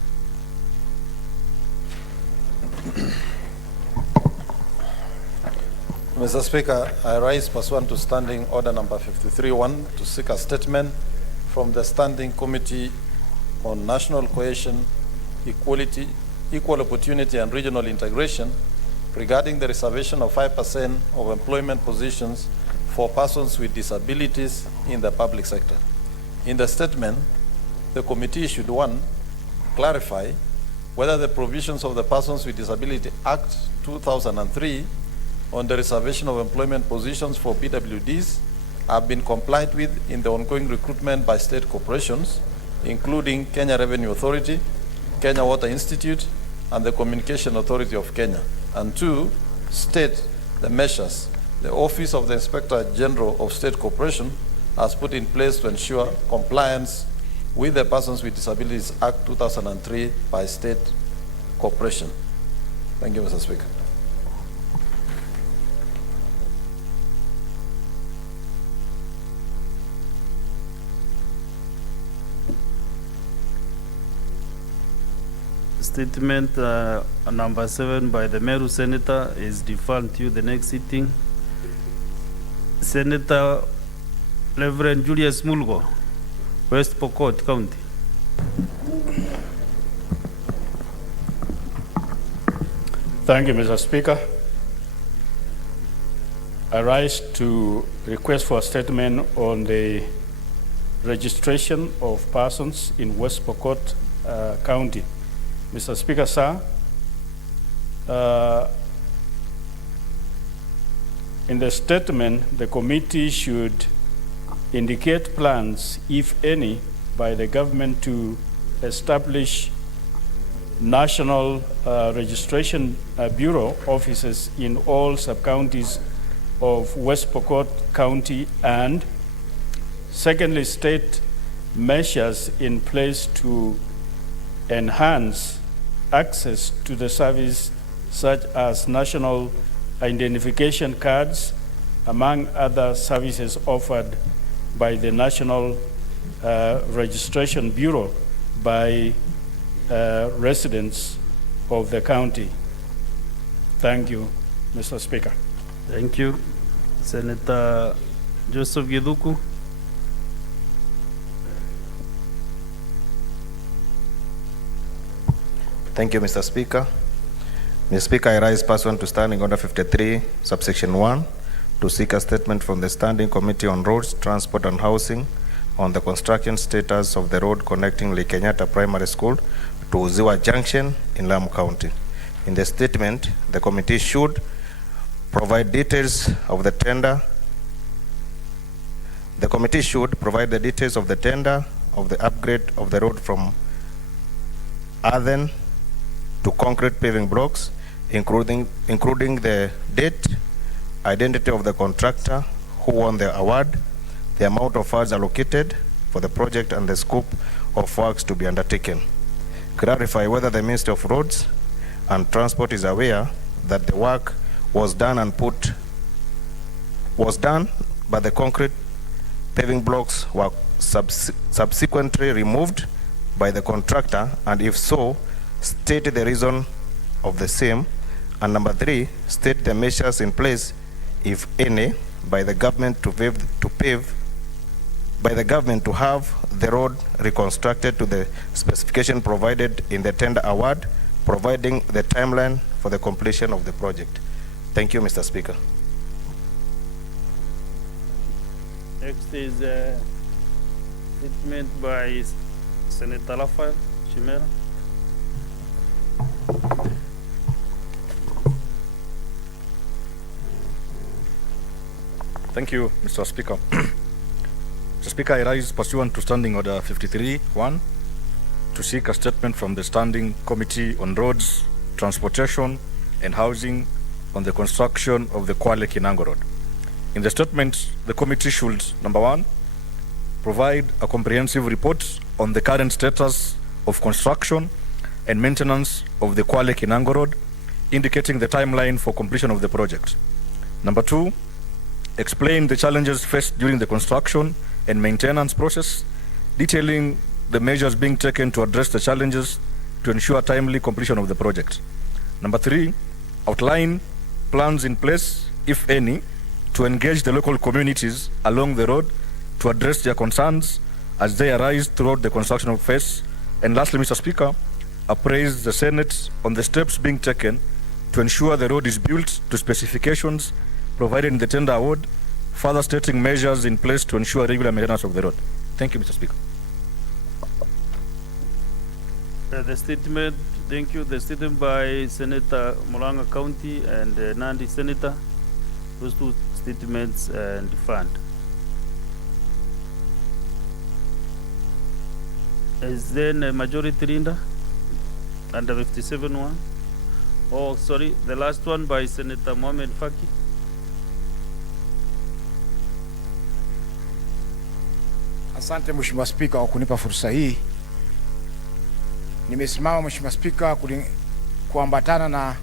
Mr. Speaker, I rise pursuant to Standing Order number 53.1 to seek a statement from the Standing Committee on National Cohesion, Equality, Equal Opportunity and Regional Integration regarding the reservation of 5% of employment positions for persons with disabilities in the public sector. In the statement, the committee should, 1, clarify whether the provisions of the Persons with Disability Act 2003 on the reservation of employment positions for PWDs have been complied with in the ongoing recruitment by state corporations, including Kenya Revenue Authority, Kenya Water Institute, and the Communication Authority of Kenya. And 2, state the measures the Office of the Inspector General of State Corporation has put in place to ensure compliance with the Persons with Disabilities Act 2003 by state corporation. Thank you, Mr. Speaker. Statement number 7 by the Meru Senator is deferred to the next sitting. Senator Reverend Julius Mulgo, West Pokot County. Thank you, Mr. Speaker. I rise to request for a statement on the registration of persons in West Pokot County. Mr. Speaker, sir, in the statement, the committee should indicate plans, if any, by the government to establish national registration bureau offices in all sub-counties of West Pokot County, and secondly, state measures in place to enhance access to the service, such as national identification cards, among other services offered by the National Registration Bureau by residents of the county. Thank you, Mr. Speaker. Thank you. Senator Joseph Giduku. Thank you, Mr. Speaker. Mr. Speaker, I rise pursuant to Standing Order 53, subsection 1, to seek a statement from the Standing Committee on Roads, Transport and Housing on the construction status of the road connecting Lake Kenyatta Primary School to Uziwa Junction in Lamu County. In the statement, the committee should provide details of the tender. The committee should provide the details of the tender of the upgrade of the road from earthen to concrete paving blocks, including the date, identity of the contractor who won the award, the amount of funds allocated for the project, and the scope of works to be undertaken. Clarify whether the Ministry of Roads and Transport is aware that the work was done, but the concrete paving blocks were subsequently removed by the contractor, and if so, state the reason of the same. And number 3, state the measures in place, if any, by the government to have the road reconstructed to the specification provided in the tender award, providing the timeline for the completion of the project. Thank you, Mr. Speaker. Next is a statement by Senator Rafael Chimera. Thank you, Mr. Speaker. Mr. Speaker, I rise pursuant to Standing Order 53-1 to seek a statement from the Standing Committee on Roads, Transportation and Housing on the construction of the Kwale-Kinango Road. In the statement, the committee should, number 1, provide a comprehensive report on the current status of construction and maintenance of the Kwale-Kinango Road, indicating the timeline for completion of the project. Number 2, explain the challenges faced during the construction and maintenance process, detailing the measures being taken to address the challenges to ensure timely completion of the project. Number 3, outline plans in place, if any, to engage the local communities along the road to address their concerns as they arise throughout the construction phase. And lastly, Mr. Speaker, appraise the Senate on the steps being taken to ensure the road is built to specifications provided in the tender award, further stating measures in place to ensure regular maintenance of the road. Thank you, Mr. Speaker. The statement, thank you. The statement by Senator Murang'a County and Nandi Senator. Those two statements and fund. Is then a majority leader under 57-1? Oh, sorry, the last one by Senator Mohamed Faki. Asante Mheshimiwa Spika kwa kunipa fursa hii. Nimesimama Mheshimiwa Spika kuambatana na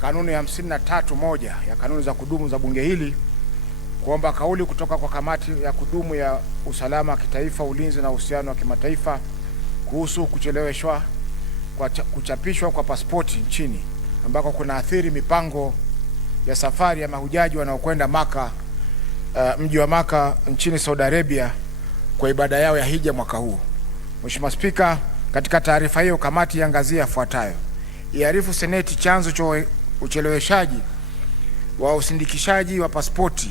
kanuni ya 53(1) ya kanuni za kudumu za bunge hili kuomba kauli kutoka kwa kamati ya kudumu ya usalama wa kitaifa, ulinzi na uhusiano wa kimataifa kuhusu kuchapishwa kwa pasipoti nchini ambako kuna athiri mipango ya safari ya mahujaji wanaokwenda Maka, mji wa Maka nchini Saudi Arabia kwa ibada yao ya hija mwaka huu. Mheshimiwa Spika, katika taarifa hiyo kamati iangazia yafuatayo: iarifu Seneti chanzo cha ucheleweshaji wa usindikishaji wa pasipoti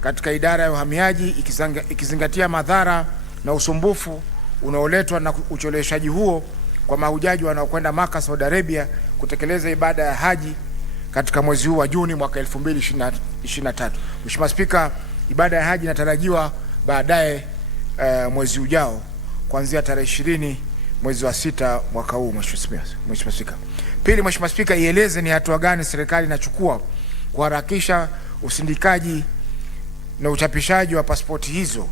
katika idara ya uhamiaji, ikizingatia madhara na usumbufu unaoletwa na ucheleweshaji huo kwa mahujaji wanaokwenda Maka, Saudi Arabia kutekeleza ibada ya haji katika mwezi huu wa Juni mwaka 2023. Mheshimiwa Spika, ibada ya haji inatarajiwa baadaye mwezi ujao kuanzia tarehe 20 mwezi wa 6 mwaka huu. Mheshimiwa Spika. Pili, Mheshimiwa Spika, ieleze ni hatua gani serikali inachukua kuharakisha usindikaji na uchapishaji wa pasipoti hizo,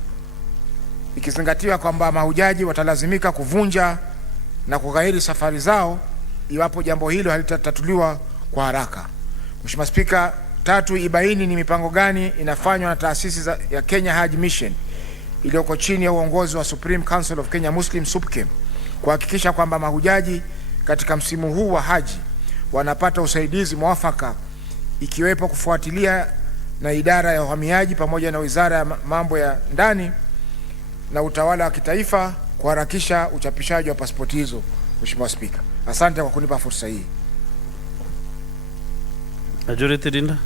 ikizingatiwa kwamba mahujaji watalazimika kuvunja na kughairi safari zao iwapo jambo hilo halitatatuliwa kwa haraka. Mheshimiwa Spika. Tatu, ibaini ni mipango gani inafanywa na taasisi ya Kenya Hajj Mission iliyoko chini ya uongozi wa Supreme Council of Kenya Muslim SUPKEM kuhakikisha kwamba mahujaji katika msimu huu wa haji wanapata usaidizi mwafaka, ikiwepo kufuatilia na idara ya uhamiaji pamoja na Wizara ya Mambo ya Ndani na Utawala wa Kitaifa kuharakisha uchapishaji wa pasipoti hizo. Mheshimiwa Spika, asante kwa kunipa fursa hii. Majority Leader.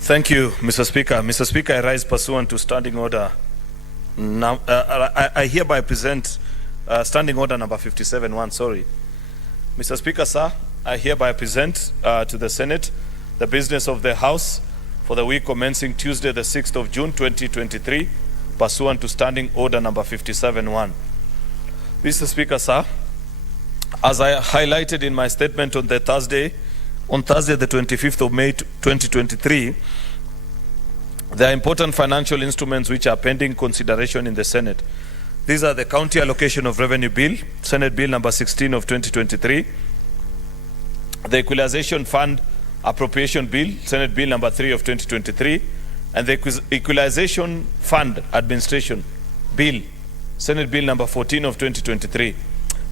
Thank you, Mr. Speaker. Mr. Speaker, I rise pursuant to Standing Order. Now, I hereby present Standing Order number 57-1. Sorry, Mr. Speaker, sir, I hereby present to the Senate the business of the House for the week commencing Tuesday, the 6th of June, 2023, pursuant to Standing Order number 57-1. Mr. Speaker, sir, as I highlighted in my statement on Thursday, the 25th of May, 2023, there are important financial instruments which are pending consideration in the Senate. These are the County Allocation of Revenue Bill, Senate Bill number 16 of 2023, the Equalization Fund Appropriation Bill, Senate Bill number 3 of 2023, and the Equalization Fund Administration Bill, Senate Bill number 14 of 2023.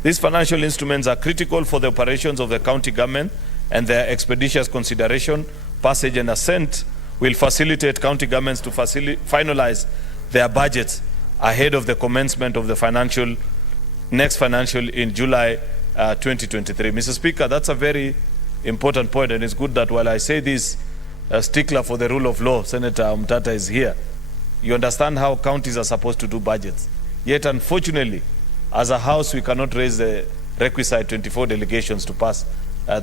These financial instruments are critical for the operations of the county government and their expeditious consideration, passage and assent will facilitate county governments to finalize their budgets ahead of the commencement of the next financial in July 2023. Mr. Speaker, that's a very important point, and it's good that while I say this, stickler for the rule of law, Senator Mtata, is here. You understand how counties are supposed to do budgets. Yet, unfortunately, as a House, we cannot raise the requisite 24 delegations to pass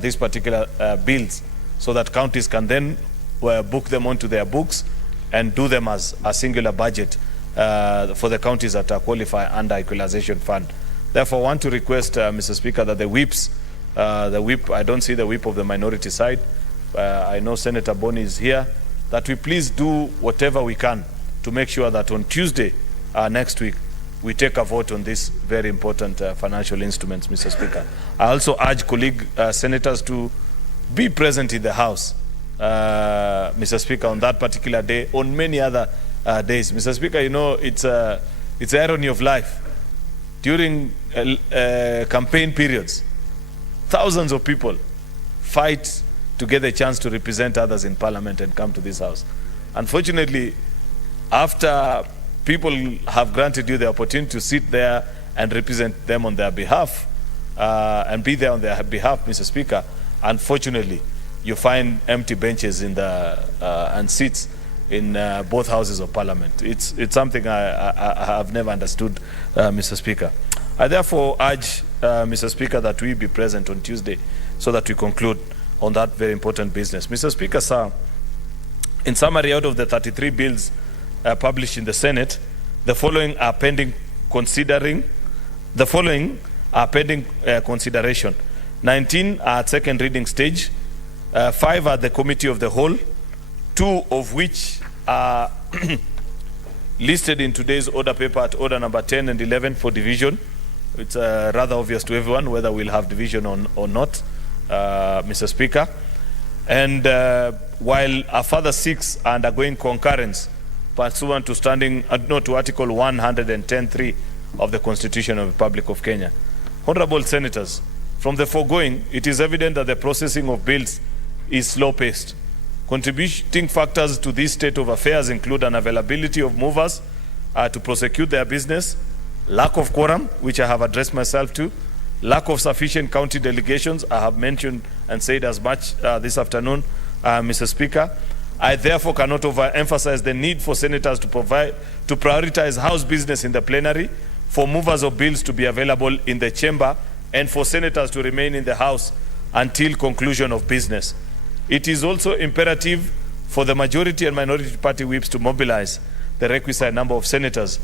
these particular bills, so that counties can then book them onto their books and do them as a singular budget for the counties that qualify under equalization fund. Therefore, I want to request, Mr. Speaker, that the whips, I don't see the whip of the minority side. I know Senator Boni is here, that we please do whatever we can to make sure that on Tuesday next week, we take a vote on these very important financial instruments, Mr. Speaker. I also urge colleague senators to be present in the House, Mr. Speaker, on that particular day, on many other days. Mr. Speaker, you know, it's the irony of life. During campaign periods, thousands of people fight to get a chance to represent others in Parliament and come to this House. Unfortunately, after people have granted you the opportunity to sit there and represent them on their behalf, and be there on their behalf, Mr. Speaker, unfortunately, you find empty benches in the and seats in both houses of Parliament. It's something I have never understood, Mr. Speaker. I therefore urge, Mr. Speaker, that we be present on Tuesday so that we conclude on that very important business. Mr. Speaker, sir, in summary, out of the 33 bills published in the Senate, the following are pending consideration. 19 are at second reading stage, 5 are at the committee of the whole, 2 of which are listed in today's order paper at order number 10 and 11 for division. It's rather obvious to everyone whether we'll have division or not, Mr. Speaker. And while a further 6 are undergoing concurrence pursuant to to Article 110(3) of the Constitution of the Republic of Kenya. Honorable Senators, from the foregoing, it is evident that the processing of bills is slow-paced. Contributing factors to this state of affairs include unavailability of movers to prosecute their business, lack of quorum, which I have addressed myself to, lack of sufficient county delegations. I have mentioned and said as much this afternoon, Mr. Speaker. I therefore cannot overemphasize the need for senators to prioritize House business in the plenary, for movers of bills to be available in the chamber, and for senators to remain in the House until conclusion of business. It is also imperative for the majority and minority party whips to mobilize the requisite number of senators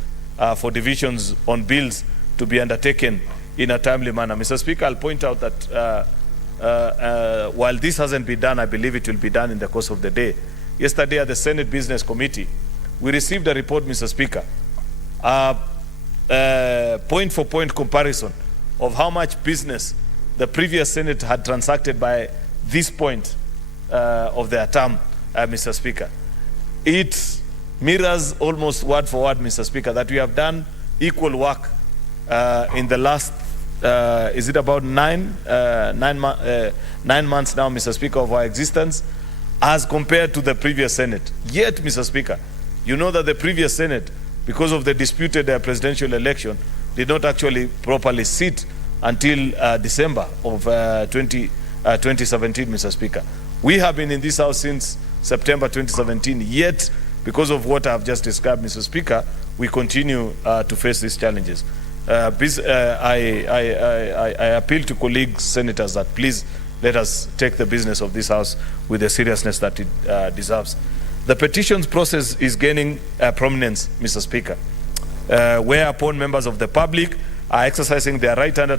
for divisions on bills to be undertaken in a timely manner. Mr. Speaker, I'll point out that while this hasn't been done, I believe it will be done in the course of the day. Yesterday at the Senate Business Committee, we received a report, Mr. Speaker, point-for-point comparison of how much business the previous Senate had transacted by this point of their term, Mr. Speaker. It mirrors almost word for word, Mr. Speaker, that we have done equal work in the last, is it about 9 months now, Mr. Speaker, of our existence, as compared to the previous Senate. Yet, Mr. Speaker, you know that the previous Senate, because of the disputed presidential election, did not actually properly sit until December of 2017, Mr. Speaker. We have been in this House since September 2017, yet, because of what I have just described, Mr. Speaker, we continue to face these challenges. I appeal to colleagues, senators, that please let us take the business of this House with the seriousness that it deserves. The petitions process is gaining prominence, Mr. Speaker, whereupon members of the public are exercising their right under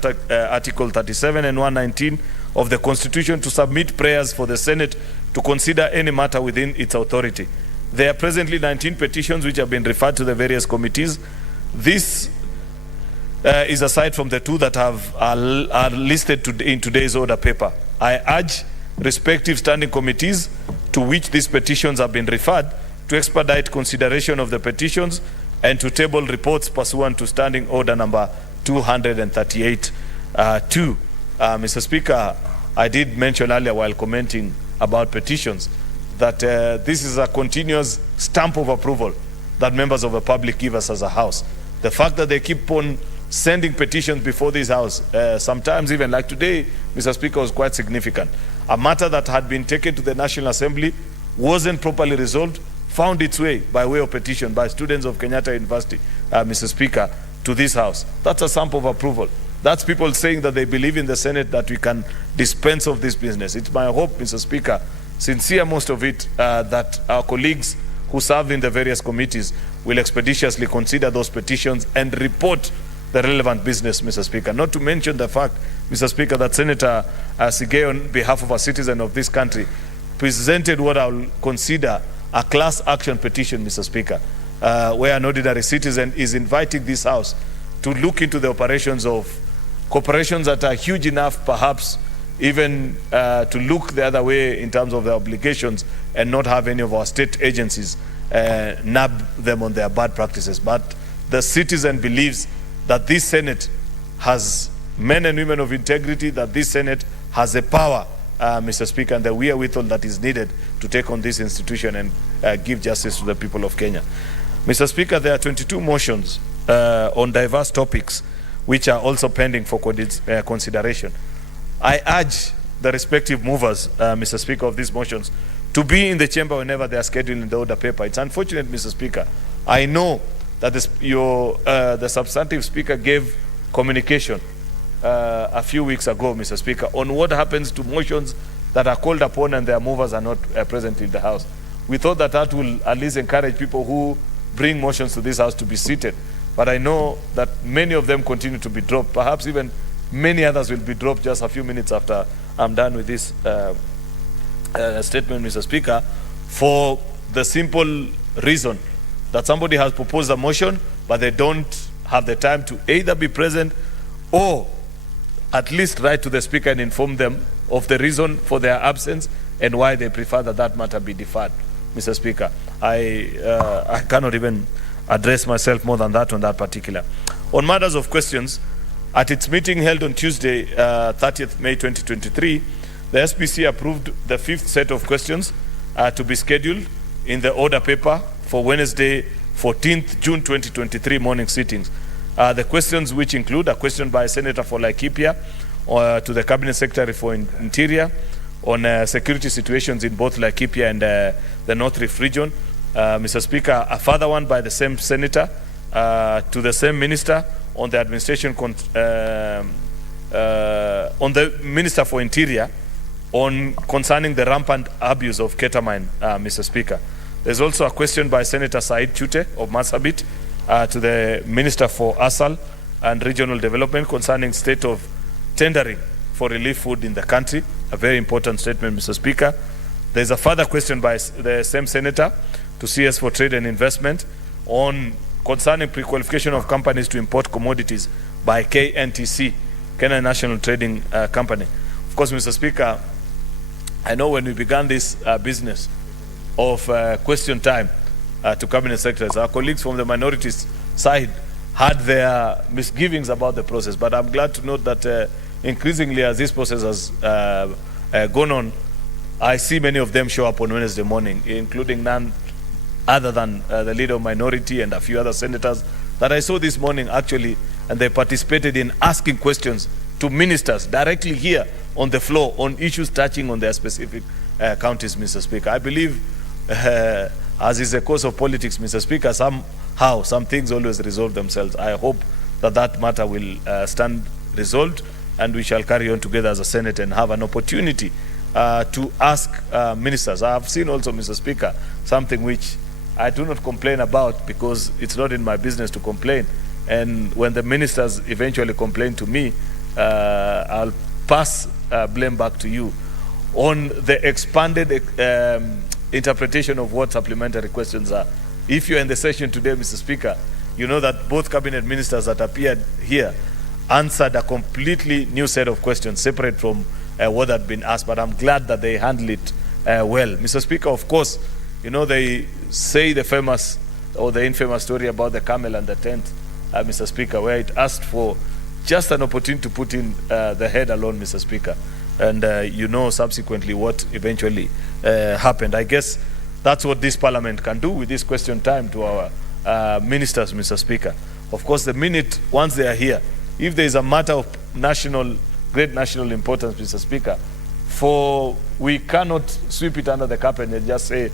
Article 37 and 119 of the Constitution to submit prayers for the Senate to consider any matter within its authority. There are presently 19 petitions which have been referred to the various committees. This is aside from the 2 that are listed in today's order paper. I urge respective standing committees to which these petitions have been referred to expedite consideration of the petitions and to table reports pursuant to standing order number 238-2. Mr. Speaker, I did mention earlier while commenting about petitions that this is a continuous stamp of approval that members of the public give us as a house. The fact that they keep on sending petitions before this house, sometimes even like today, Mr. Speaker, was quite significant. A matter that had been taken to the National Assembly wasn't properly resolved, found its way by way of petition by students of Kenyatta University, Mr. Speaker, to this house. That's a stamp of approval. That's people saying that they believe in the Senate that we can dispense of this business. It's my hope, Mr. Speaker, sincere most of it, that our colleagues who serve in the various committees will expeditiously consider those petitions and report the relevant business, Mr. Speaker. Not to mention the fact, Mr. Speaker, that Senator Sige, on behalf of a citizen of this country, presented what I will consider a class action petition, Mr. Speaker, where an ordinary citizen is inviting this House to look into the operations of corporations that are huge enough, perhaps, even to look the other way in terms of their obligations and not have any of our state agencies nab them on their bad practices. But the citizen believes that this Senate has men and women of integrity, that this Senate has the power, Mr. Speaker, and the wherewithal that is needed to take on this institution and give justice to the people of Kenya. Mr. Speaker, there are 22 motions on diverse topics which are also pending for consideration. I urge the respective movers, Mr. Speaker, of these motions to be in the chamber whenever they are scheduled in the order paper. It's unfortunate, Mr. Speaker. I know that the substantive speaker gave communication a few weeks ago, Mr. Speaker, on what happens to motions that are called upon and their movers are not present in the House. We thought that that will at least encourage people who bring motions to this House to be seated. But I know that many of them continue to be dropped. Perhaps even many others will be dropped just a few minutes after I'm done with this statement, Mr. Speaker, for the simple reason that somebody has proposed a motion, but they don't have the time to either be present or at least write to the Speaker and inform them of the reason for their absence and why they prefer that that matter be deferred, Mr. Speaker. I cannot even address myself more than that on that particular. On matters of questions, at its meeting held on Tuesday, 30th May 2023, the SPC approved the 5th set of questions to be scheduled in the order paper for Wednesday, 14th June 2023 morning sittings. The questions, which include a question by Senator for Laikipia to the Cabinet Secretary for Interior on security situations in both Laikipia and the North Rift region. Mr. Speaker, a further one by the same Senator to the same Minister on the administration, on the Minister for Interior concerning the rampant abuse of ketamine, Mr. Speaker. There's also a question by Senator Said Chute of Marsabit to the Minister for ASAL and Regional Development concerning state of tendering for relief food in the country. A very important statement, Mr. Speaker. There's a further question by the same Senator to CS for Trade and Investment concerning pre-qualification of companies to import commodities by KNTC, Kenya National Trading Company. Of course, Mr. Speaker, I know when we began this business of question time to Cabinet Secretaries, our colleagues from the minorities side had their misgivings about the process, but I'm glad to note that increasingly as this process has gone on, I see many of them show up on Wednesday morning, including none other than the leader of minority and a few other senators that I saw this morning actually, and they participated in asking questions to ministers directly here on the floor on issues touching on their specific counties, Mr. Speaker. I believe, as is the course of politics, Mr. Speaker, somehow some things always resolve themselves. I hope that that matter will stand resolved and we shall carry on together as a Senate and have an opportunity to ask ministers. I have seen also, Mr. Speaker, something which I do not complain about because it's not in my business to complain. And when the ministers eventually complain to me, I'll pass blame back to you on the expanded interpretation of what supplementary questions are. If you're in the session today, Mr. Speaker, you know that both cabinet ministers that appeared here answered a completely new set of questions separate from what had been asked, but I'm glad that they handled it well. Mr. Speaker, of course, you know, they say the famous or the infamous story about the camel and the tent, Mr. Speaker, where it asked for just an opportunity to put in the head alone, Mr. Speaker. and you know subsequently what eventually happened. I guess that's what this parliament can do with this question time to our ministers, Mr. Speaker. Of course, the minute, once they are here, if there is a matter of great national importance, Mr. Speaker, we cannot sweep it under the carpet and just say,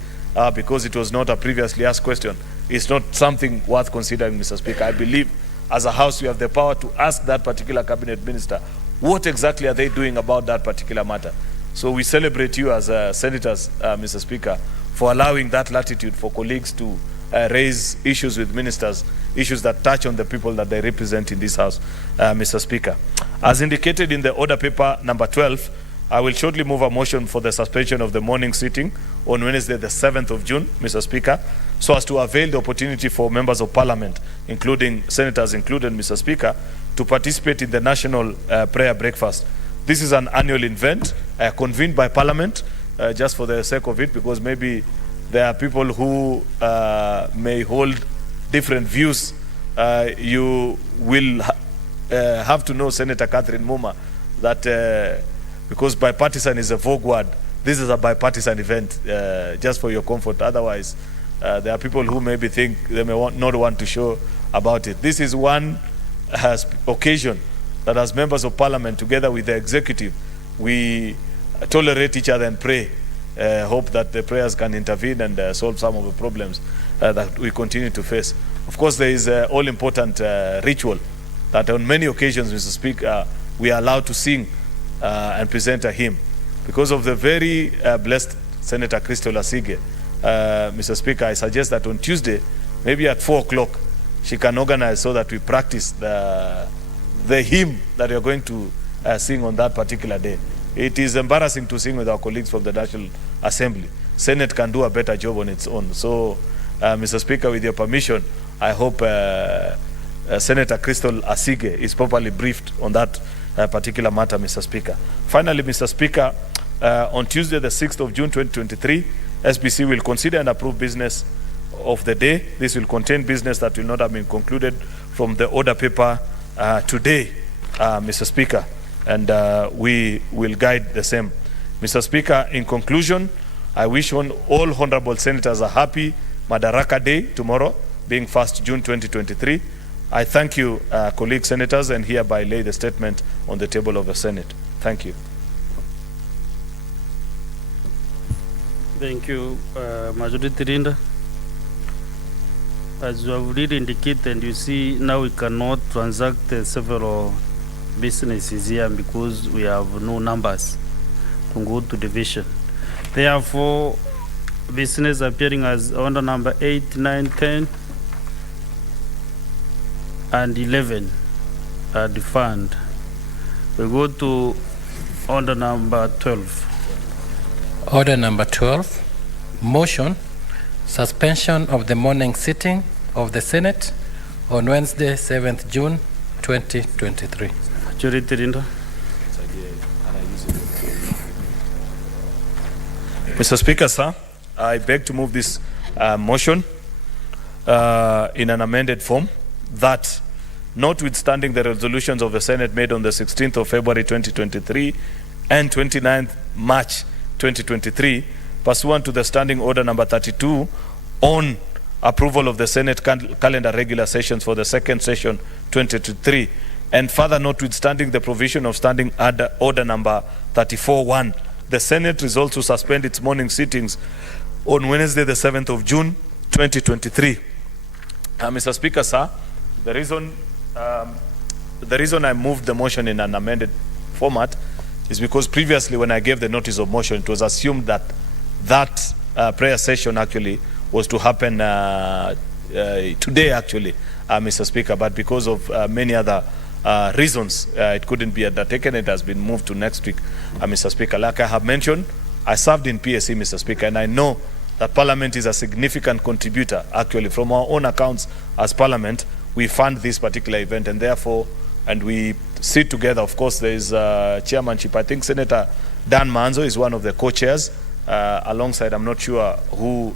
because it was not a previously asked question, it's not something worth considering, Mr. Speaker. I believe as a House, we have the power to ask that particular cabinet minister, what exactly are they doing about that particular matter? So we celebrate you as senators, Mr. Speaker, for allowing that latitude for colleagues to raise issues with ministers, issues that touch on the people that they represent in this House, Mr. Speaker. As indicated in the order paper number 12, I will shortly move a motion for the suspension of the morning sitting on Wednesday, the 7th of June, Mr. Speaker, so as to avail the opportunity for members of parliament, including senators included, Mr. Speaker, to participate in the national prayer breakfast. This is an annual event convened by parliament, just for the sake of it, because maybe there are people who may hold different views. You will have to know, Senator Catherine Muma, that because bipartisan is a vogue word, this is a bipartisan event, just for your comfort. Otherwise, there are people who maybe think they may not want to show about it. This is one occasion that as members of parliament, together with the executive, we tolerate each other and pray. Hope that the prayers can intervene and solve some of the problems that we continue to face. Of course, there is an all-important ritual that on many occasions, Mr. Speaker, we are allowed to sing and present a hymn. Because of the very blessed Senator Crystal Asige, Mr. Speaker, I suggest that on Tuesday, maybe at 4 o'clock, she can organize so that we practice the hymn that we are going to sing on that particular day. It is embarrassing to sing with our colleagues from the National Assembly. Senate can do a better job on its own. So, Mr. Speaker, with your permission, I hope Senator Crystal Asige is properly briefed on that particular matter, Mr. Speaker. Finally, Mr. Speaker, on Tuesday, the 6th of June, 2023, SBC will consider and approve business of the day. This will contain business that will not have been concluded from the order paper today, Mr. Speaker, and we will guide the same. Mr. Speaker, in conclusion, I wish all honorable senators a happy Madaraka Day tomorrow, being 1st June 2023. I thank you, colleague senators, and hereby lay the statement on the table of the Senate. Thank you. Thank you, Majority Leader. As you have already indicated, you see now we cannot transact several businesses here because we have no numbers to go to division. Therefore, business appearing as order number 8, 9, 10, and 11 are defined. We go to order number 12. Order number 12, motion, suspension of the morning sitting of the Senate on Wednesday, 7th June, 2023. Majority Leader. Mr. Speaker, sir, I beg to move this motion in an amended form that, notwithstanding the resolutions of the Senate made on the 16th of February 2023 and 29th March 2023, pursuant to the Standing Order number 32 on approval of the Senate calendar regular sessions for the second session 2023, and further notwithstanding the provision of Standing Order number 34.1, the Senate resolves to suspend its morning sittings on Wednesday, the 7th of June 2023. Mr. Speaker, sir, the reason I moved the motion in an amended format is because previously when I gave the notice of motion, it was assumed that that prayer session actually was to happen today actually, Mr. Speaker, but because of many other reasons, it couldn't be undertaken. It has been moved to next week, Mr. Speaker. Like I have mentioned, I served in PSC, Mr. Speaker, and I know that Parliament is a significant contributor. Actually, from our own accounts as Parliament, we fund this particular event, and therefore, and we sit together. Of course, there is chairmanship. I think Senator Dan Manzo is one of the co-chairs, alongside, I'm not sure who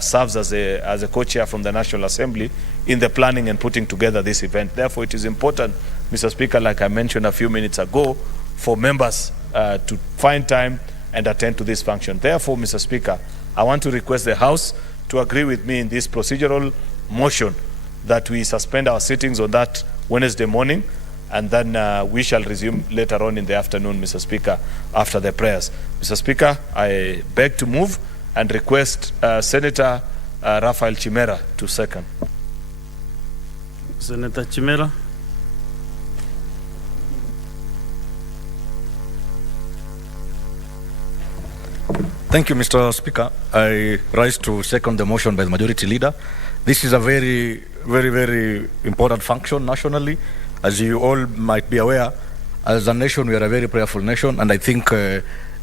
serves as a co-chair from the National Assembly in the planning and putting together this event. Therefore, it is important, Mr. Speaker, like I mentioned a few minutes ago, for members to find time and attend to this function. Therefore, Mr. Speaker, I want to request the House to agree with me in this procedural motion that we suspend our sittings on that Wednesday morning, and then we shall resume later on in the afternoon, Mr. Speaker, after the prayers. Mr. Speaker, I beg to move and request Senator Raphael Chimera to second. Senator Chimera. Thank you, Mr. Speaker. I rise to second the motion by the Majority Leader. This is a very, very important function nationally. As you all might be aware, as a nation, we are a very prayerful nation, and I think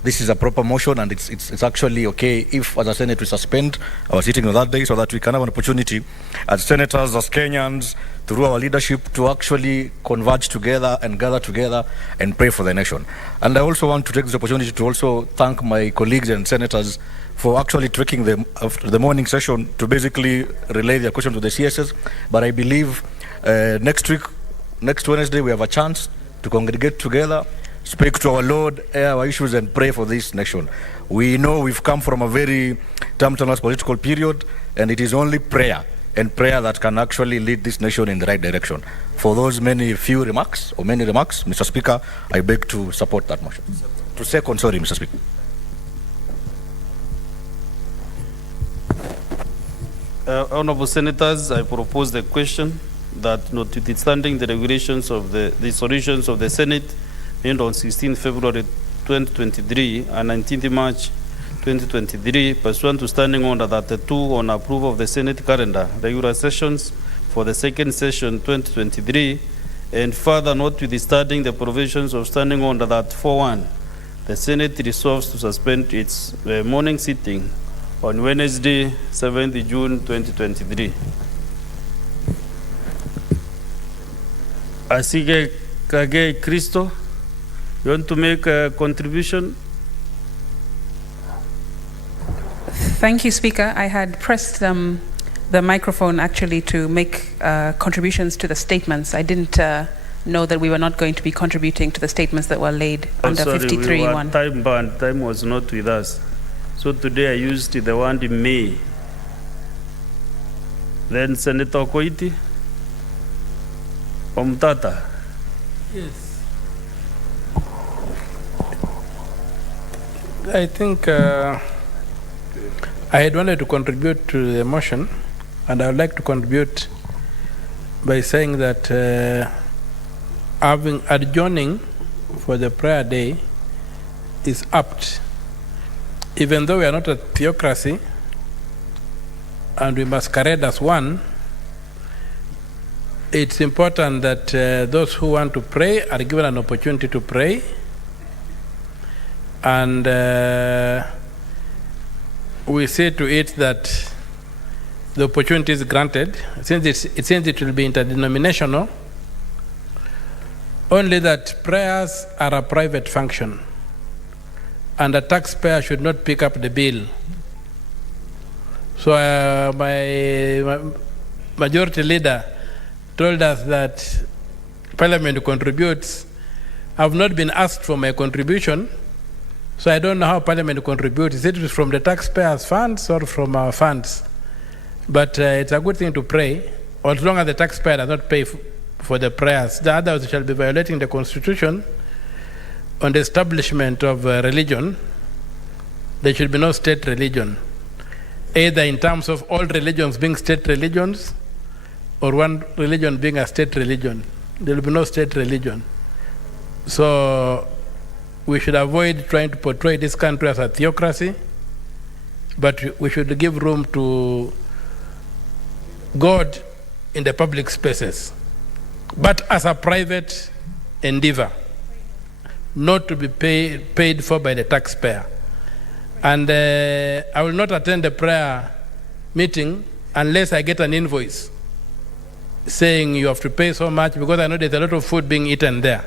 this is a proper motion, and it's actually okay if, as a Senate, we suspend our sitting on that day so that we can have an opportunity as senators, as Kenyans, through our leadership, to actually converge together and gather together and pray for the nation. And I also want to take this opportunity to also thank my colleagues and senators for actually taking the morning session to basically relay their question to the CSS. But I believe next week, next Wednesday, we have a chance to congregate together, speak to our Lord, air our issues, and pray for this nation. We know we've come from a very tumultuous political period, and it is only prayer and prayer that can actually lead this nation in the right direction. For those many remarks, Mr. Speaker, I beg to support that motion. To second, sorry, Mr. Speaker. Honorable Senators, I propose the question that notwithstanding the regulations of the resolutions of the Senate made on 16 February 2023 and 19 March 2023, pursuant to Standing Order 32 on approval of the Senate calendar, regular sessions for the second session 2023, and further notwithstanding the provisions of Standing Order 34.1, the Senate resolves to suspend its morning sitting on Wednesday, 7th June 2023. Asige Kage Christo, you want to make a contribution? Thank you, Speaker. I had pressed the microphone actually to make contributions to the statements. I didn't know that we were not going to be contributing to the statements that were laid under 53.1. We were time bound. Time was not with us. So today I used the word may. Then Senator Koiti. Omtata. Yes. I think I had wanted to contribute to the motion, and I would like to contribute by saying that having adjourning for the prayer day is apt. Even though we are not a theocracy and we masquerade as one, it's important that those who want to pray are given an opportunity to pray, and we say to it that the opportunity is granted, since it will be interdenominational, only that prayers are a private function, and a taxpayer should not pick up the bill. So my majority leader told us that Parliament contributes. I've not been asked for my contribution, so I don't know how Parliament contributes. Is it from the taxpayers' funds or from our funds? But it's a good thing to pray, as long as the taxpayer does not pay for the prayers. The others shall be violating the Constitution on the establishment of religion. There should be no state religion, either in terms of all religions being state religions or one religion being a state religion. There will be no state religion. So we should avoid trying to portray this country as a theocracy, but we should give room to God in the public spaces, but as a private endeavor, not to be paid for by the taxpayer. And I will not attend the prayer meeting unless I get an invoice saying you have to pay so much, because I know there's a lot of food being eaten there.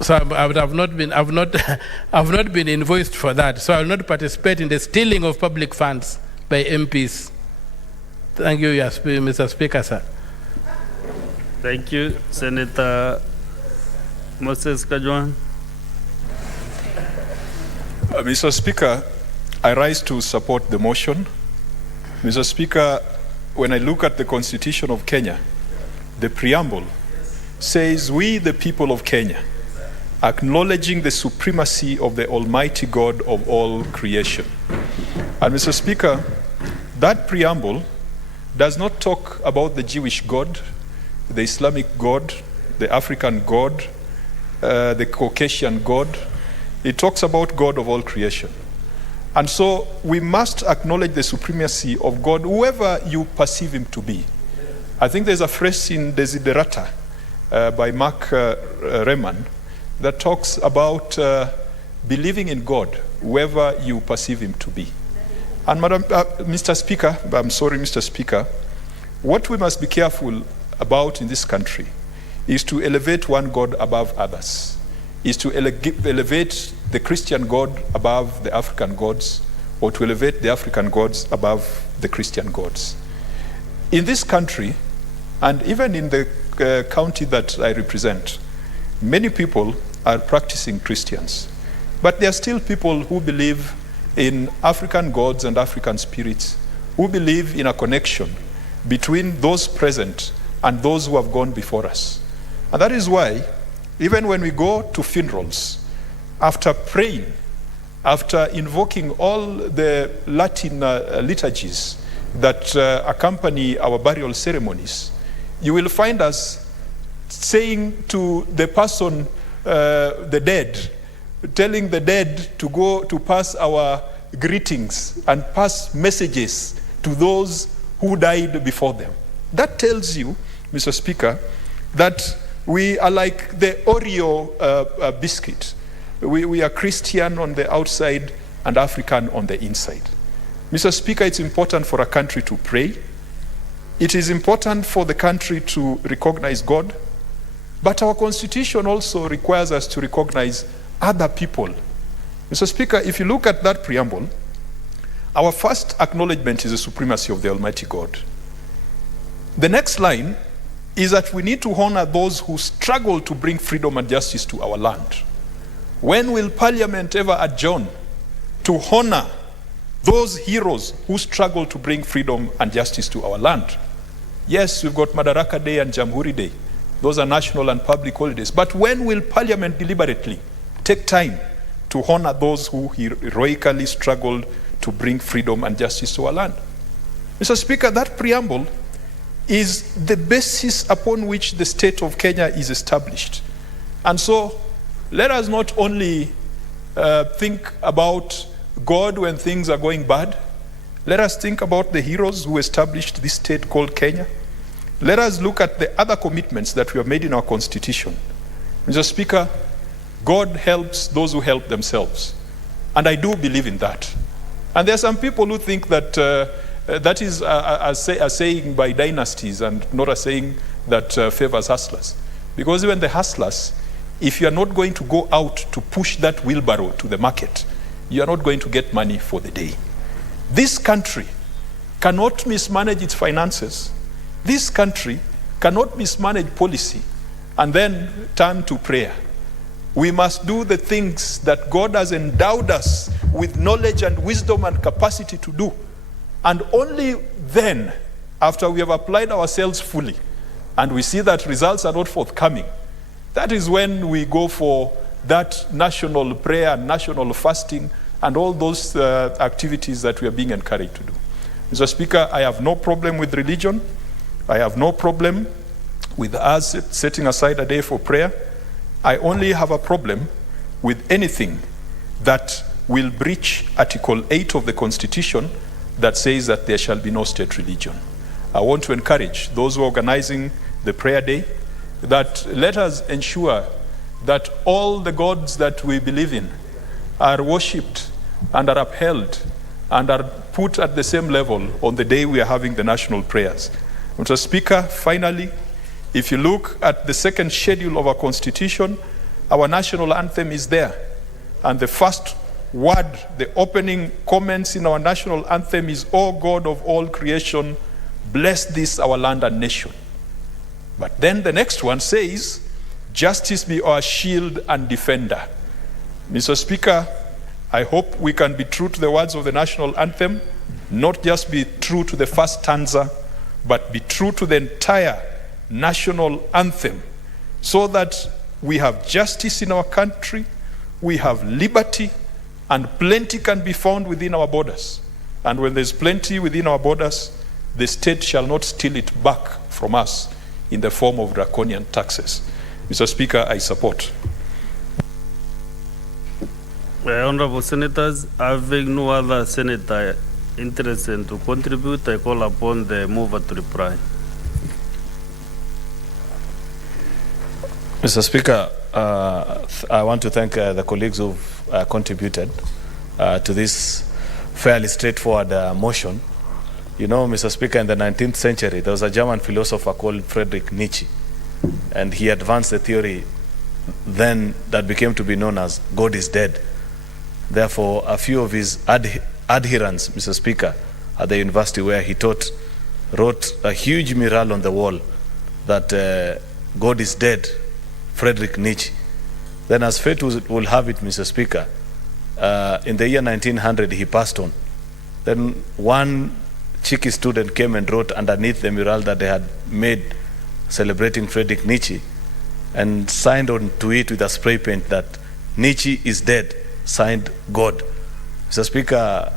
So I've not been invoiced for that. So I will not participate in the stealing of public funds by MPs. Thank you, Mr. Speaker, sir. Thank you, Senator Moses Kajwan. Mr. Speaker, I rise to support the motion. Mr. Speaker, when I look at the Constitution of Kenya, the preamble says, "We, the people of Kenya, acknowledging the supremacy of the Almighty God of all creation." And Mr. Speaker, that preamble does not talk about the Jewish God, the Islamic God, the African God, the Caucasian God. It talks about God of all creation. And so we must acknowledge the supremacy of God, whoever you perceive him to be. I think there's a phrase in Desiderata by Mark Reman that talks about believing in God, whoever you perceive him to be. And Mr. Speaker, I'm sorry, Mr. Speaker, what we must be careful about in this country is to elevate one God above others, is to elevate the Christian God above the African gods, or to elevate the African gods above the Christian gods. In this country, and even in the county that I represent, many people are practicing Christians, but there are still people who believe in African gods and African spirits, who believe in a connection between those present and those who have gone before us. And that is why, even when we go to funerals, after praying, after invoking all the Latin liturgies that accompany our burial ceremonies, you will find us saying to the person, the dead, telling the dead to go to pass our greetings and pass messages to those who died before them. That tells you, Mr. Speaker, that we are like the Oreo biscuit. We are Christian on the outside and African on the inside. Mr. Speaker, it's important for a country to pray. It is important for the country to recognize God. But our Constitution also requires us to recognize other people. Mr. Speaker, if you look at that preamble, our first acknowledgement is the supremacy of the Almighty God. The next line is that we need to honor those who struggle to bring freedom and justice to our land. When will Parliament ever adjourn to honor those heroes who struggle to bring freedom and justice to our land? Yes, we've got Madaraka Day and Jamhuri Day. Those are national and public holidays. But when will Parliament deliberately take time to honor those who heroically struggled to bring freedom and justice to our land? Mr. Speaker, that preamble is the basis upon which the state of Kenya is established. And so let us not only think about God when things are going bad. Let us think about the heroes who established this state called Kenya. Let us look at the other commitments that we have made in our Constitution. Mr. Speaker, God helps those who help themselves. And I do believe in that. And there are some people who think that that is a saying by dynasties and not a saying that favors hustlers. Because even the hustlers, if you are not going to go out to push that wheelbarrow to the market, you are not going to get money for the day. This country cannot mismanage its finances. This country cannot mismanage policy and then turn to prayer. We must do the things that God has endowed us with knowledge and wisdom and capacity to do. And only then, after we have applied ourselves fully, and we see that results are not forthcoming, that is when we go for that national prayer, national fasting, and all those activities that we are being encouraged to do. Mr. Speaker, I have no problem with religion. I have no problem with us setting aside a day for prayer. I only have a problem with anything that will breach Article 8 of the Constitution that says that there shall be no state religion. I want to encourage those who are organizing the prayer day that let us ensure that all the gods that we believe in are worshipped and are upheld and are put at the same level on the day we are having the national prayers. Mr. Speaker, finally, if you look at the second schedule of our Constitution, our national anthem is there. And the first word, the opening comments in our national anthem is, "O God of all creation, bless this our land and nation." But then the next one says, "Justice be our shield and defender." Mr. Speaker, I hope we can be true to the words of the national anthem, not just be true to the first stanza, but be true to the entire national anthem, so that we have justice in our country, we have liberty, and plenty can be found within our borders. And when there's plenty within our borders, the state shall not steal it back from us in the form of draconian taxes. Mr. Speaker, I support. Honorable Senators, having no other senator interested to contribute, I call upon the mover to reply. Mr. Speaker, I want to thank the colleagues who've contributed to this fairly straightforward motion. You know, Mr. Speaker, in the 19th century, there was a German philosopher called Friedrich Nietzsche, and he advanced the theory then that became to be known as God is dead. Therefore, a few of his adherents, Mr. Speaker, at the university where he taught, wrote a huge mural on the wall that God is dead, Friedrich Nietzsche. Then, as fate will have it, Mr. Speaker, in the year 1900, he passed on. Then one cheeky student came and wrote underneath the mural that they had made celebrating Friedrich Nietzsche, and signed on to it with a spray paint that Nietzsche is dead, signed God. Mr. Speaker,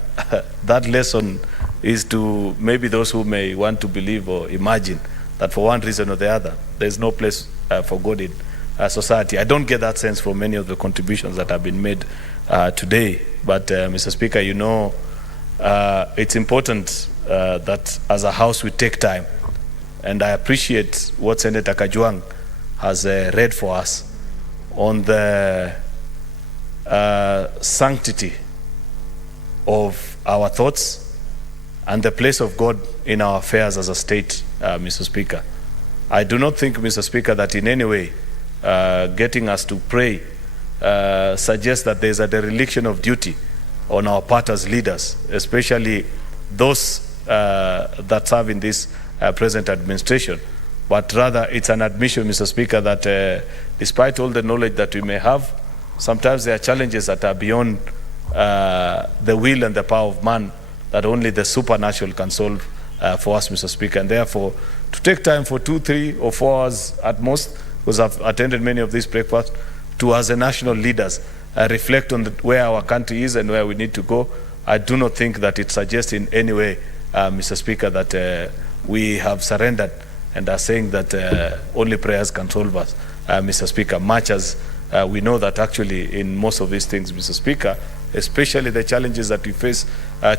that lesson is to maybe those who may want to believe or imagine that for one reason or the other, there's no place for God in society. I don't get that sense from many of the contributions that have been made today. But Mr. Speaker, you know, it's important that as a House we take time. And I appreciate what Senator Kajwang has read for us on the sanctity of our thoughts and the place of God in our affairs as a state, Mr. Speaker. I do not think, Mr. Speaker, that in any way getting us to pray suggests that there's a dereliction of duty on our part as leaders, especially those that serve in this present administration. But rather, it's an admission, Mr. Speaker, that despite all the knowledge that we may have, sometimes there are challenges that are beyond the will and the power of man that only the supernatural can solve for us, Mr. Speaker. And therefore, to take time for 2, 3, or 4 hours at most, because I've attended many of these breakfasts, to, as a national leaders, reflect on where our country is and where we need to go, I do not think that it suggests in any way, Mr. Speaker, that we have surrendered and are saying that only prayers can solve us, Mr. Speaker, much as we know that actually in most of these things, Mr. Speaker, especially the challenges that we face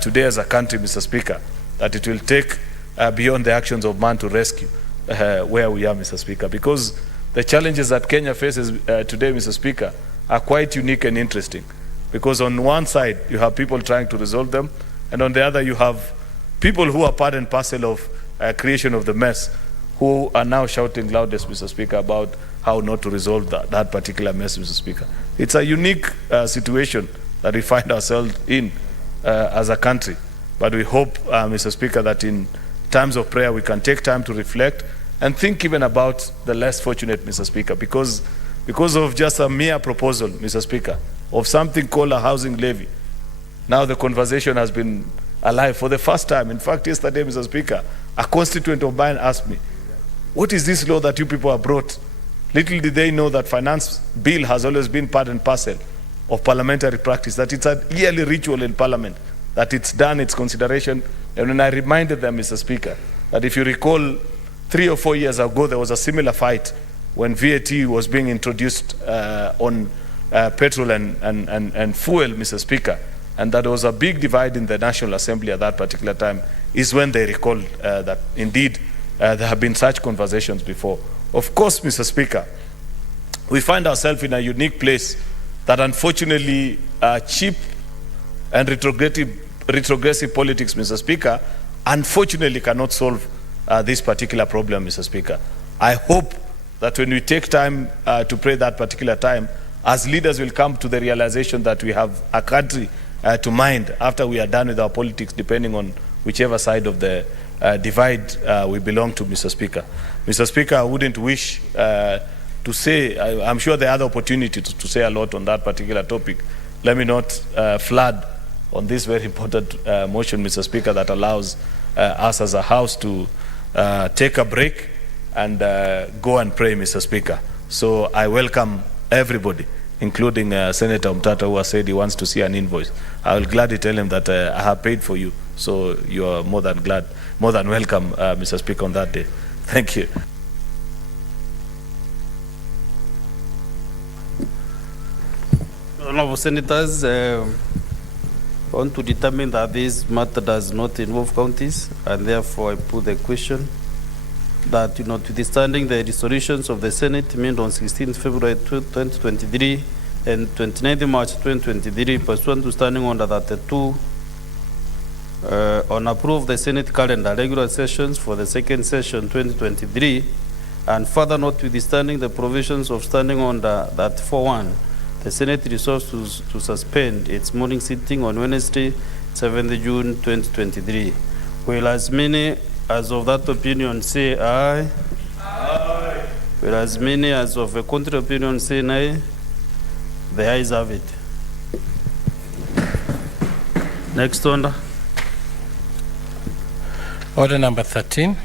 today as a country, Mr. Speaker, that it will take beyond the actions of man to rescue where we are, Mr. Speaker, because the challenges that Kenya faces today, Mr. Speaker, are quite unique and interesting. Because on one side, you have people trying to resolve them, and on the other, you have people who are part and parcel of creation of the mess, who are now shouting loudest, Mr. Speaker, about how not to resolve that particular mess, Mr. Speaker. It's a unique situation that we find ourselves in as a country. But we hope, Mr. Speaker, that in times of prayer, we can take time to reflect and think even about the less fortunate, Mr. Speaker, because of just a mere proposal, Mr. Speaker, of something called a housing levy. Now the conversation has been alive for the first time. In fact, yesterday, Mr. Speaker, a constituent of mine asked me, what is this law that you people have brought? Little did they know that finance bill has always been part and parcel of parliamentary practice, that it's a yearly ritual in Parliament, that it's done, its consideration. And when I reminded them, Mr. Speaker, that if you recall 3 or 4 years ago, there was a similar fight when VAT was being introduced on petrol and fuel, Mr. Speaker, and that there was a big divide in the National Assembly at that particular time, is when they recalled that indeed there have been such conversations before. Of course, Mr. Speaker, we find ourselves in a unique place that unfortunately cheap and retrogressive politics, Mr. Speaker, unfortunately cannot solve this particular problem, Mr. Speaker. I hope that when we take time to pray that particular time, as leaders will come to the realization that we have a country to mind after we are done with our politics, depending on whichever side of the divide we belong to, Mr. Speaker. Mr. Speaker, I wouldn't wish to say, I'm sure there are other opportunities to say a lot on that particular topic, let me not flood on this very important motion, Mr. Speaker, that allows us as a House to take a break and go and pray, Mr. Speaker. So I welcome everybody, including Senator Mtata, who has said he wants to see an invoice. I will gladly tell him that I have paid for you, so you are more than welcome, Mr. Speaker, on that day. Thank you. Honorable Senators, want to determine that this matter does not involve counties, and therefore I put the question that, notwithstanding the resolutions of the Senate made on 16th February 2023 and 29th March 2023, pursuant to Standing Order 32, on approve the Senate calendar regular sessions for the second session 2023, and further notwithstanding the provisions of Standing Order 41, the Senate resolves to suspend its morning sitting on Wednesday, 7th June 2023. Will as many as of that opinion say aye? Aye. Will as many as of a contrary opinion say nay? The ayes have it. Next order. Order number 13,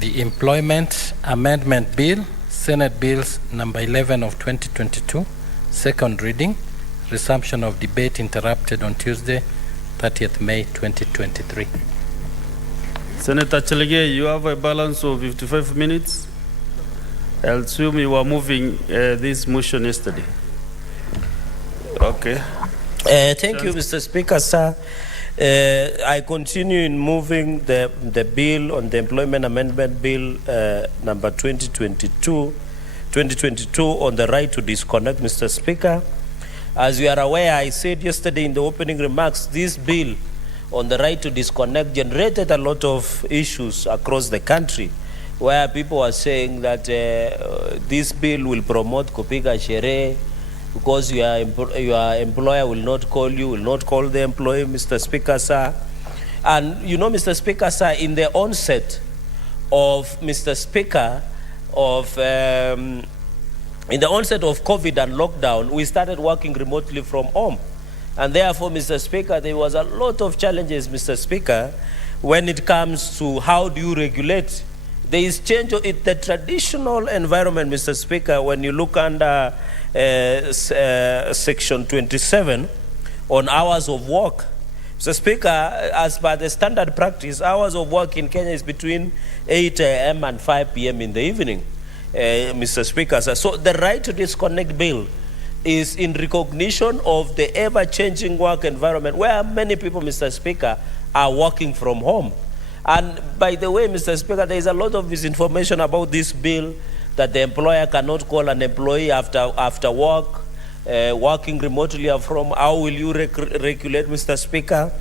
the Employment Amendment Bill, Senate Bills number 11 of 2022, second reading, resumption of debate interrupted on Tuesday, 30th May 2023. Senator Chelege, you have a balance of 55 minutes. I assume you were moving this motion yesterday. Okay. Thank you, Mr. Speaker, sir. I continue in moving the bill on the Employment Amendment Bill number 2022 on the right to disconnect, Mr. Speaker. As you are aware, I said yesterday in the opening remarks, this bill on the right to disconnect generated a lot of issues across the country, where people are saying that this bill will promote kupiga sherehe because your employer will not call you, will not call the employee, Mr. Speaker, sir. And Mr. Speaker, sir, in the onset of, Mr. Speaker, in the onset of COVID and lockdown, we started working remotely from home. And therefore, Mr. Speaker, there was a lot of challenges, Mr. Speaker, when it comes to how do you regulate. There is change in the traditional environment, Mr. Speaker, when you look under section 27 on hours of work. Mr. Speaker, as per the standard practice, hours of work in Kenya is between 8 a.m. and 5 p.m. in the evening, Mr. Speaker. So the right to disconnect bill is in recognition of the ever-changing work environment where many people, Mr. Speaker, are working from home. And by the way, Mr. Speaker, there is a lot of misinformation about this bill, that the employer cannot call an employee after work, working remotely from. How will you regulate, Mr. Speaker?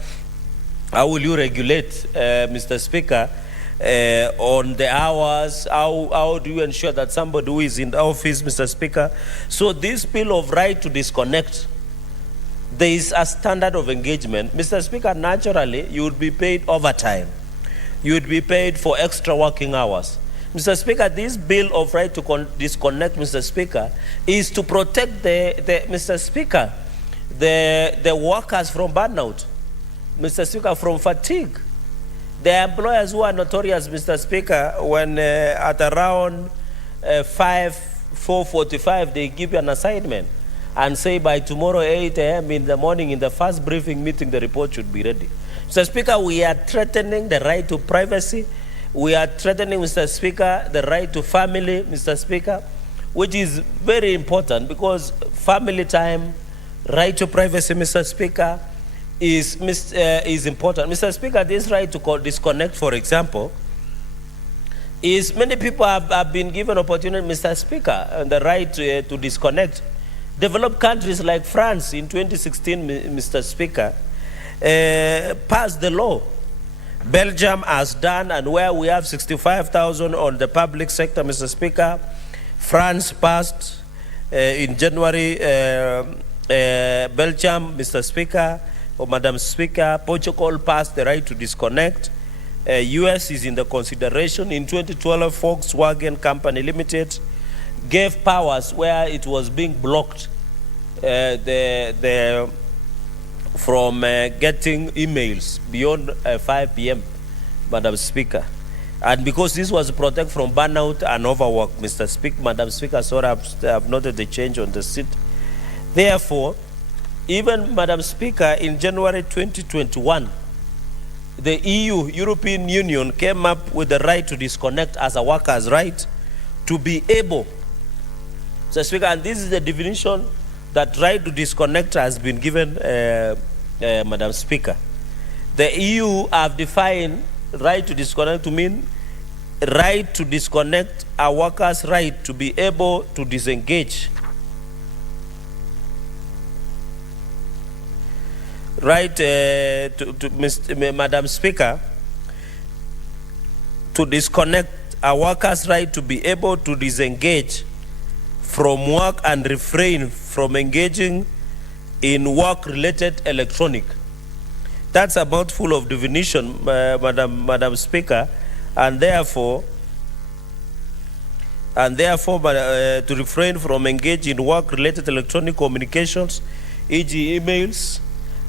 How will you regulate, Mr. Speaker, on the hours? How do you ensure that somebody who is in the office, Mr. Speaker? So this bill of right to disconnect, there is a standard of engagement. Mr. Speaker, naturally, you would be paid overtime. You would be paid for extra working hours. Mr. Speaker, this bill of right to disconnect, Mr. Speaker, is to protect Mr. Speaker, the workers from burnout, Mr. Speaker, from fatigue. The employers who are notorious, Mr. Speaker, when at around 4:45, they give you an assignment and say by tomorrow 8 a.m. in the morning, in the first briefing meeting, the report should be ready. Mr. Speaker, we are threatening the right to privacy. We are threatening, Mr. Speaker, the right to family, Mr. Speaker, which is very important because family time, right to privacy, Mr. Speaker, is important. Mr. Speaker, this right to disconnect, for example, is many people have been given opportunity, Mr. Speaker, and the right to disconnect. Developed countries like France in 2016, Mr. Speaker, passed the law. Belgium has done, and where we have 65,000 on the public sector, Mr. Speaker, France passed in January, Belgium, Mr. Speaker, or Madam Speaker, Portugal passed the right to disconnect. US is in the consideration. In 2012, Volkswagen Company Limited gave powers where it was being blocked. The from getting emails beyond 5 p.m., Madam Speaker. And because this was to protect from burnout and overwork, Madam Speaker, sorry, I've noted the change on the seat. Therefore, even, Madam Speaker, in January 2021, the European Union, came up with the right to disconnect as a worker's right to be able, Mr. Speaker, and this is the definition that right to disconnect has been given, Madam Speaker. The EU have defined right to disconnect to mean right to disconnect a worker's right to be able to disengage. Right, Madam Speaker, to disconnect a worker's right to be able to disengage from work and refrain from engaging in work-related electronic. That's a mouthful of definition, Madam Speaker, and therefore, to refrain from engaging in work-related electronic communications, e.g. emails,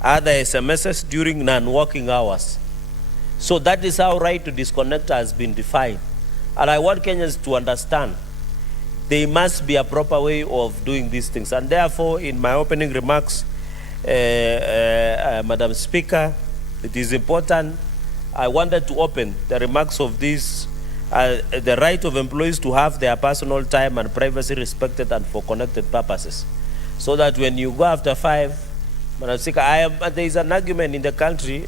other SMSs during non-working hours. So that is how right to disconnect has been defined. And I want Kenyans to understand there must be a proper way of doing these things. And therefore, in my opening remarks, Madam Speaker, it is important. I wanted to open the remarks of this, the right of employees to have their personal time and privacy respected and for connected purposes. So that when you go after 5, Madam Speaker, there is an argument in the country,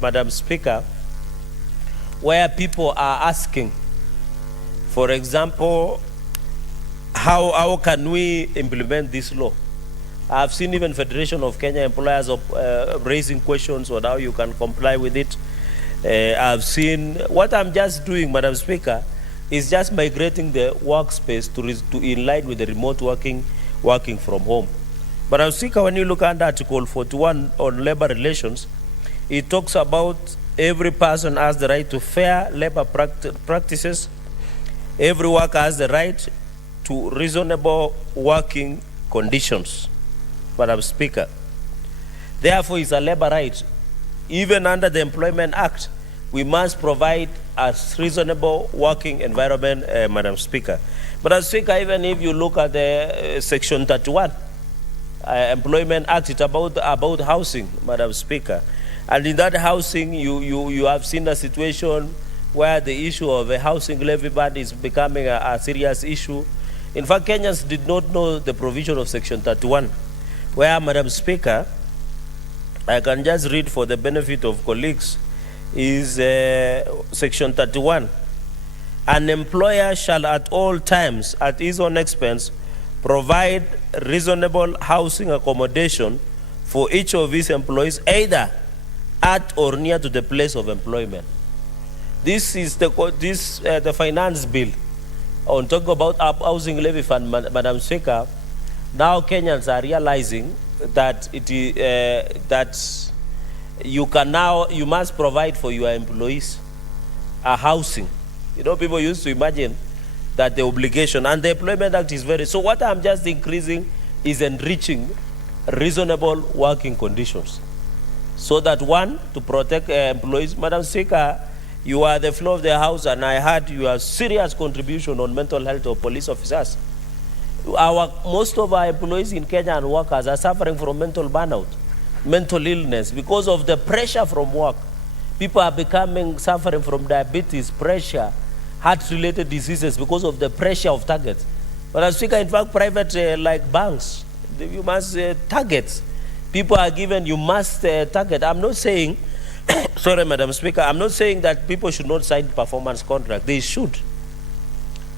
Madam Speaker, where people are asking, for example, how can we implement this law? I've seen even Federation of Kenya Employers raising questions on how you can comply with it. I've seen, what I'm just doing, Madam Speaker, is just migrating the workspace to in line with the remote working from home. But Madam Speaker, when you look at Article 41 on labor relations, it talks about every person has the right to fair labor practices. Every worker has the right to reasonable working conditions, Madam Speaker. Therefore, it's a labor right. Even under the Employment Act, we must provide a reasonable working environment, Madam Speaker. Madam Speaker, even if you look at the Section 31, Employment Act, it's about housing, Madam Speaker. And in that housing, you have seen a situation where the issue of a housing levy ban is becoming a serious issue. In fact, Kenyans did not know the provision of Section 31, where, Madam Speaker, I can just read for the benefit of colleagues, is Section 31. An employer shall at all times, at his own expense, provide reasonable housing accommodation for each of his employees, either at or near to the place of employment. This is the finance bill on talking about housing levy fund, Madam Speaker. Now Kenyans are realizing that that you must provide for your employees a housing. You know, people used to imagine that the obligation, and the Employment Act is very, so what I'm just increasing is enriching reasonable working conditions. So that one, to protect employees. Madam Speaker, you are the floor of the House, and I heard your serious contribution on mental health of police officers. Most of our employees in Kenya and workers are suffering from mental burnout, mental illness, because of the pressure from work. People are suffering from diabetes, pressure, heart-related diseases because of the pressure of targets. But as Speaker, in fact, private like banks, you must target. People are given, you must target. I'm not saying, sorry, Madam Speaker, I'm not saying that people should not sign performance contract. They should.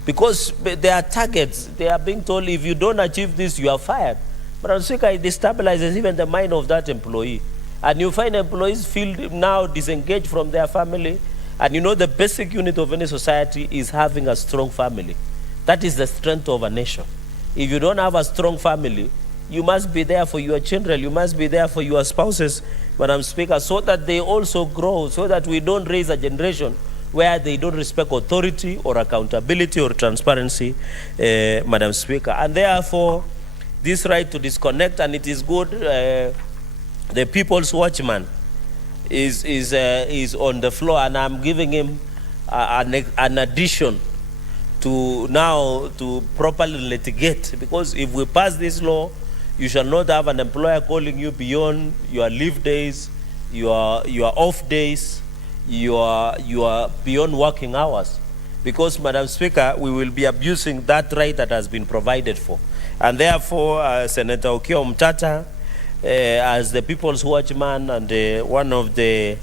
Because they are targets. They are being told, if you don't achieve this, you are fired. But Madam Speaker, it destabilizes even the mind of that employee. And you find employees feel now disengaged from their family. And you know, the basic unit of any society is having a strong family. That is the strength of a nation. If you don't have a strong family, you must be there for your children, you must be there for your spouses, Madam Speaker, so that they also grow, so that we don't raise a generation where they don't respect authority or accountability or transparency, Madam Speaker. And therefore, this right to disconnect, and it is good. The People's Watchman is on the floor, and I'm giving him an addition to now to properly litigate, because if we pass this law, you shall not have an employer calling you beyond your leave days, your off days, your beyond working hours, because, Madam Speaker, we will be abusing that right that has been provided for. And therefore, Senator Okiya Omtata, as the People's Watchman and one of the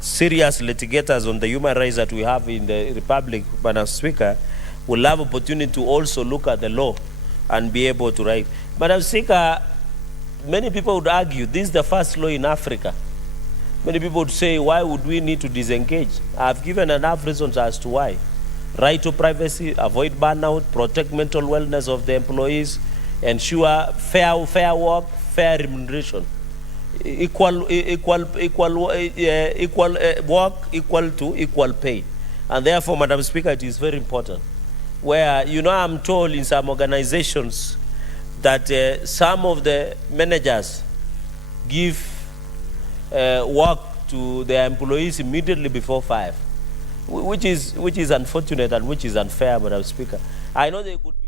serious litigators on the human rights that we have in the Republic, Madam Speaker, will have opportunity to also look at the law and be able to write. Madam Speaker, many people would argue this is the first law in Africa. Many people would say, why would we need to disengage? I've given enough reasons as to why. Right to privacy, avoid burnout, protect mental wellness of the employees, ensure fair work, fair remuneration, equal work, equal to equal pay. And therefore, Madam Speaker, it is very important. Where, I'm told in some organizations that some of the managers give work to their employees immediately before 5, which is unfortunate and which is unfair, Madam Speaker. I know they could be